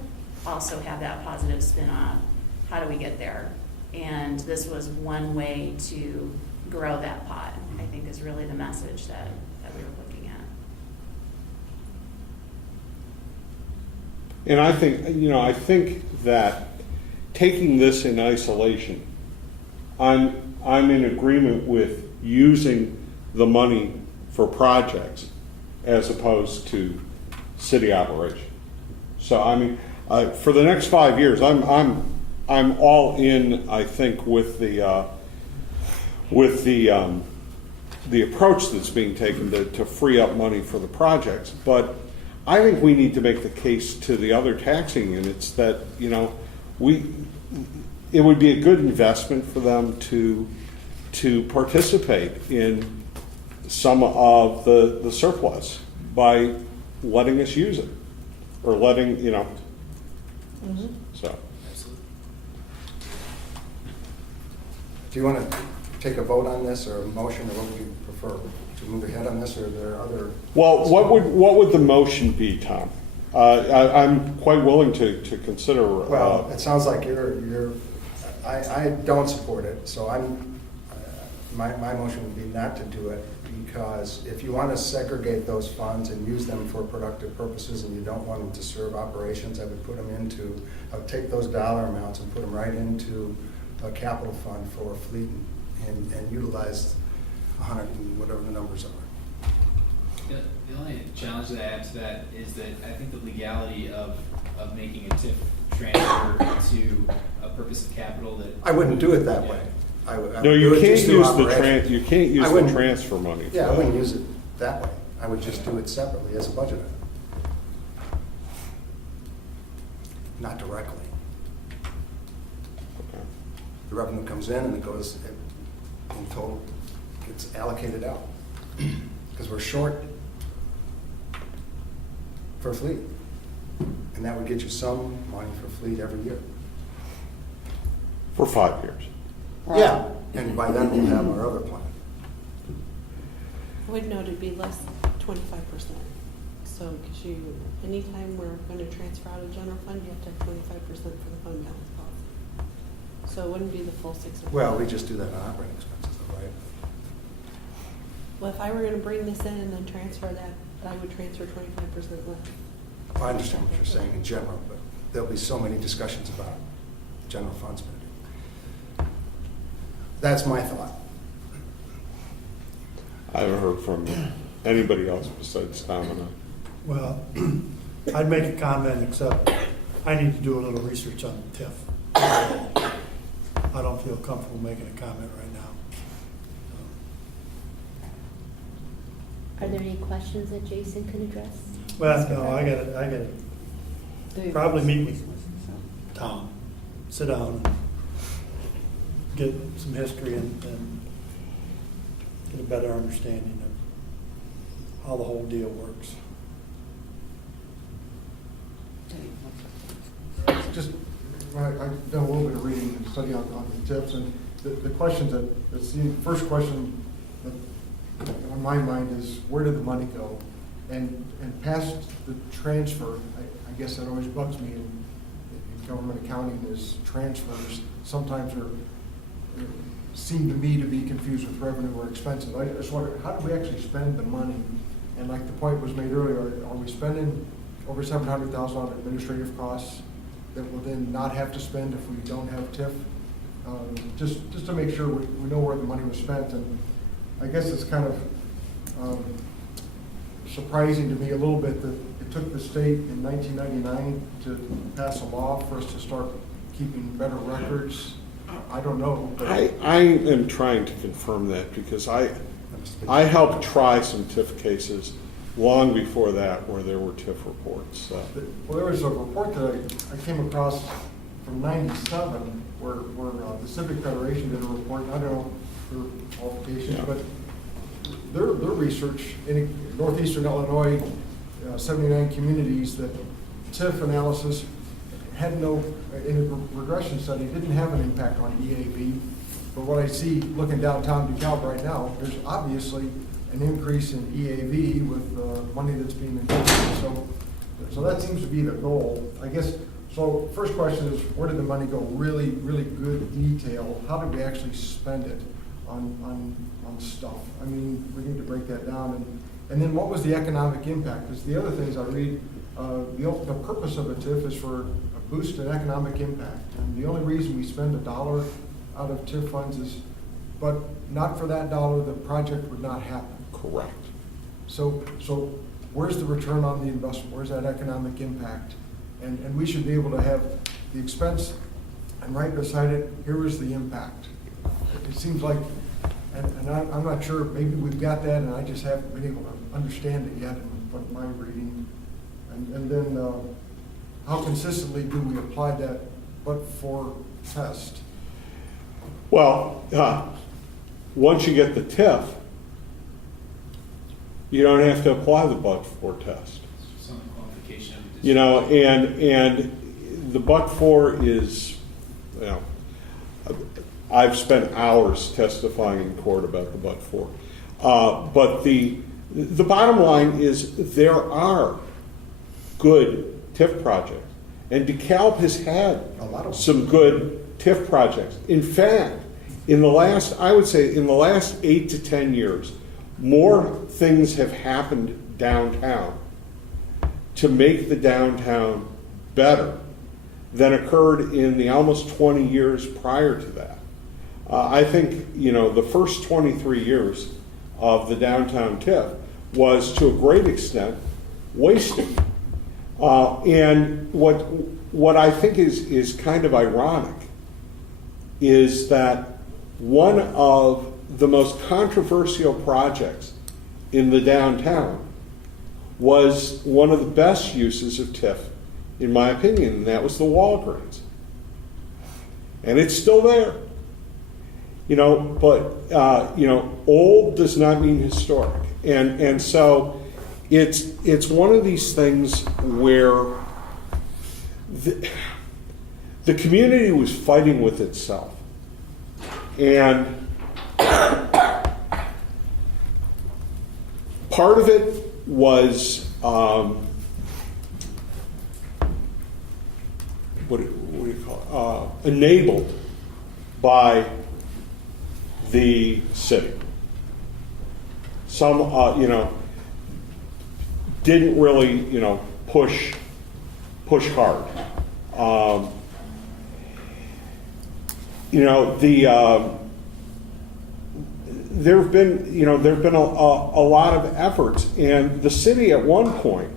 also have that positive spin on how do we get there. And this was one way to grow that pot, I think, is really the message that we were looking at. And I think that taking this in isolation, I'm in agreement with using the money for projects as opposed to city operation. So for the next 5 years, I'm all in. I think with the approach that's being taken to free up money for the projects. But I think we need to make the case to the other taxing units that it would be a good investment for them to participate in some of the surplus by letting us use it, or letting so. Absolutely. Do you want to take a vote on this, or a motion, or what would you prefer? To move ahead on this, or are there other? Well, what would the motion be, Tom? I'm quite willing to consider. Well, it sounds like I don't support it, so my motion would be not to do it because if you want to segregate those funds and use them for productive purposes and you don't want them to serve operations, I would put them into, I would take those dollar amounts and put them right into a capital fund for fleet and utilize 100 and whatever the numbers are. The only challenge that I add to that is that I think the legality of making a TIF transfer to a purpose of capital that. I wouldn't do it that way. I would No, do you it can't just through use operation. you can't use I the wouldn't- transfer money. for Yeah, I that. wouldn't use it that way. I would just do it separately as a budget item. Not directly. Okay. The revenue comes in and it goes, in total, gets allocated out. Because we're short for fleet. And that would get you some money for fleet every year. For 5 years. Yeah, and by then we'll have our other plan. I would note it'd be less 25%. So, because anytime we're going to transfer out of general fund, you have to have 25% for the fund balance policy. So it wouldn't be the full 6 or Well, we just do that on operating expenses though, right? Well, if I were going to bring this in and then transfer that, I would transfer 25% less. Well, I understand what you're saying in general, but there'll be so many discussions about general fund spending. That's my thought. I haven't heard from anybody else besides Tom and I. Well, I'd make a comment, except I need to do a little research on TIF. I don't feel comfortable making a comment right now. Are there any questions that Jason can address? Well, no, I gotta probably meet with Tom, sit down, and get some history and get a better understanding of how the whole deal works. Just, I've done a little bit of reading and study on the tips, and the questions that's the first question that on my mind is, where did the money go? And past the transfer, I guess that always bugs me in government accounting is transfers sometimes seem to me to be confused with revenue or expenses. I just wonder, how do we actually spend the money? And like the point was made earlier, are we spending over $700,000 on administrative costs that we'll then not have to spend if we don't have TIF? Just to make sure we know where the money was spent. And I guess it's kind of surprising to me a little bit that it took the state in 1999 to pass a law for us to start keeping better records. I don't know. But I am trying to confirm that because I helped try some TIF cases long before that where there were TIF reports. Well, there was a report that I came across from '97 where the Civic Federation did a report. I don't know their qualifications, Yeah. but their research in northeastern Illinois, 79 communities, that TIF analysis had no, in a regression study, didn't have an impact on EAV. But what I see looking downtown DeKalb right now, there's obviously an increase in EAV with money that's being invested. So that seems to be the goal, I guess. So first question is, where did the money go? Really, really good detail. How did we actually spend it on stuff? I mean, we need to break that down. And then what was the economic impact? Because the other things I read, the purpose of a TIF is for a boost in economic impact. And the only reason we spend $1 out of TIF funds is, but not for that dollar, the project would not happen. Correct. So where's the return on the investment? Where's that economic impact? And we should be able to have the expense, and right beside it, here is the impact. It seems like, and I'm not sure, maybe we've got that, and I just haven't been able to understand it yet in my reading. And then how consistently do we apply that but for test? Well, once you get the TIF, you don't have to apply the but-for test. Some qualification of the You know, and the but-for is, you know, I've spent hours testifying in court about the but-for. But the bottom line is there are good TIF projects. And DeKalb has had A lot of them. some good TIF projects. In fact, I would say in the last 8 to 10 years, more things have happened downtown to make the downtown better than occurred in the almost 20 years prior to that. I think, you know, the first 23 years of the downtown TIF was to a great extent wasted. And what I think is kind of ironic is that one of the most controversial projects in the downtown was one of the best uses of TIF, in my opinion, and that was the Walgreens. And it's still there. You know, but, you know, old does not mean historic. And so it's one of these things where the community was fighting with itself. And part of it was, what do you call it? Enabled by the city. Some, you know, didn't really, you know, push hard. You know, there've been a lot of efforts, and the city at one point,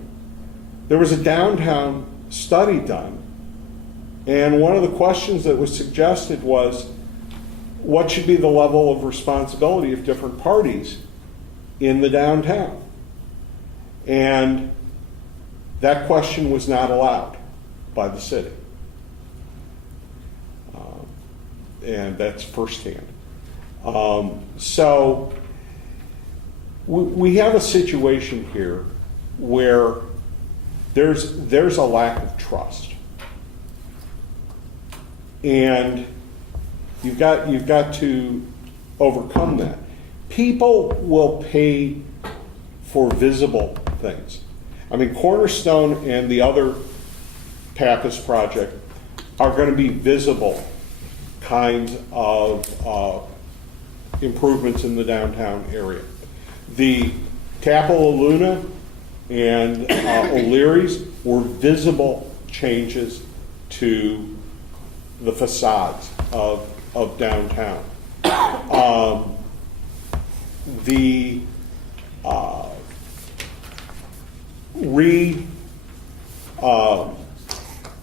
there was a downtown study done, and one of the questions that was suggested was, what should be the level of responsibility of different parties in the downtown? And that question was not allowed by the city. And that's firsthand. So we have a situation here where there's a lack of trust. And you've got to overcome that. People will pay for visible things. I mean, Cornerstone and the other Pappas project are going to be visible kinds of improvements in the downtown area. The Capella and O'Leary's were visible changes to the facades of downtown. The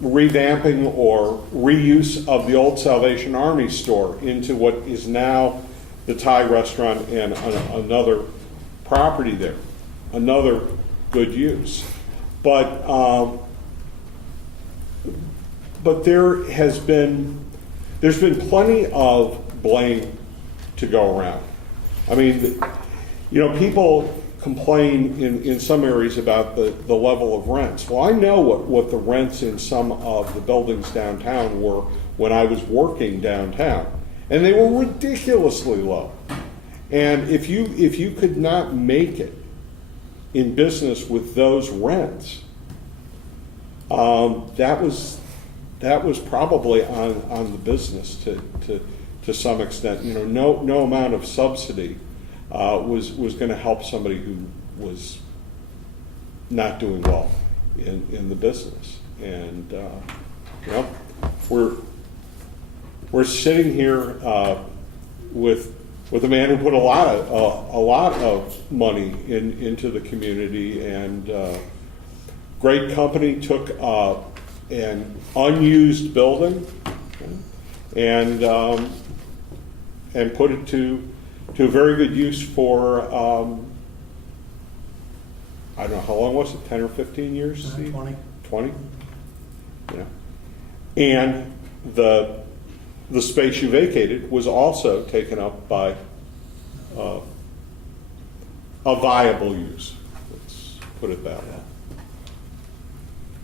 revamping or reuse of the old Salvation Army store into what is now the Thai restaurant and another property there, another good use. But there's been plenty of blame to go around. I mean, you know, people complain in some areas about the level of rents. Well, I know what the rents in some of the buildings downtown were when I was working downtown, and they were ridiculously low. And if you could not make it in business with those rents, that was probably on the business to some extent. You know, no amount of subsidy was going to help somebody who was not doing well in the business. And you know, we're sitting here with a man who put a lot of money into the community, and great company took an unused building and put it to a very good use for, I don't know, how long was it, 10 or 15 years? 20. 20? Yeah. And the space you vacated was also taken up by a viable use, let's put it that way.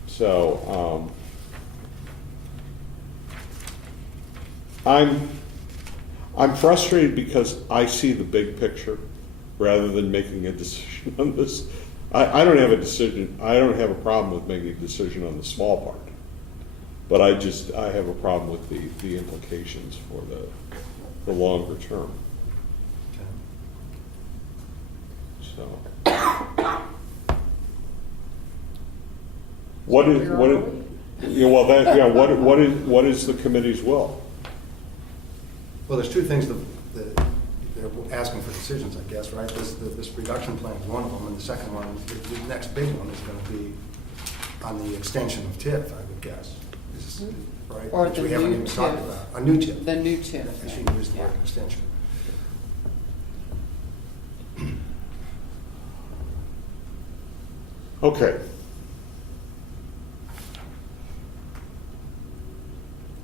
So I'm frustrated because I see the big picture rather than making a decision on this. I don't have a decision. I don't have a problem with making a decision on the small part, but I have a problem with the implications for the longer term. So. What is, yeah, well, that, yeah, what is the committee's will? Well, there's two things that they're asking for decisions, I guess, right? This reduction plan is one of them, and the second one, the next big one is going to be on the extension of TIF, I would guess. Right? Or Which the we haven't new even talked TIF. about. A new TIF. The new TIF. I should use the word Yeah. extension. Okay.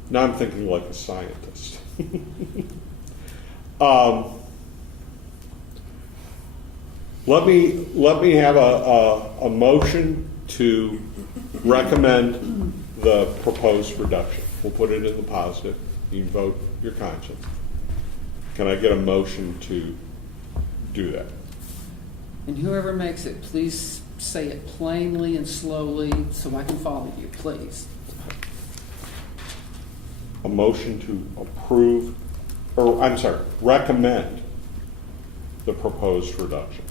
Now I'm thinking like a scientist. Let me have a motion to recommend the proposed reduction. We'll put it in the positive. You can vote your conscience. Can I get a motion to do that? And whoever makes it, please say it plainly and slowly so I can follow you, please. A motion to approve, or I'm sorry, recommend the proposed reduction.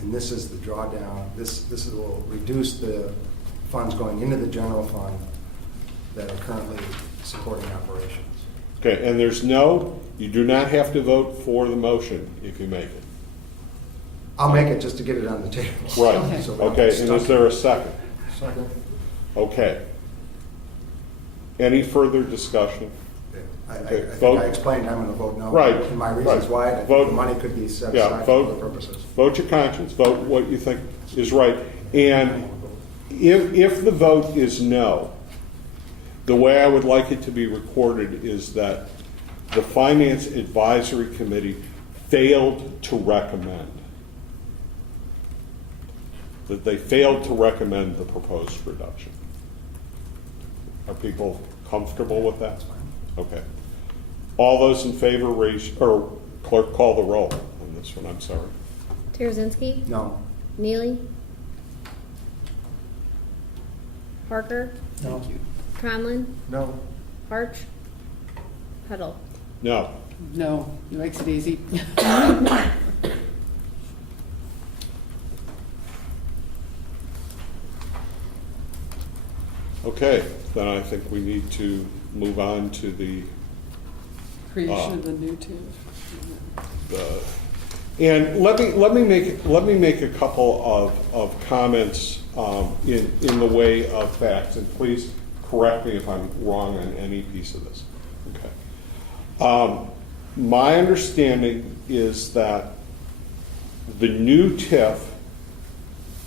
And this is the drawdown, this will reduce the funds going into the general fund that are currently supporting operations. Okay, and there's no, you do not have to vote for the motion if you make it. I'll make it just to get it on the table. Right, So we don't okay, get and stuck. is there a second? Second. Okay. Any further discussion? I Okay, think vote. I explained I'm going to vote no. Right, And my reasons right. why, I think Vote. the money could be set Yeah, aside for vote. other purposes. Vote your conscience, vote what you think is right. And if the vote is no, the way I would like it to be recorded is that the Finance Advisory Committee failed to recommend. That they failed to recommend the proposed reduction. Are people comfortable with that? Okay. All those in favor raise, or clerk call the roll on this one, I'm sorry. Terzinski, No. Neely, Parker, No. Conlon, No. Harch, Peddle. No. No, it makes it easy. Okay, then I think we need to move on to the, Creation of the new TIF. and let me make a couple of comments in the way of facts, and please correct me if I'm wrong on any piece of this. Okay. My understanding is that the new TIF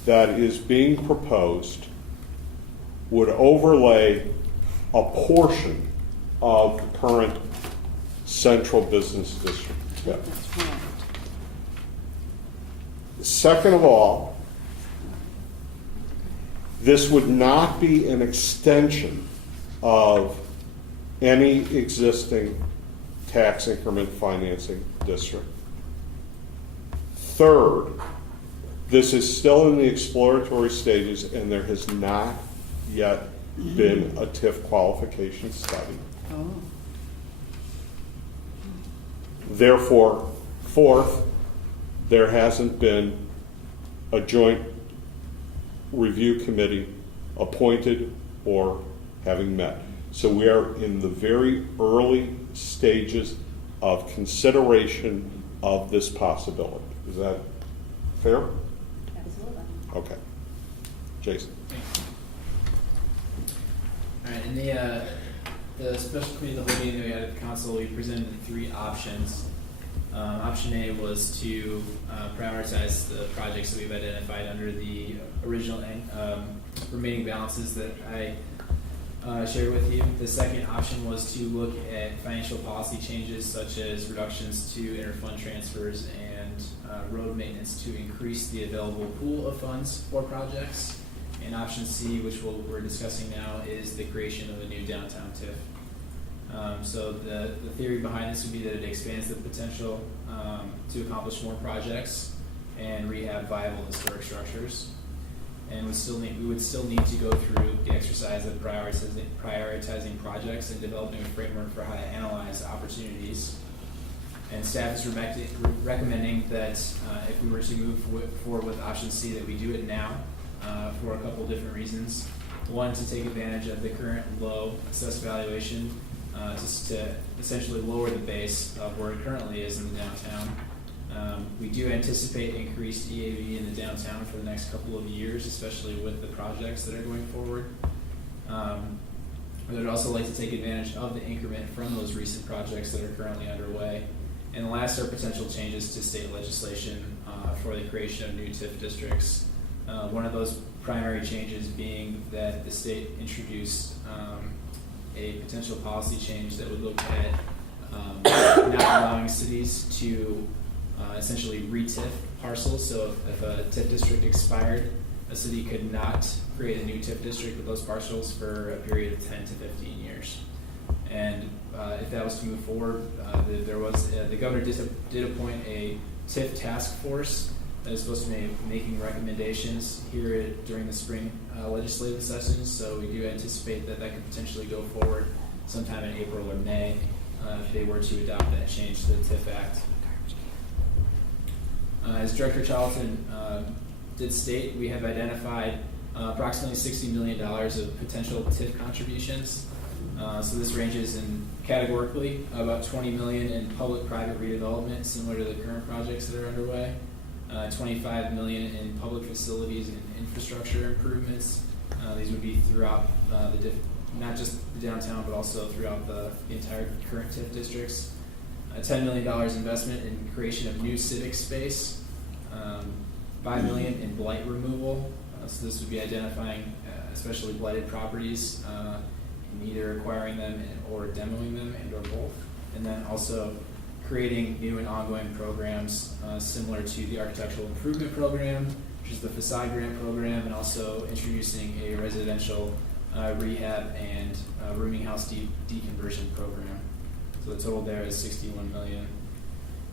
that is being proposed would overlay a portion of the current central business district TIF. That's right. Second of all, this would not be an extension of any existing tax increment financing district. Third, this is still in the exploratory stages and there has not yet been a TIF qualification study. Oh, Therefore, fourth, there hasn't been a joint review committee appointed or having met. So we are in the very early stages of consideration of this possibility. Is that fair? Absolutely. Okay. Jason? All right, in the special committee of the whole meeting that we had at the council, we presented three options. Option A was to prioritize the projects that we've identified under the original remaining balances that I shared with you. The second option was to look at financial policy changes such as reductions to interfund transfers and road maintenance to increase the available pool of funds for projects. And option C, which we're discussing now, is the creation of a new downtown TIF. So the theory behind this would be that it expands the potential to accomplish more projects and rehab viable historic structures. And we would still need to go through the exercise of prioritizing projects and developing a framework for how to analyze opportunities. And staff is recommending that if we were to move forward with option C, that we do it now for a couple different reasons. One, to take advantage of the current low assessed valuation, just to essentially lower the base of where it currently is in the downtown. We do anticipate increased EAV in the downtown for the next couple of years, especially with the projects that are going forward. We would also like to take advantage of the increment from those recent projects that are currently underway. And the last are potential changes to state legislation for the creation of new TIF districts. One of those primary changes being that the state introduced a potential policy change that would look at not allowing cities to essentially re-TIF parcels. So if a TIF district expired, a city could not create a new TIF district with those parcels for a period of 10 to 15 years. And if that was to move forward, the governor did appoint a TIF task force that is supposed to be making recommendations here during the spring legislative sessions. So we do anticipate that that could potentially go forward sometime in April or May if they were to adopt that change to the TIF Act. As Director Charlton did state, we have identified approximately $60 million of potential TIF contributions. So this ranges in categorically about $20 million in public-private redevelopment, similar to the current projects that are underway. $25 million in public facilities and infrastructure improvements. These would be throughout not just the downtown, but also throughout the entire current TIF districts. $10 million investment in creation of new civic space. $5 million in blight removal. So this would be identifying especially blighted properties and either acquiring them or demoing them and or both. And then also creating new and ongoing programs similar to the architectural improvement program, which is the facade grant program, and also introducing a residential rehab and rooming house deconversion program. So the total there is $61 million.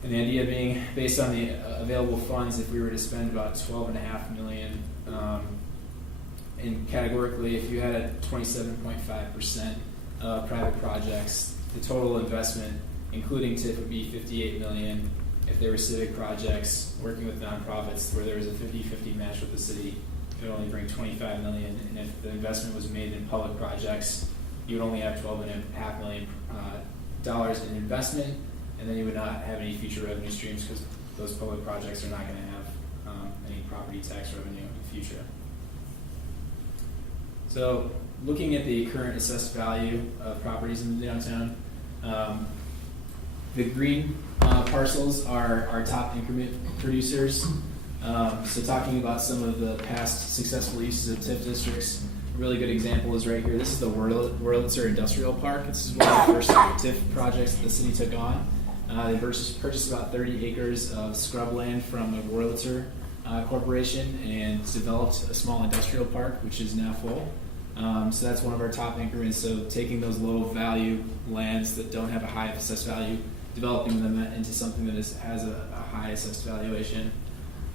And the idea being, based on the available funds, if we were to spend about $12.5 million, and categorically, if you had a 27.5% private projects, the total investment, including TIF, would be $58 million. If there were civic projects working with nonprofits where there was a 50-50 match with the city, it would only bring $25 million. And if the investment was made in public projects, you would only have $12.5 million dollars in investment, and then you would not have any future revenue streams because those public projects are not going to have any property tax revenue in the future. So looking at the current assessed value of properties in the downtown, the green parcels are our top increment producers. So talking about some of the past successful uses of TIF districts, a really good example is right here. This is the Wurlitzer Industrial Park. This is one of the first TIF projects that the city took on. They purchased about 30 acres of scrubland from the Wurlitzer Corporation and developed a small industrial park, which is now full. So that's one of our top increments. So taking those low value lands that don't have a high assessed value, developing them into something that has a high assessed valuation.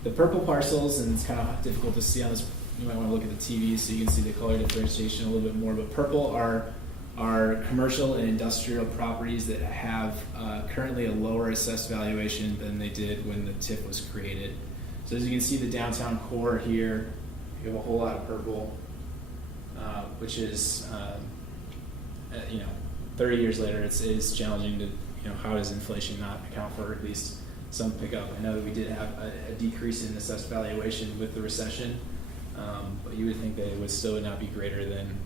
The purple parcels, and it's kind of difficult to see on this, you might want to look at the TV so you can see the color differentiation a little bit more, but purple are commercial and industrial properties that have currently a lower assessed valuation than they did when the TIF was created. So as you can see, the downtown core here, you have a whole lot of purple, which is, 30 years later, it's challenging to, how does inflation not account for at least some pickup? I know that we did have a decrease in assessed valuation with the recession, but you would think that it would still not be greater than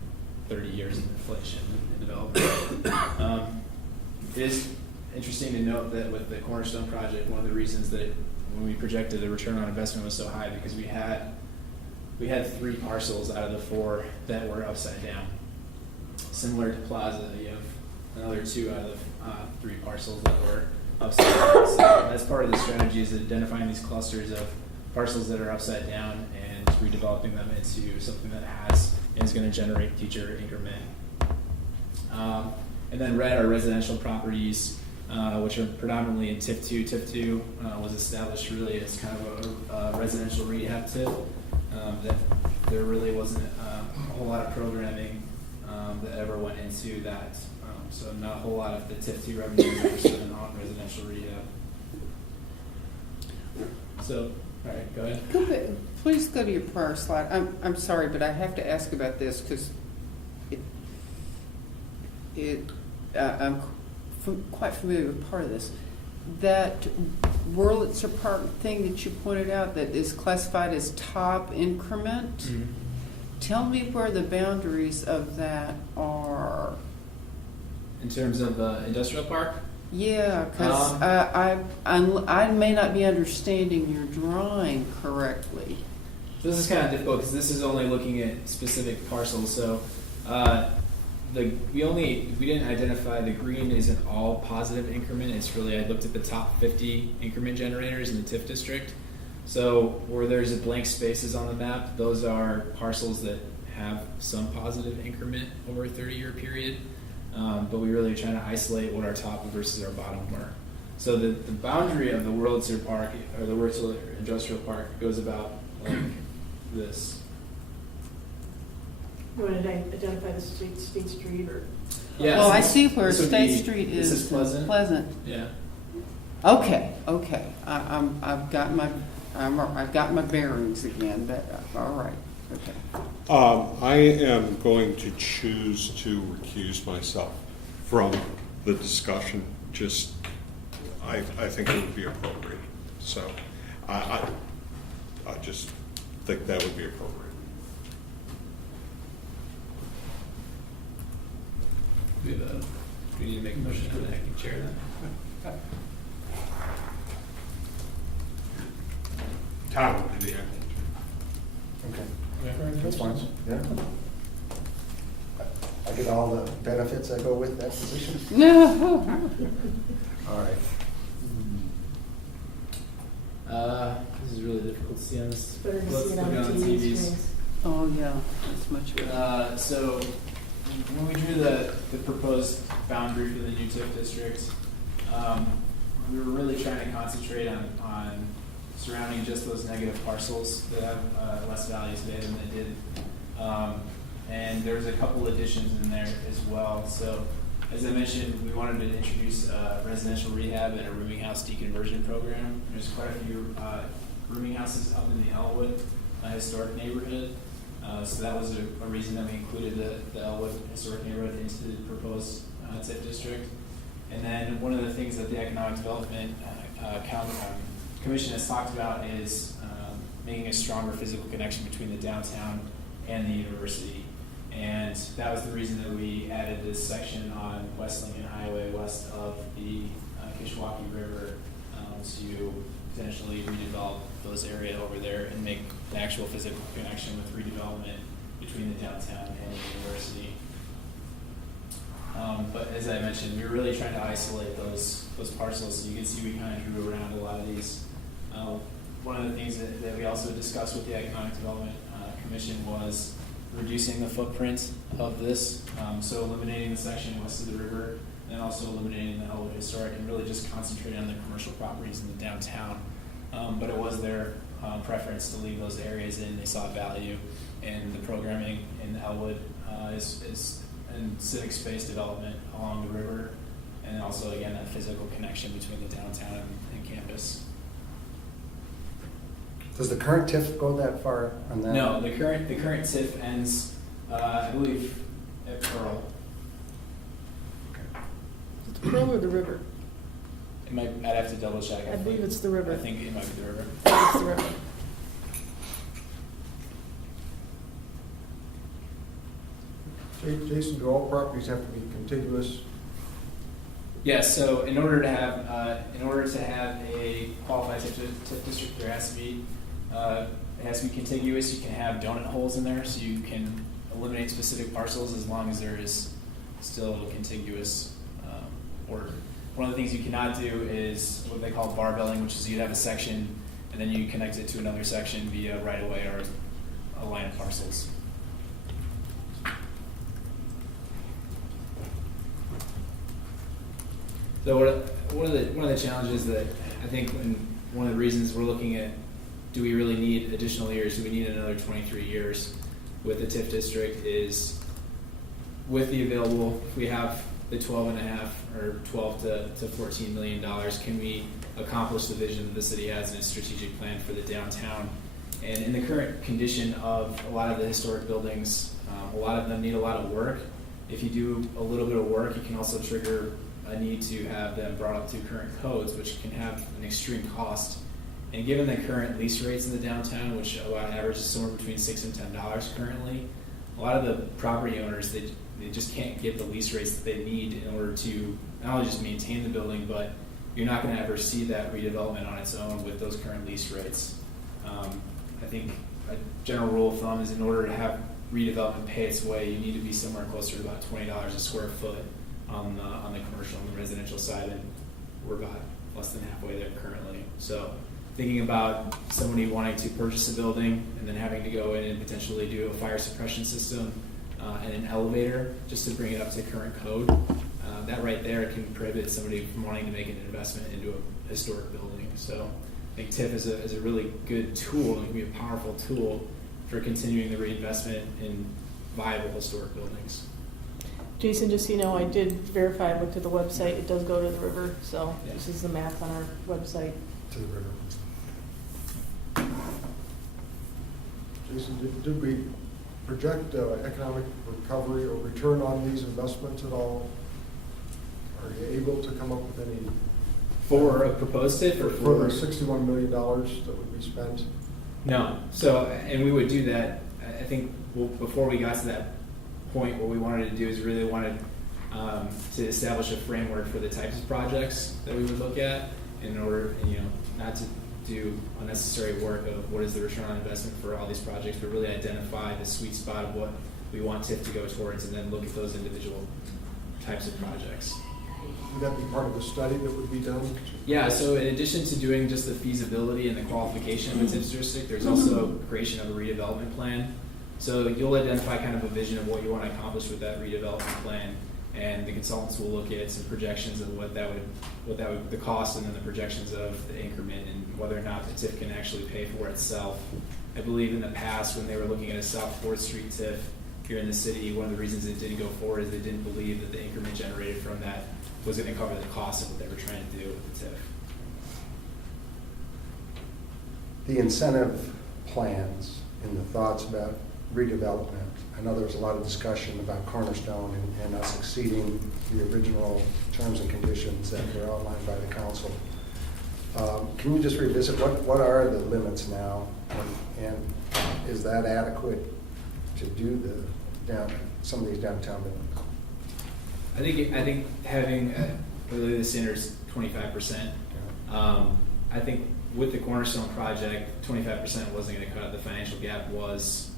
30 years of inflation and development. It is interesting to note that with the Cornerstone project, one of the reasons that when we projected the return on investment was so high because we had 3 parcels out of the 4 that were upside down. Similar to Plaza, you have another 2 out of the 3 parcels that were upside down. So that's part of the strategy, is identifying these clusters of parcels that are upside down and redeveloping them into something that is going to generate future increment. And then red are residential properties, which are predominantly in TIF 2. TIF 2 was established really as kind of a residential rehab TIF. That there really wasn't a whole lot of programming that ever went into that So not a whole lot of the TIF2 revenue is spent on residential rehab. So, all right, go ahead. Please go to your prior slide. I'm sorry, but I have to ask about this because I'm quite familiar with part of this. That Wurlitzer Park thing that you pointed out that is classified as top increment. Mm-hmm. Tell me where the boundaries of that are. In terms of industrial park, Yeah, because I may not be understanding your drawing correctly. so this is kind of difficult because this is only looking at specific parcels. So we didn't identify the green is an all positive increment. It's really, I looked at the top 50 increment generators in the TIF district. So where there's a blank spaces on the map, those are parcels that have some positive increment over a 30-year period. But we really are trying to isolate what our top versus our bottom were. So the boundary of the Wurlitzer Park, or the Wurlitzer Industrial Park, goes about like this. You want to identify the State Street or? Yeah, Well, so I see where this would State be- Street this is. Pleasant. Pleasant. Yeah. Okay. I've got my bearings again. But all right. Okay. I am going to choose to recuse myself from the discussion. Just, I think it would be appropriate. So, I just think that would be appropriate. Do we need to make a motion on that? I can chair that. Tom will do the acting. Okay, that's fine. Yeah. I get all the benefits that go with that position? No. All right. This is really difficult to see on this. Better to Let's see it look on the on TV TVs. screens. Oh yeah, that's much better. So when we drew the proposed boundary for the new TIF district, we were really trying to concentrate on surrounding just those negative parcels that have less value today than they did. And there's a couple additions in there as well. So as I mentioned, we wanted to introduce residential rehab and a rooming house deconversion program. There's quite a few rooming houses up in the Elwood historic neighborhood. So that was a reason that we included the Elwood historic neighborhood into the proposed TIF district. And then one of the things that the Economic Development Commission has talked about is making a stronger physical connection between the downtown and the university. And that was the reason that we added this section on West Lincoln Highway west of the Kishwaukee River to potentially redevelop those areas over there and make an actual physical connection with redevelopment between the downtown and the university. But as I mentioned, we were really trying to isolate those parcels. So you can see we kind of drew around a lot of these. One of the things that we also discussed with the Economic Development Commission was reducing the footprint of this. So eliminating the section west of the river, and then also eliminating the Elwood Historic, and really just concentrating on the commercial properties in the downtown. But it was their preference to leave those areas in. They saw value in the programming in Elwood is and civic space development along the river, and also again that physical connection between the downtown and campus. Does the current TIF go that far on that? No, the current TIF ends, I believe, at Pearl. It's Pearl or the river? I'd have to double check. I believe it's the river. I think it might be the river. I think it's the river. Jason, do all properties have to be contiguous? Yes. So in order to have a qualified TIF district, there has to be it has to be contiguous. You can have donut holes in there, so you can eliminate specific parcels as long as there is still a contiguous order. One of the things you cannot do is what they call barbelling, which is you'd have a section and then you connect it to another section via right-of-way or a line of parcels. So one of the challenges that I think, and one of the reasons we're looking at, do we really need additional years? Do we need another 23 years with the TIF district? Is with the available, if we have the 12.5 or 12 to $14 million, can we accomplish the vision that the city has in its strategic plan for the downtown? And in the current condition of a lot of the historic buildings, a lot of them need a lot of work. If you do a little bit of work, you can also trigger a need to have them brought up to current codes, which can have an extreme cost. And given the current lease rates in the downtown, which about average is somewhere between $6 and $10 currently, a lot of the property owners, they just can't get the lease rates that they need in order to not only just maintain the building, but you're not going to ever see that redevelopment on its own with those current lease rates. I think a general rule of thumb is in order to have redevelopment pay its way, you need to be somewhere closer to about $20 a square foot on the commercial and the residential side, and we're about less than halfway there currently. So thinking about somebody wanting to purchase a building and then having to go in and potentially do a fire suppression system and an elevator just to bring it up to current code, that right there can prohibit somebody from wanting to make an investment into a historic building. So I think TIF is a really good tool and can be a powerful tool for continuing the reinvestment in viable historic buildings. Jason, just so you know, I did verify, I looked at the website, it does go to the river, so Yeah. this is the map on our website. To the river. Jason, did we project economic recovery or return on these investments at all? Are you able to come up with any? For a proposed TIF or For the $61 million that would be spent? No. So, and we would do that. I think before we got to that point, what we wanted to do is really wanted to establish a framework for the types of projects that we would look at in order, not to do unnecessary work of what is the return on investment for all these projects, but really identify the sweet spot of what we want TIF to go towards and then look at those individual types of projects. Would that be part of the study that would be done? Yeah, so in addition to doing just the feasibility and the qualification of a TIF district, there's also creation of a redevelopment plan. So you'll identify kind of a vision of what you want to accomplish with that redevelopment plan, and the consultants will look at some projections of what that would the cost, and then the projections of the increment and whether or not the TIF can actually pay for itself. I believe in the past when they were looking at a South 4th Street TIF here in the city, one of the reasons it didn't go forward is they didn't believe that the increment generated from that was going to cover the cost of what they were trying to do with the TIF. The incentive plans and the thoughts about redevelopment. I know there was a lot of discussion about Cornerstone and us exceeding the original terms and conditions that were outlined by the council. Can you just revisit what are the limits now, and is that adequate to do some of these downtown buildings? I think having the standard's 25%. I think with the Cornerstone project, 25% wasn't going to cut it. The financial gap was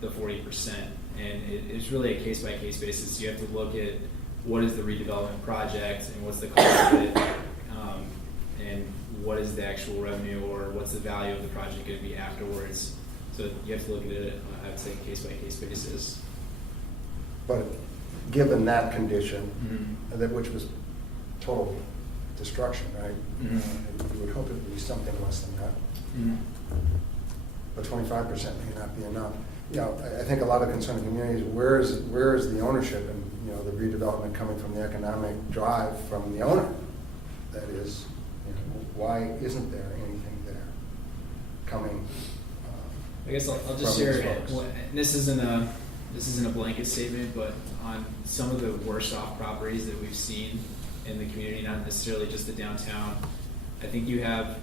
the 40%, and it's really a case-by-case basis. You have to look at what is the redevelopment project and what's the cost of it, and what is the actual revenue or what's the value of the project going to be afterwards. So you have to look at it, I would say, case-by-case basis. But given that condition, Mm-hmm. that which was total destruction, right? Mm-hmm. You would hope it would be something less than that. Mm-hmm. But 25% may not be enough. I think a lot of concerned communities, where is the ownership and, the redevelopment coming from the economic drive from the owner? That is, why isn't there anything there coming? I guess I'll just from these share. folks? This isn't a blanket statement, but on some of the worst off properties that we've seen in the community, not necessarily just the downtown, I think you have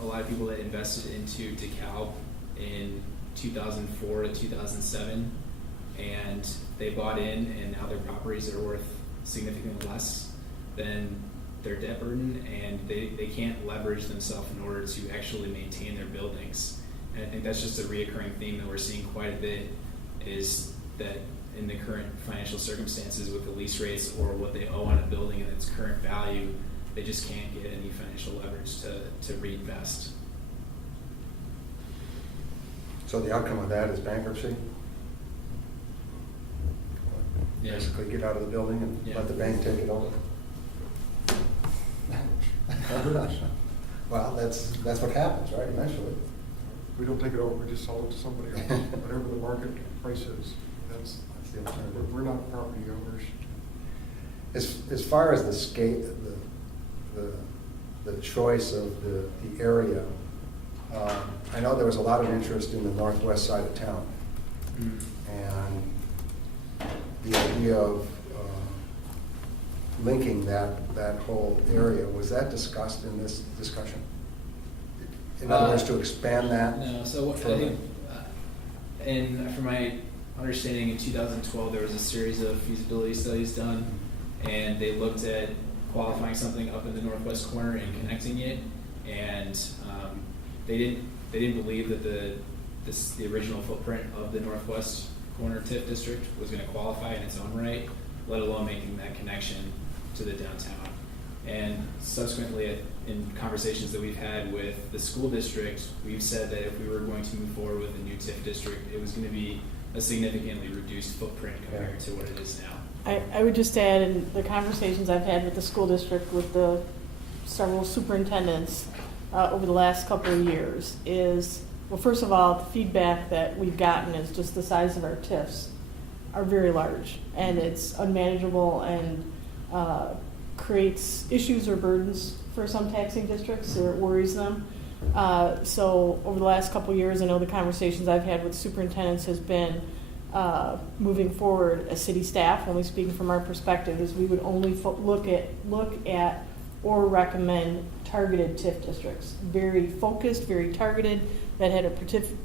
a lot of people that invested into DeKalb in 2004 to 2007, and they bought in, and now their properties are worth significantly less than their debt burden, and they can't leverage themselves in order to actually maintain their buildings. And I think that's just a reoccurring theme that we're seeing quite a bit, is that in the current financial circumstances with the lease rates or what they owe on a building and its current value, they just can't get any financial leverage to reinvest. So the outcome of that is bankruptcy? Yeah. Basically get out of the building and Yeah. let the bank take it over? Well, that's what happens, right, eventually. We don't take it over, we just sell it to somebody else, whatever the market price is. That's the alternative. We're not property owners. As far as the scale, the choice of the area, I know there was a lot of interest in the northwest side of town. And the idea of linking that whole area, was that discussed in this discussion? In other words, to expand that? No, so what, I further? think, and from my understanding, in 2012, there was a series of feasibility studies done, and they looked at qualifying something up in the northwest corner and connecting it, and they didn't believe that the original footprint of the northwest corner TIF district was going to qualify in its own right, let alone making that connection to the downtown. And subsequently, in conversations that we've had with the school district, we've said that if we were going to move forward with a new TIF district, it was going to be a significantly reduced footprint compared to what it is now. I would just add, in the conversations I've had with the school district, with the several superintendents over the last couple of years, is, well, first of all, the feedback that we've gotten is just the size of our TIFs are very large, and it's unmanageable and creates issues or burdens for some taxing districts, or it worries them. So over the last couple of years, I know the conversations I've had with superintendents has been moving forward as city staff, only speaking from our perspective, is we would only look at or recommend targeted TIF districts, very focused, very targeted, that had a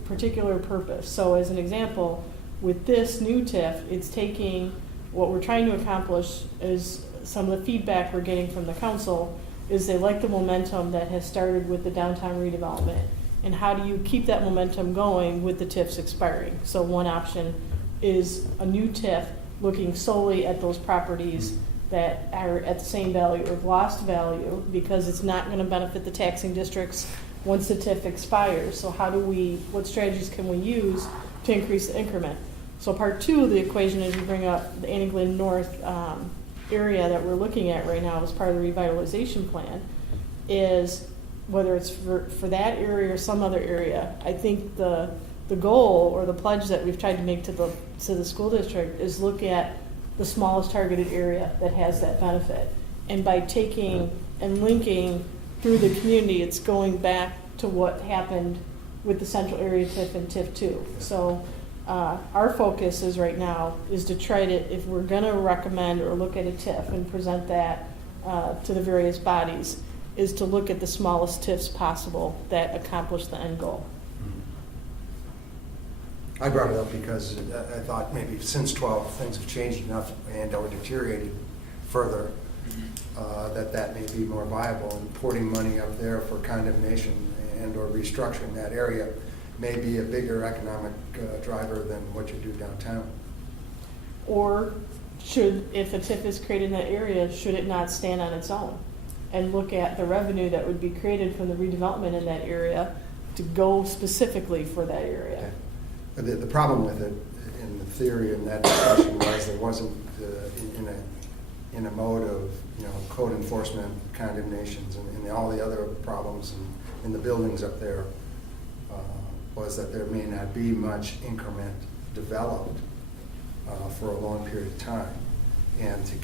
particular purpose. So as an example, with this new TIF, it's taking what we're trying to accomplish is some of the feedback we're getting from the council is they like the momentum that has started with the downtown redevelopment. And how do you keep that momentum going with the TIFs expiring? So one option is a new TIF looking solely at those properties that are at the same value or have lost value because it's not going to benefit the taxing districts once the TIF expires. So what strategies can we use to increase the increment? So part two of the equation, as you bring up the Annie Glen North area that we're looking at right now as part of the revitalization plan, is whether it's for that area or some other area. I think the goal or the pledge that we've tried to make to the school district is look at the smallest targeted area that has that benefit. And by taking and linking through the community, it's going back to what happened with the central area TIF and TIF 2. So our focus is right now is to try to, if we're going to recommend or look at a TIF and present that to the various bodies, is to look at the smallest TIFs possible that accomplish the end goal. I brought it up because I thought maybe since 12 things have changed enough and or deteriorated further that may be more viable, and porting money up there for condemnation and or restructuring that area may be a bigger economic driver than what you do downtown. Or if a TIF is created in that area, should it not stand on its own and look at the revenue that would be created from the redevelopment in that area to go specifically for that area? Okay. The problem with it, in the theory in that discussion, was there wasn't in a mode of code enforcement, condemnations, and all the other problems in the buildings up there. Was that there may not be much increment developed for a long period of time, and to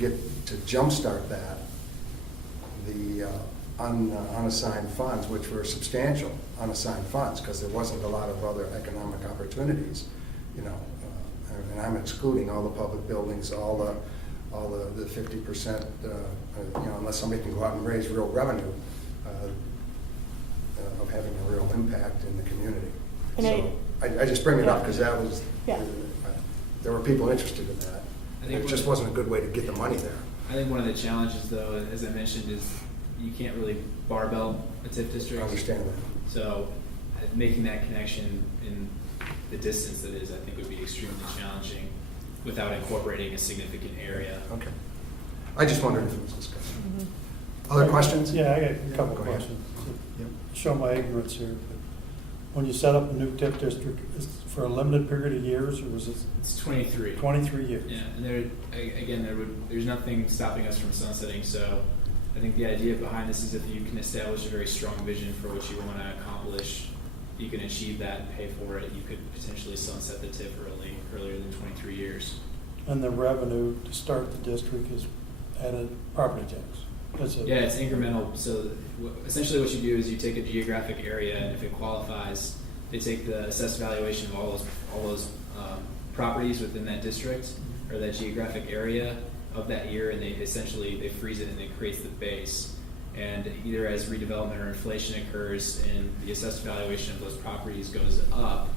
jumpstart that, the unassigned funds, which were substantial unassigned funds, because there wasn't a lot of other economic opportunities, and I'm excluding all the public buildings, all the 50%, unless somebody can go out and raise real revenue of having a real impact in the community. And So I just bring it up because that was, Yeah. there were people interested in that. I think It just wasn't a good way to get the money there. I think one of the challenges, though, as I mentioned, is you can't really barbell a TIF district. I understand that. So making that connection in the distance that is, I think, would be extremely challenging without incorporating a significant area. Okay. I just wondered if it was discussed. Other questions? Yeah, I got a couple Go ahead. questions. Show my ignorance here. But when you set up a new TIF district, is it for a limited period of years, or was it It's 23. 23 years? Yeah, and there's nothing stopping us from sunsetting. So I think the idea behind this is if you can establish a very strong vision for what you want to accomplish, you can achieve that and pay for it. You could potentially sunset the TIF earlier than 23 years. And the revenue to start the district is add a property tax. That's it. Yeah, it's incremental. So essentially what you do is you take a geographic area, and if it qualifies, they take the assessed valuation of all those properties within that district or that geographic area of that year, and they freeze it and it creates the base. And either as redevelopment or inflation occurs and the assessed valuation of those properties goes up,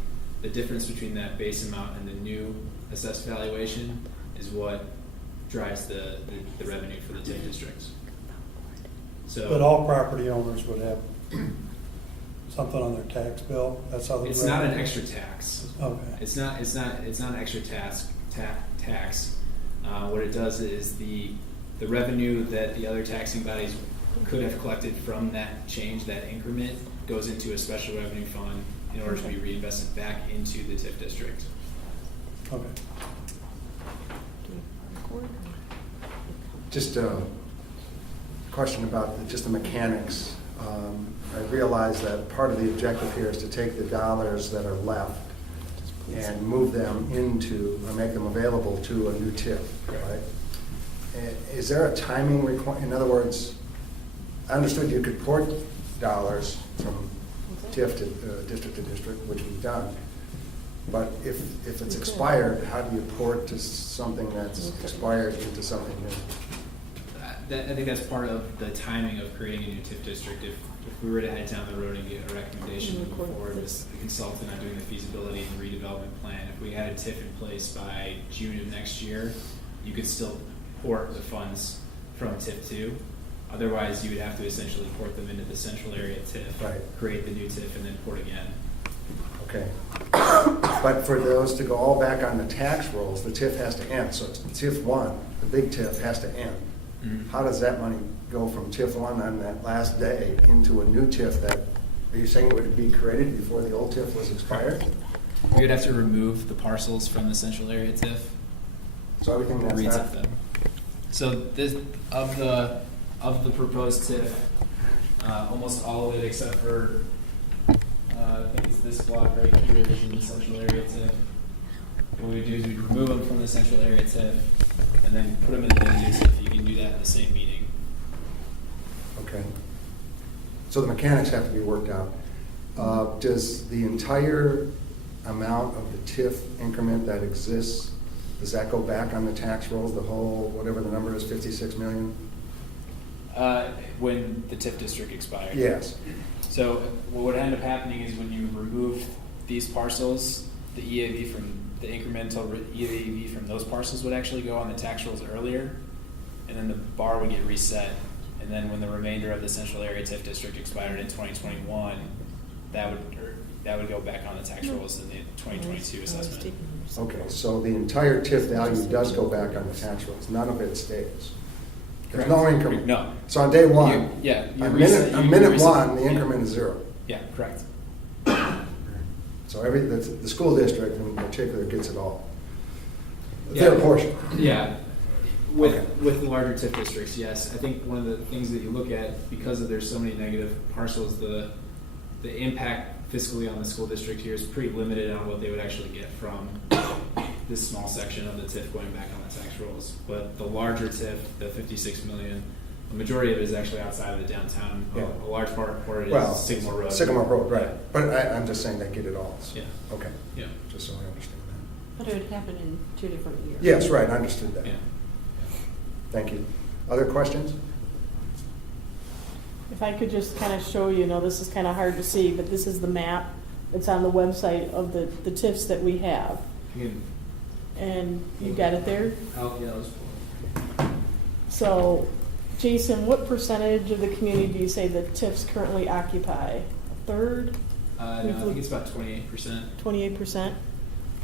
the difference between that base amount and the new assessed valuation is what drives the revenue for the TIF districts. So, But all property owners would have something on their tax bill. That's how they. it's not an extra tax. Okay. It's not an extra tax. What it does is the revenue that the other taxing bodies could have collected from that change, that increment, goes into a special revenue fund in order to be reinvested back into the TIF district. Okay. Just a question about just the mechanics. I realize that part of the objective here is to take the dollars that are left and move them into, or make them available to a new TIF, right? And is there a timing in other words, I understood you could port dollars from TIF to district to district, which we've done. But if it's expired, how do you port to something that's expired into something new? I think that's part of the timing of creating a new TIF district. If we were to head down the road and get a recommendation to move forward with the consultant on doing the feasibility and redevelopment plan, if we had a TIF in place by June of next year, you could still port the funds from TIF 2. Otherwise, you would have to essentially port them into the central area TIF, Right. create the new TIF, and then port again. Okay. But for those to go all back on the tax rolls, the TIF has to end. So it's TIF 1, the big TIF has to end. Mhm. How does that money go from TIF 1 on that last day into a new TIF that, are you saying it would be created before the old TIF was expired? We would have to remove the parcels from the central area TIF. So everything that's Reads not, of them. So this of the proposed TIF, almost all of it except for I think it's this block right here is in the central area TIF. What we do is we remove them from the central area TIF and then put them in the new TIF. You can do that in the same meeting. okay. So the mechanics have to be worked out. Does the entire amount of the TIF increment that exists, does that go back on the tax rolls, the whole, whatever the number is, 56 million? When the TIF district expires. Yes. So what would end up happening is when you remove these parcels, the EAV from the incremental EAV from those parcels would actually go on the tax rolls earlier, and then the bar would get reset. And then when the remainder of the central area TIF district expired in 2021, that would go back on the tax rolls in the 2022 assessment. Okay, so the entire TIF value does go back on the tax rolls. None of it stays. There's no Correct. increment. No. So on day one, you on reset- minute you one, reset- the yeah. increment is 0. Yeah, correct. So the school district in particular gets it all. Yeah. Their portion. Yeah, Okay. with the larger TIF districts, yes. I think one of the things that you look at, because of there's so many negative parcels, the impact fiscally on the school district here is pretty limited on what they would actually get from this small section of the TIF going back on the tax rolls. But the larger TIF, the 56 million, the majority of it is actually outside of the downtown. Yeah. A large part of it Well, is Sycamore Road. Sycamore Road, right. Yeah. But I'm just saying they get it all. So- Yeah. Okay, Yeah. just so I understand that. But it would happen in 2 different years. Yes, right, I understood that. Yeah. Thank you. Other questions? If I could just kind of show you, this is kind of hard to see, but this is the map that's on the website of the TIFs that we have. You can- And you got it there? yeah, let's So, Jason, what percentage of the community do you say the TIFs currently occupy? A third? no, I think it's about 28%. 28%?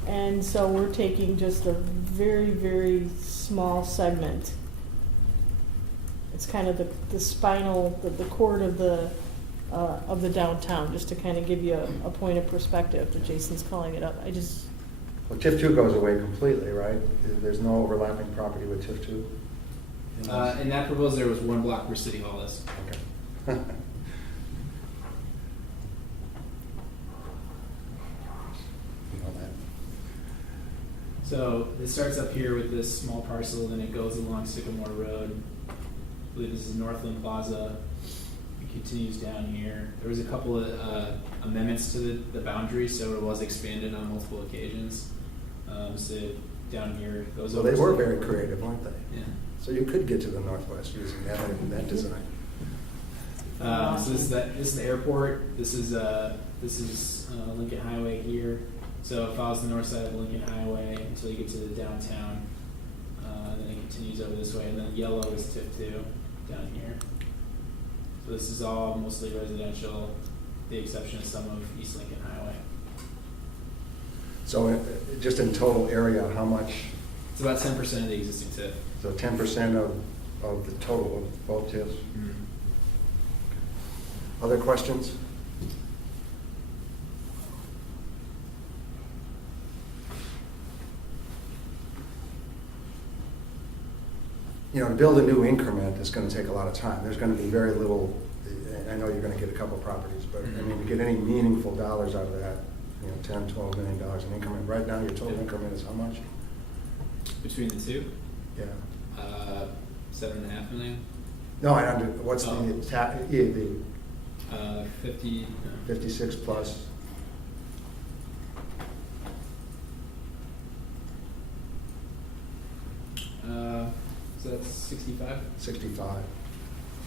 And so we're taking just a very, very small segment. It's kind of the spinal, the cord of the downtown, just to kind of give you a point of perspective that Jason's calling it up. Well, TIF 2 goes away completely, right? There's no overlapping property with TIF 2? In that proposal, there was one block where City Hall is. Okay. You know that. So it starts up here with this small parcel, then it goes along Sycamore Road. I believe this is Northland Plaza. It continues down here. There was a couple of amendments to the boundary, so it was expanded on multiple occasions. So down here goes So over. they were to- very creative, weren't they? Yeah. So you could get to the northwest using that design. So this is the airport. This is Lincoln Highway here. So it follows the north side of Lincoln Highway until you get to the downtown. Then it continues over this way, and then yellow is tip 2 down here. So this is all mostly residential, the exception of some of East Lincoln Highway. So just in total area, how much? It's about 10% of the existing tip. So 10% of the total of both TIFs? Other questions? You know, to build a new increment is going to take a lot of time. There's going to be very little, I know you're going to get a couple properties, but I mean, to get any meaningful dollars out of that, you know, $10, $12 million in increment. Right now, your total increment is how much? Between the two, Yeah. 7.5 million. No, what's the Oh. EAV? 50. 56 plus? So that's 65. 65.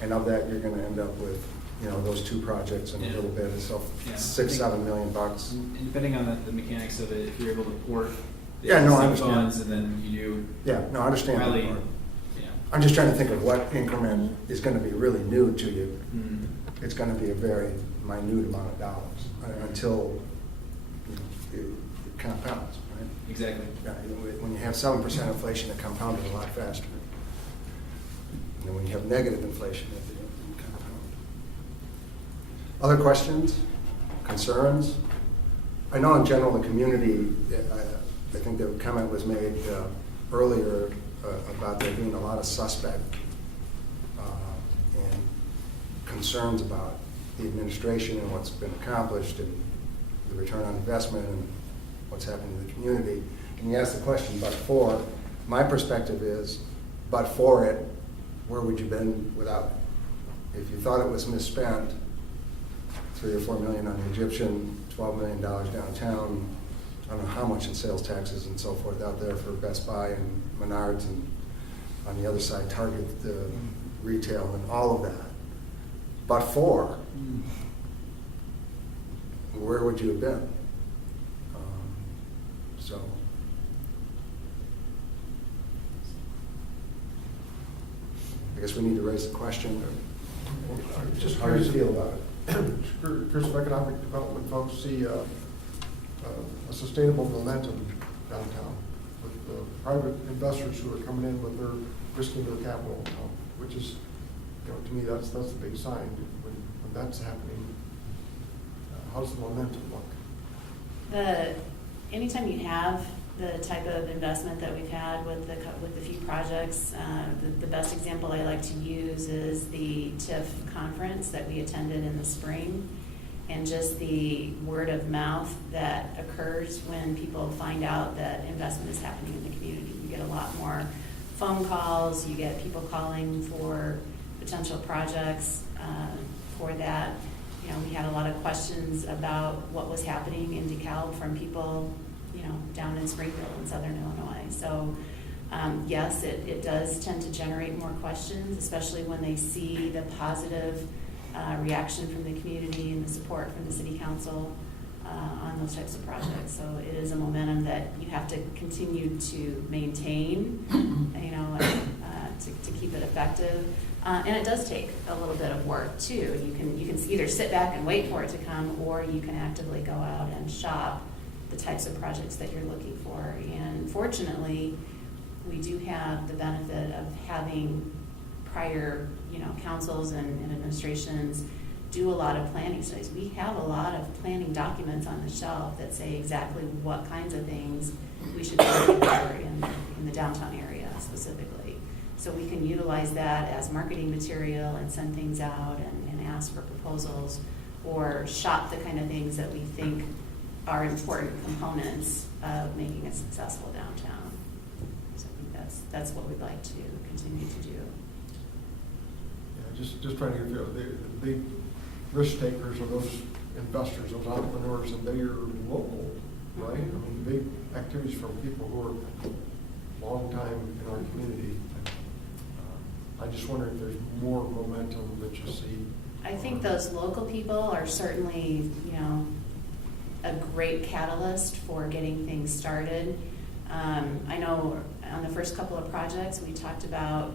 And of that, you're going to end up with, you know, those two projects and a Yeah. little bit, so Yeah. 6-7 million bucks. And depending on the mechanics of it, if you're able to port the Yeah, no, I existing understand. funds, and then you do Yeah, no, I understand that probably, part. yeah. I'm just trying to think of what increment is going to be really new to you. Mm. It's going to be a very minute amount of dollars until you know, it compounds, right? Exactly. Yeah, when you have 7% inflation, it compounded a lot faster. And then when you have negative inflation, it compound. Other questions, concerns? I know in general the community, I think the comment was made earlier about there being a lot of suspect and concerns about the administration and what's been accomplished and the return on investment and what's happening in the community. And you asked the question, but for, my perspective is, but for it, where would you been without it? If you thought it was misspent, 3 or 4 million on the Egyptian, $12 million downtown, I don't know how much in sales taxes and so forth out there for Best Buy and Menards, and on the other side, Target retail and all of that. But for, where would you have been? So, I guess we need to raise the question. Just How do you curious, feel about it? curious if economic development folks see a sustainable momentum downtown with the private investors who are coming in with their risking their capital, which is, you know, to me, that's the big sign. When that's happening, how's the momentum look? Anytime you have the type of investment that we've had with the few projects, the best example I like to use is the TIF conference that we attended in the spring, and just the word of mouth that occurs when people find out that investment is happening in the community. You get a lot more phone calls, you get people calling for potential projects for that. You know, we had a lot of questions about what was happening in DeKalb from people, you know, down in Springfield in Southern Illinois. So, yes, it does tend to generate more questions, especially when they see the positive reaction from the community and the support from the city council on those types of projects. So it is a momentum that you have to continue to maintain, you know, to keep it effective. And it does take a little bit of work too. You can either sit back and wait for it to come, or you can actively go out and shop the types of projects that you're looking for. And fortunately, we do have the benefit of having prior, you know, councils and administrations do a lot of planning studies. We have a lot of planning documents on the shelf that say exactly what kinds of things we should be looking for in the downtown area specifically. So we can utilize that as marketing material and send things out and ask for proposals, or shop the kind of things that we think are important components of making a successful downtown. So I think that's what we'd like to continue to do. Yeah, just trying to get the big risk takers are those investors, those entrepreneurs, and they are local, right? I mean, big activities from people who are long time in our community. I just wonder if there's more momentum that you see. I think those local people are certainly, a great catalyst for getting things started. I know on the first couple of projects, we talked about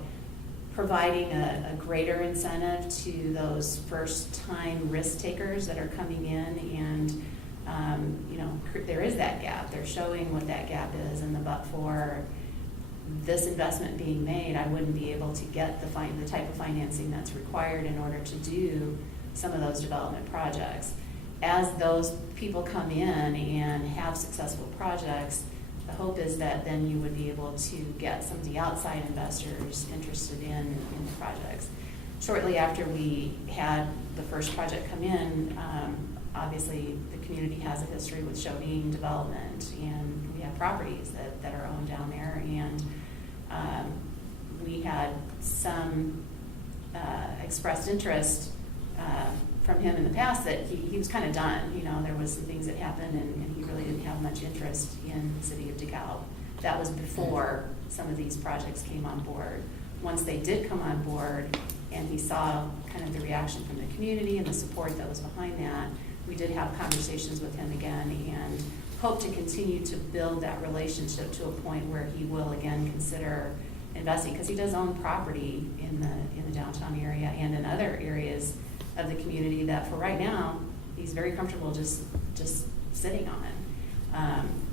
providing a greater incentive to those first-time risk takers that are coming in, and there is that gap. They're showing what that gap is, and but for this investment being made, I wouldn't be able to get the type of financing that's required in order to do some of those development projects. As those people come in and have successful projects, the hope is that then you would be able to get some of the outside investors interested in the projects. Shortly after we had the first project come in, obviously the community has a history with Shodine Development, and we have properties that are owned down there, and we had some expressed interest from him in the past that he was kind of done. There was some things that happened, and he really didn't have much interest in the city of DeKalb. That was before some of these projects came on board. Once they did come on board, and he saw kind of the reaction from the community and the support that was behind that, we did have conversations with him again, and hope to continue to build that relationship to a point where he will again consider investing, because he does own property in the downtown area and in other areas of the community that for right now he's very comfortable just sitting on.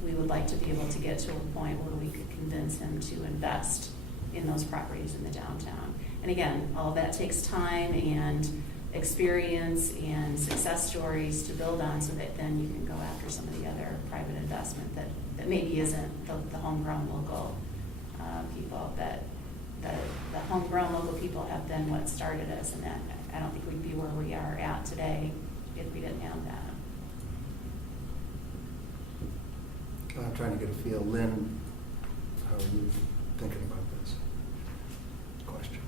We would like to be able to get to a point where we could convince him to invest in those properties in the downtown. And again, all of that takes time and experience and success stories to build on, so that then you can go after some of the other private investment that maybe isn't the homegrown local people. That the homegrown local people have been what started us, and that I don't think we'd be where we are at today if we didn't have that. I'm trying to get a feel. Lynn, how are you thinking about this question?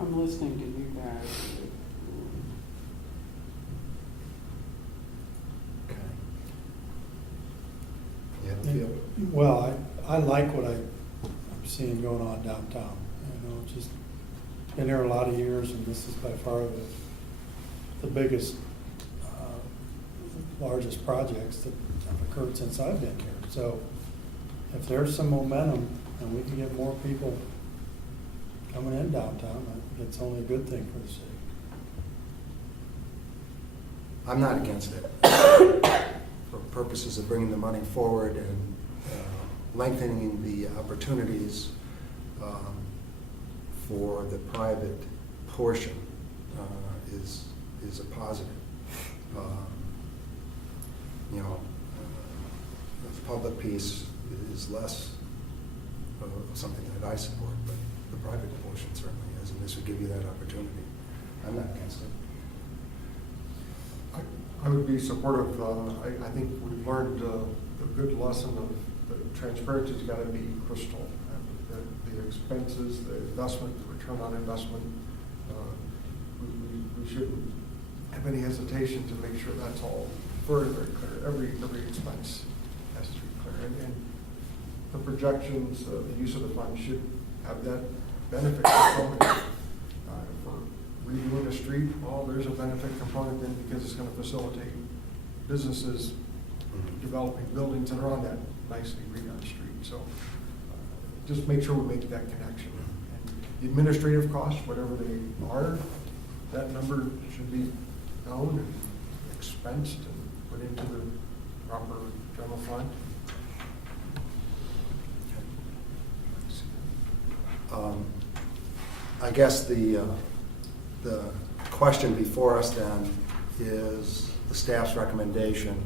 I'm listening to you guys. Okay. You have a feel? Well, I like what I'm seeing going on downtown. Just been here a lot of years, and this is by far the biggest, largest projects that have occurred since I've been here. So if there's some momentum and we can get more people coming in downtown, I think it's only a good thing for the city. I'm not against it. For purposes of bringing the money forward and lengthening the opportunities for the private portion is a positive. The public piece is less of something that I support, but the private portion certainly is, and this would give you that opportunity. I'm not against it. I would be supportive. I think we've learned the good lesson of the transparency's got to be crystal. The expenses, the investment, the return on investment. We shouldn't have any hesitation to make sure that's all very, very clear. Every expense has to be clear, and the projections, the use of the fund should have that benefit component. For redoing a street, there's a benefit component then, because it's going to facilitate businesses developing buildings that are on that nicely redone street. So just make sure we make that connection. And the administrative costs, whatever they are, that number should be known and expensed and put into the proper general fund. I guess the question before us then is the staff's recommendation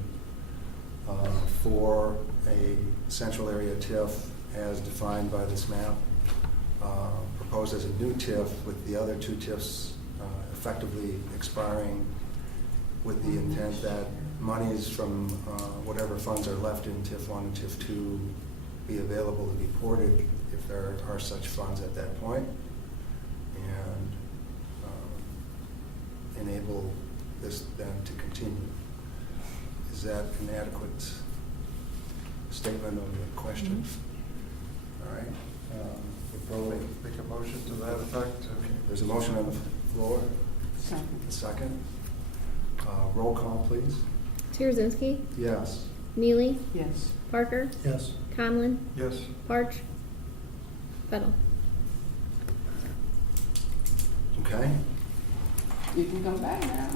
for a central area TIF as defined by this map, proposed as a new TIF with the other two TIFs effectively expiring with the intent that monies from whatever funds are left in TIF 1 and TIF 2 be available to be ported if there are such funds at that point, and enable this then to continue. Is that an adequate statement of the question? All right. Make a motion to that effect. Okay. There's a motion on the floor. Second. A second. Roll call, please. Terzinski, Yes. Neely, Yes. Parker, Yes. Conlon, Yes. Parch, Petal. Okay. You can go back now.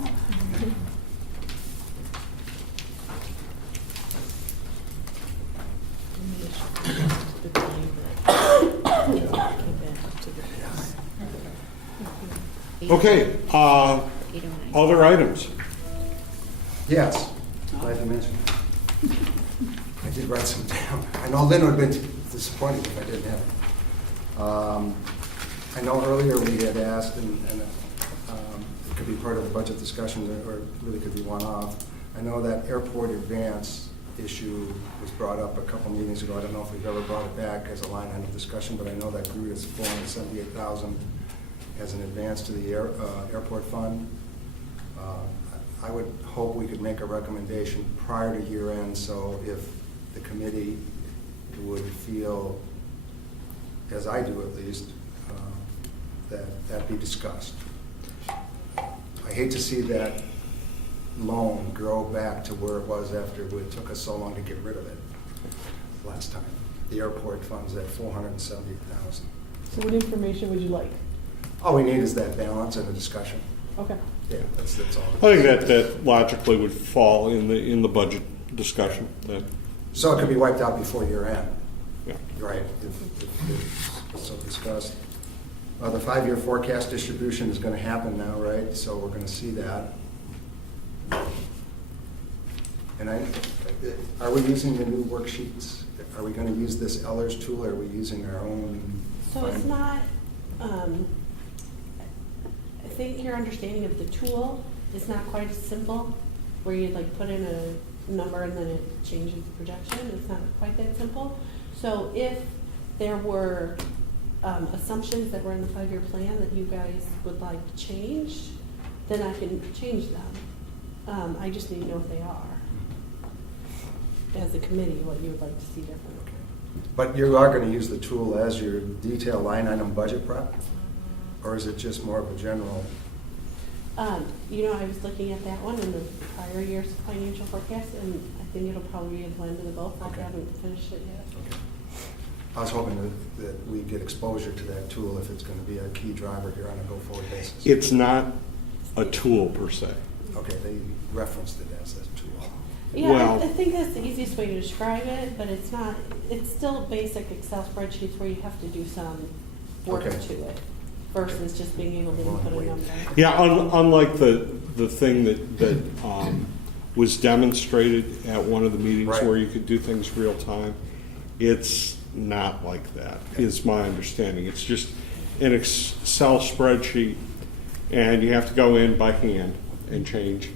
Okay, 809. other items? Yes. Glad you mentioned that. I did write some down. I know Lynn would have been disappointed if I didn't have it. I know earlier we had asked, and it could be part of the budget discussion, or it really could be one-off. I know that airport advance issue was brought up a couple meetings ago. I don't know if we've ever brought it back as a line item discussion, but I know that grew to $478,000 as an advance to the airport fund. I would hope we could make a recommendation prior to year end, so if the committee would feel, as I do at least, that be discussed. I hate to see that loan grow back to where it was after it took us so long to get rid of it last time. The airport fund's at $478,000. So what information would you like? All we need is that balance and a discussion. Okay. Yeah, that's all. I think that logically would fall in the budget discussion. So it could be wiped out before year end. Yeah. Right, if so discussed. The 5-year forecast distribution is going to happen now, right? So we're going to see that. And are we using the new worksheets? Are we going to use this Ellers tool, or are we using our own? So it's not, I think your understanding of the tool is not quite as simple, where you like put in a number and then it changes the projection. It's not quite that simple. So if there were assumptions that were in the 5-year plan that you guys would like changed, then I can change them. I just need to know if they are, as a committee, what you would like to see different. Okay. But you are going to use the tool as your detailed line item budget prep? Or is it just more of a general? I was looking at that one in the prior year's financial forecast, and I think it'll probably be a blend of the both. Okay. I haven't finished it yet. Okay. I was hoping that we get exposure to that tool if it's going to be a key driver here on a go-forward basis. It's not a tool per se. Okay, they referenced it as a tool. Yeah, Well- I think that's the easiest way to describe it, but it's not, it's still basic Excel spreadsheets where you have to do some work Okay. to it versus just being able to input a number. Yeah, unlike the thing that was demonstrated at one of the meetings Right. where you could do things real time, it's not like that, is my understanding. It's just an Excel spreadsheet, and you have to go in by hand and change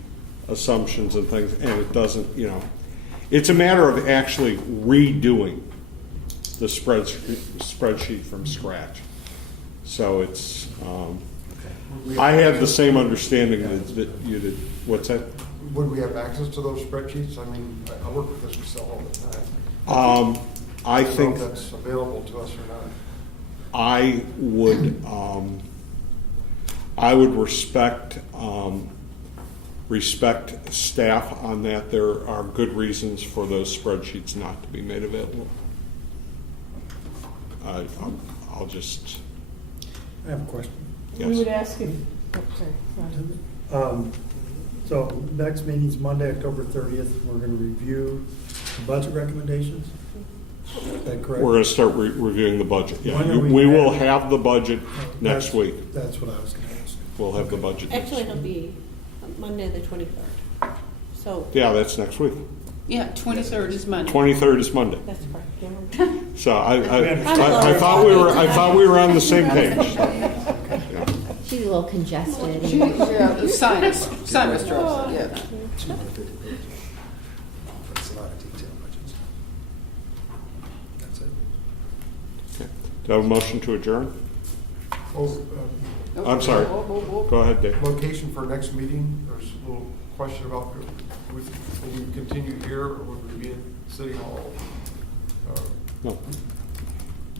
assumptions and things, and it doesn't, it's a matter of actually redoing the spreadsheet from scratch. So it's, I had the same understanding that you did. What's that? Would we have access to those spreadsheets? I mean, I work with this Excel all the time. I don't think know if that's available to us or not. I would respect staff on that. There are good reasons for those spreadsheets not to be made available. I'll just, I have a question. yes. We would ask if, oh, sorry. Go ahead. So next meeting's Monday, October 30th. We're going to review the budget recommendations. Is that correct? We're going to start reviewing the budget. Yeah, When are we we will having- have the budget next That's- week. That's what I was going to ask. We'll have the budget next Actually, week. it'll be Monday the 23rd. So Yeah, that's next week. Yeah, 23rd is Monday. 23rd is Monday. that's correct. Yeah. So I thought we were on the same page. Yeah. She's a little congested. Yeah, sinus trouble, yeah. 250 pages. That's a lot of detail budgets. That's it. Okay. Do I have a motion to adjourn? Oh, I'm sorry. Whoa, whoa, whoa. Go ahead, Dave. location for next meeting, there's a little question about, will we continue here or would we be in City Hall? No.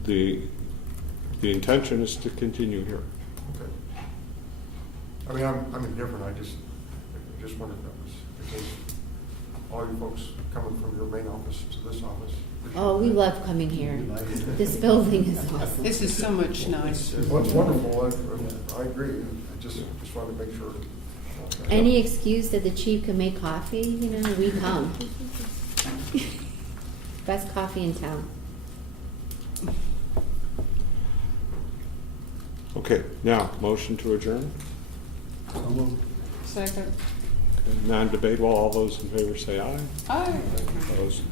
The intention is to continue here. Okay. I mean, I'm indifferent, I just wondered if that was, because all you folks coming from your main office to this office. Oh, we love coming here. This building is awesome. This is so much nicer. Well, it's wonderful, I agree, I just wanted to make sure. Any excuse that the chief can make coffee, you know, we come. Best coffee in town. Okay, now, motion to adjourn? Second. Okay, non-debatable, all those in favor say aye. Aye. Opposed?